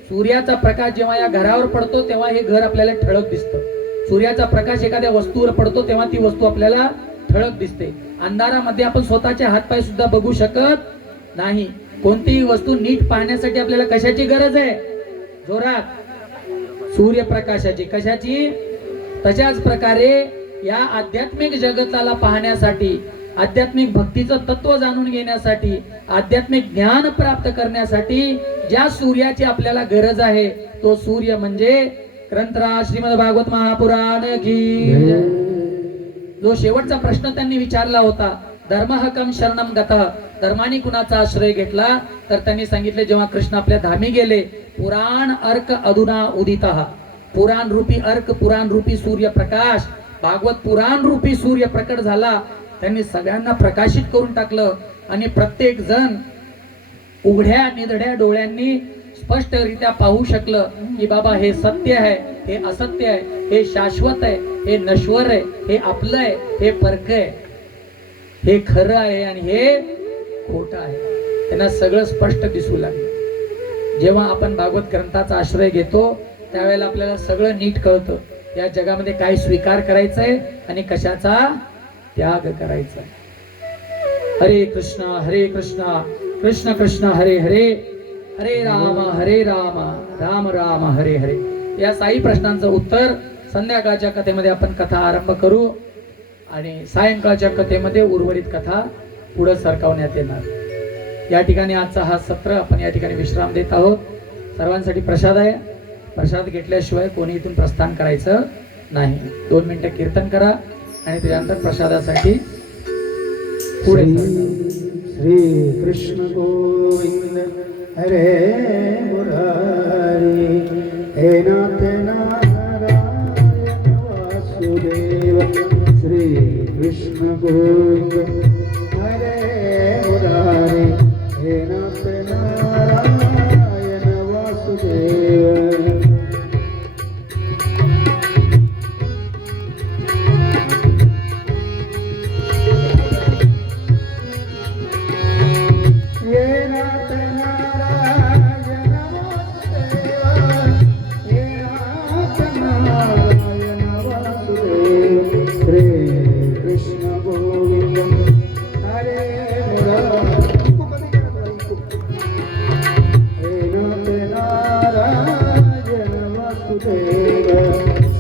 सूर्याचा प्रकाश जेव्हा या घरावर पडतो तेव्हा हे घर आपल्याला ठळक दिसतं. सूर्याचा प्रकाश एखाद्या वस्तूवर पडतो तेव्हा ती वस्तू आपल्याला ठळक दिसते. अंधारामध्ये आपण स्वतःचे हातपाय सुद्धा बघू शकत नाही. कोणतीही वस्तू नीट पाहण्यासाठी आपल्याला कशाची गरज आहे? जोरात, सूर्यप्रकाशाची. कशाची? तशाच प्रकारे या आध्यात्मिक जगताला पाहण्यासाठी आध्यात्मिक भक्तीचं तत्व जाणून घेण्यासाठी, आध्यात्मिक ज्ञान प्राप्त करण्यासाठी ज्या सूर्याची आपल्याला गरज आहे तो सूर्य म्हणजे ग्रंथराज श्रीमद भागवत महापुराण की जय. जो शेवटचा प्रश्न त्यांनी विचारला होता, धर्महकम शरणम गतः, धर्माने कुणाचा आश्रय घेतला, तर त्यांनी सांगितले जेव्हा कृष्ण आपल्या धामी गेले, पुराण अर्क अधुना उदितः, पुराण रूपी अर्क, पुराण रूपी सूर्य प्रकाश, भागवत पुराण रूपी सूर्य प्रकट झाला. त्यांनी सगळ्यांना प्रकाशित करून टाकलं आणि प्रत्येक जण उघड्या निधड्या डोळ्यांनी स्पष्टरित्या पाहू शकलं की बाबा हे सत्य आहे, हे असत्य आहे, हे शाश्वत आहे, हे नश्वर आहे, हे आपलं आहे, हे परक आहे, हे खरं आहे आणि हे खोटं आहे. त्यांना सगळं स्पष्ट दिसू लागलं. जेव्हा आपण भागवत ग्रंथाचा आश्रय घेतो त्यावेळेला आपल्याला सगळं नीट कळतं. या जगामध्ये काय स्वीकार करायचा आहे आणि कशाचा त्याग करायचा आहे. हरे कृष्ण कृष्ण कृष्ण हरे हरे, हरे राम राम राम हरे हरे. या साई प्रश्नांचं उत्तर संध्याकाळच्या कथेमध्ये आपण कथा आरंभ करू आणि सायंकाळच्या कथेमध्ये उर्वरित कथा पुढे सरकवण्यात येणार. या ठिकाणी आजचा हा सत्र आपण या ठिकाणी विश्राम देत आहोत. सर्वांसाठी प्रसाद आहे. प्रसाद घेतल्याशिवाय कोणी इथून प्रस्थान करायचं नाही. 2 मिनिटं कीर्तन करा आणि त्यानंतर प्रसादासाठी पुढे श्री कृष्ण गोविंद हरे मुरारी, हे नाथ नारायण वासुदेव. श्री कृष्ण गोविंद हरे मुरारी, हे नाथ नारायण वासुदेव.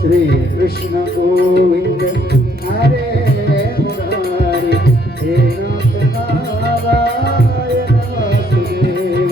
श्री कृष्ण गोविंद हरे मुरारी, हे नाथ नारायण वासुदेव. गोविंद हरे मुरारी, हे नाथ नारायण वासुदेव.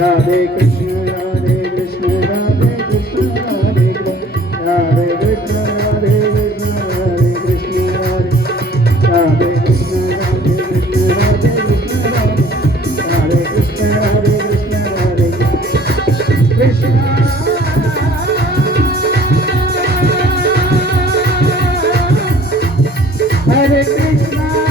राधे कृष्ण राधे कृष्ण राधे कृष्ण राधे कृष्ण, राधे कृष्ण राधे कृष्ण राधे कृष्ण राधे कृष्ण राधे कृष्ण राधे कृष्ण राधे कृष्ण राधे कृष्ण राधे कृष्ण. Hare Krishna.